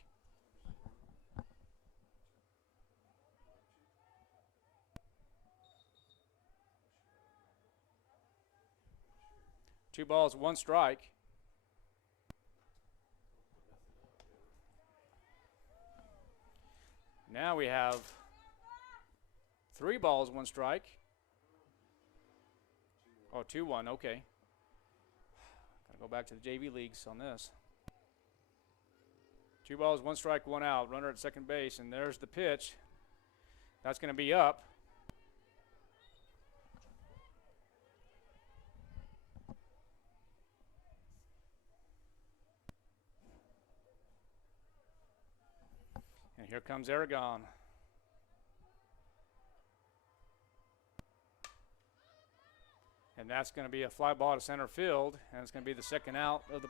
Two balls, one strike. Now we have 3 balls, 1 strike. Oh, 2-1, okay. Gotta go back to the JV leagues on this. 2 balls, 1 strike, 1 out. Runner at second base, and there's the pitch. That's going to be up. And here comes Aragon. And that's going to be a fly ball to center field, and it's going to be the second out of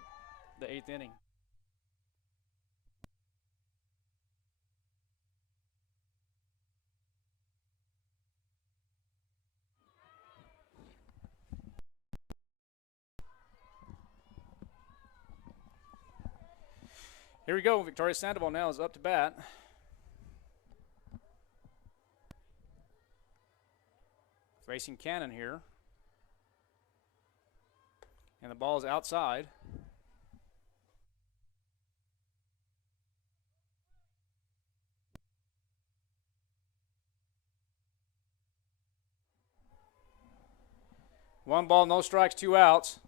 the 8th inning. Here we go. Victoria Sandoval now is up to bat. Facing Cannon here. And the ball is outside. One ball, no strikes, 2 outs.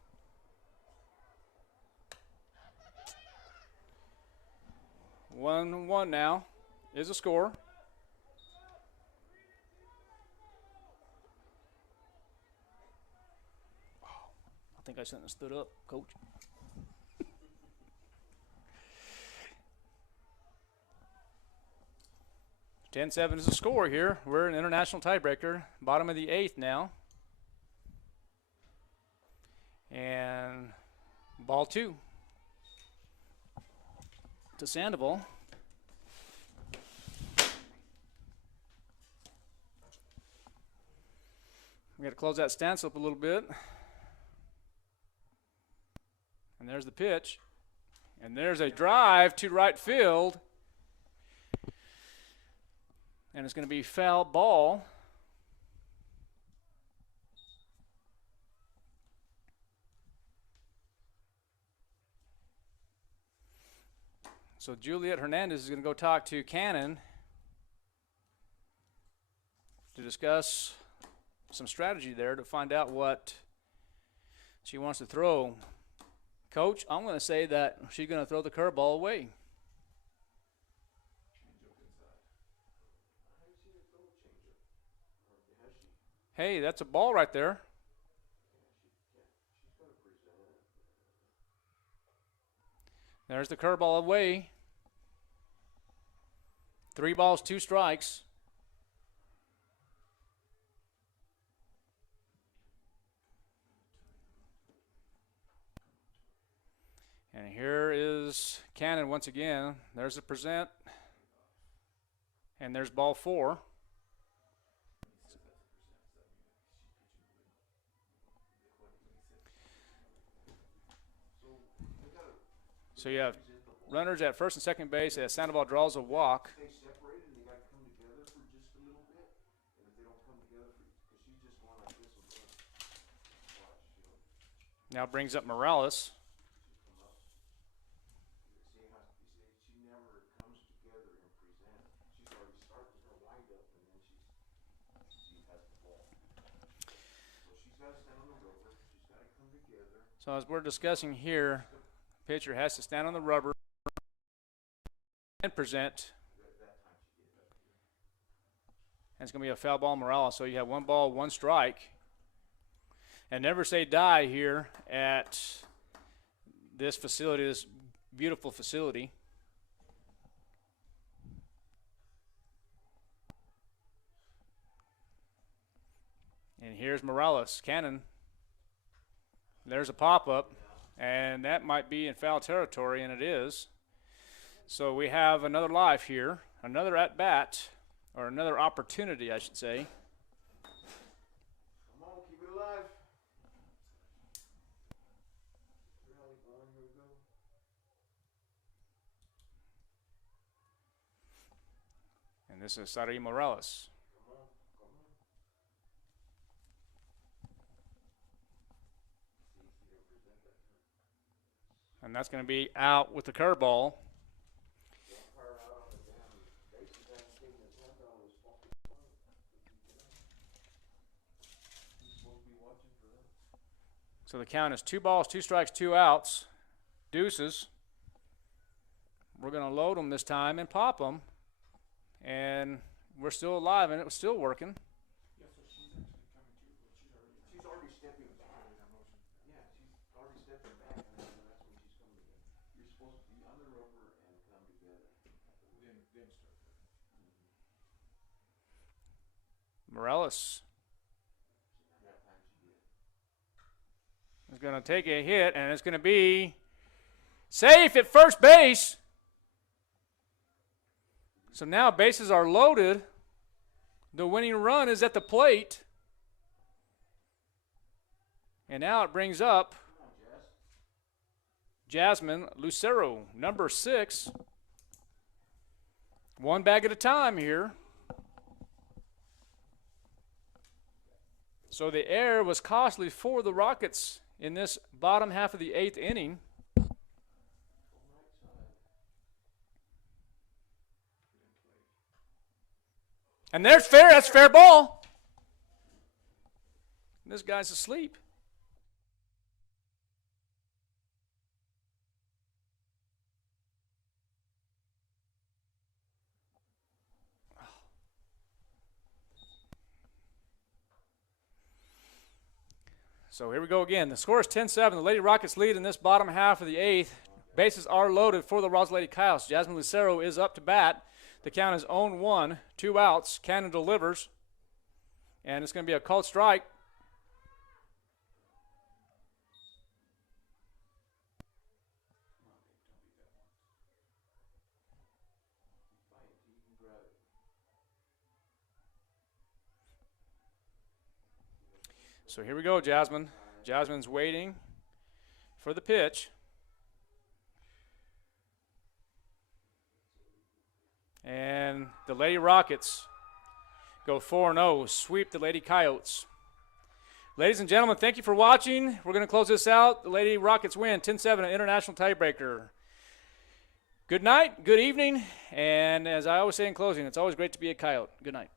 One now is a score. I think I shouldn't have stood up, Coach. 10-7 is the score here. We're an international tiebreaker. Bottom of the 8th now. And ball 2 to Sandoval. We got to close that stance up a little bit. And there's the pitch. And there's a drive to right field. And it's going to be foul ball. So Juliet Hernandez is going to go talk to Cannon to discuss some strategy there to find out what she wants to throw. Coach, I'm going to say that she's going to throw the curveball away. Hey, that's a ball right there. There's the curveball away. 3 balls, 2 strikes. And here is Cannon once again. There's the present. And there's ball 4. So you have runners at first and second base as Sandoval draws a walk. Stay separated and they got to come together for just a little bit. And if they don't come together, because she's just going like this with her. Watch, Now brings up Morales. she'll come up. See how she never comes together and presents. She's already started her wind up and then she has the ball. So she's got to stand on the rubber. She's got to come together. So as we're discussing here, pitcher has to stand on the rubber and present. And it's going to be a foul ball Morales. So you have 1 ball, 1 strike. And never say die here at this facility, this beautiful facility. And here's Morales. Cannon. There's a pop-up. And that might be in foul territory, and it is. So we have another live here, another at-bat, or another opportunity, I should say. Come on, keep it alive. Rally going, here we go. And this is Sari Morales. Come on, come on. See, she didn't present that time. And that's going to be out with the curveball. The umpire out on the damn bases hasn't taken his hand down. He's supposed to be playing. He's supposed to be watching for that. So the count is 2 balls, 2 strikes, 2 outs. Deuces. We're going to load them this time and pop them. And we're still alive, and it was still working. Yeah, so she's actually coming to, but she's already. She's already stepping back. Yeah, she's already stepping back, and then that's when she's coming together. You're supposed to be on the rubber and come together. Then start. Morales That time she did. is going to take a hit, and it's going to be safe at first base. So now bases are loaded. The winning run is at the plate. And now it brings up Come on, Jess. Jasmine Lucero, number 6. 1 bag at a time here. So the error was costly for the Rockets in this bottom half of the 8th inning. And there's fair. That's fair ball. This guy's asleep. So here we go again. The score is 10-7. The Lady Rockets lead in this bottom half of the 8th. Bases are loaded for the Roswell Lady Coyotes. Jasmine Lucero is up to bat. The count is 0-1, 2 outs. Cannon delivers. And it's going to be a called strike. So here we go, Jasmine. Jasmine's waiting for the pitch. And the Lady Rockets go 4-0, sweep the Lady Coyotes. Ladies and gentlemen, thank you for watching. We're going to close this out. The Lady Rockets win 10-7, an international tiebreaker. Good night, good evening, and as I always say in closing, it's always great to be a Coyote. Good night.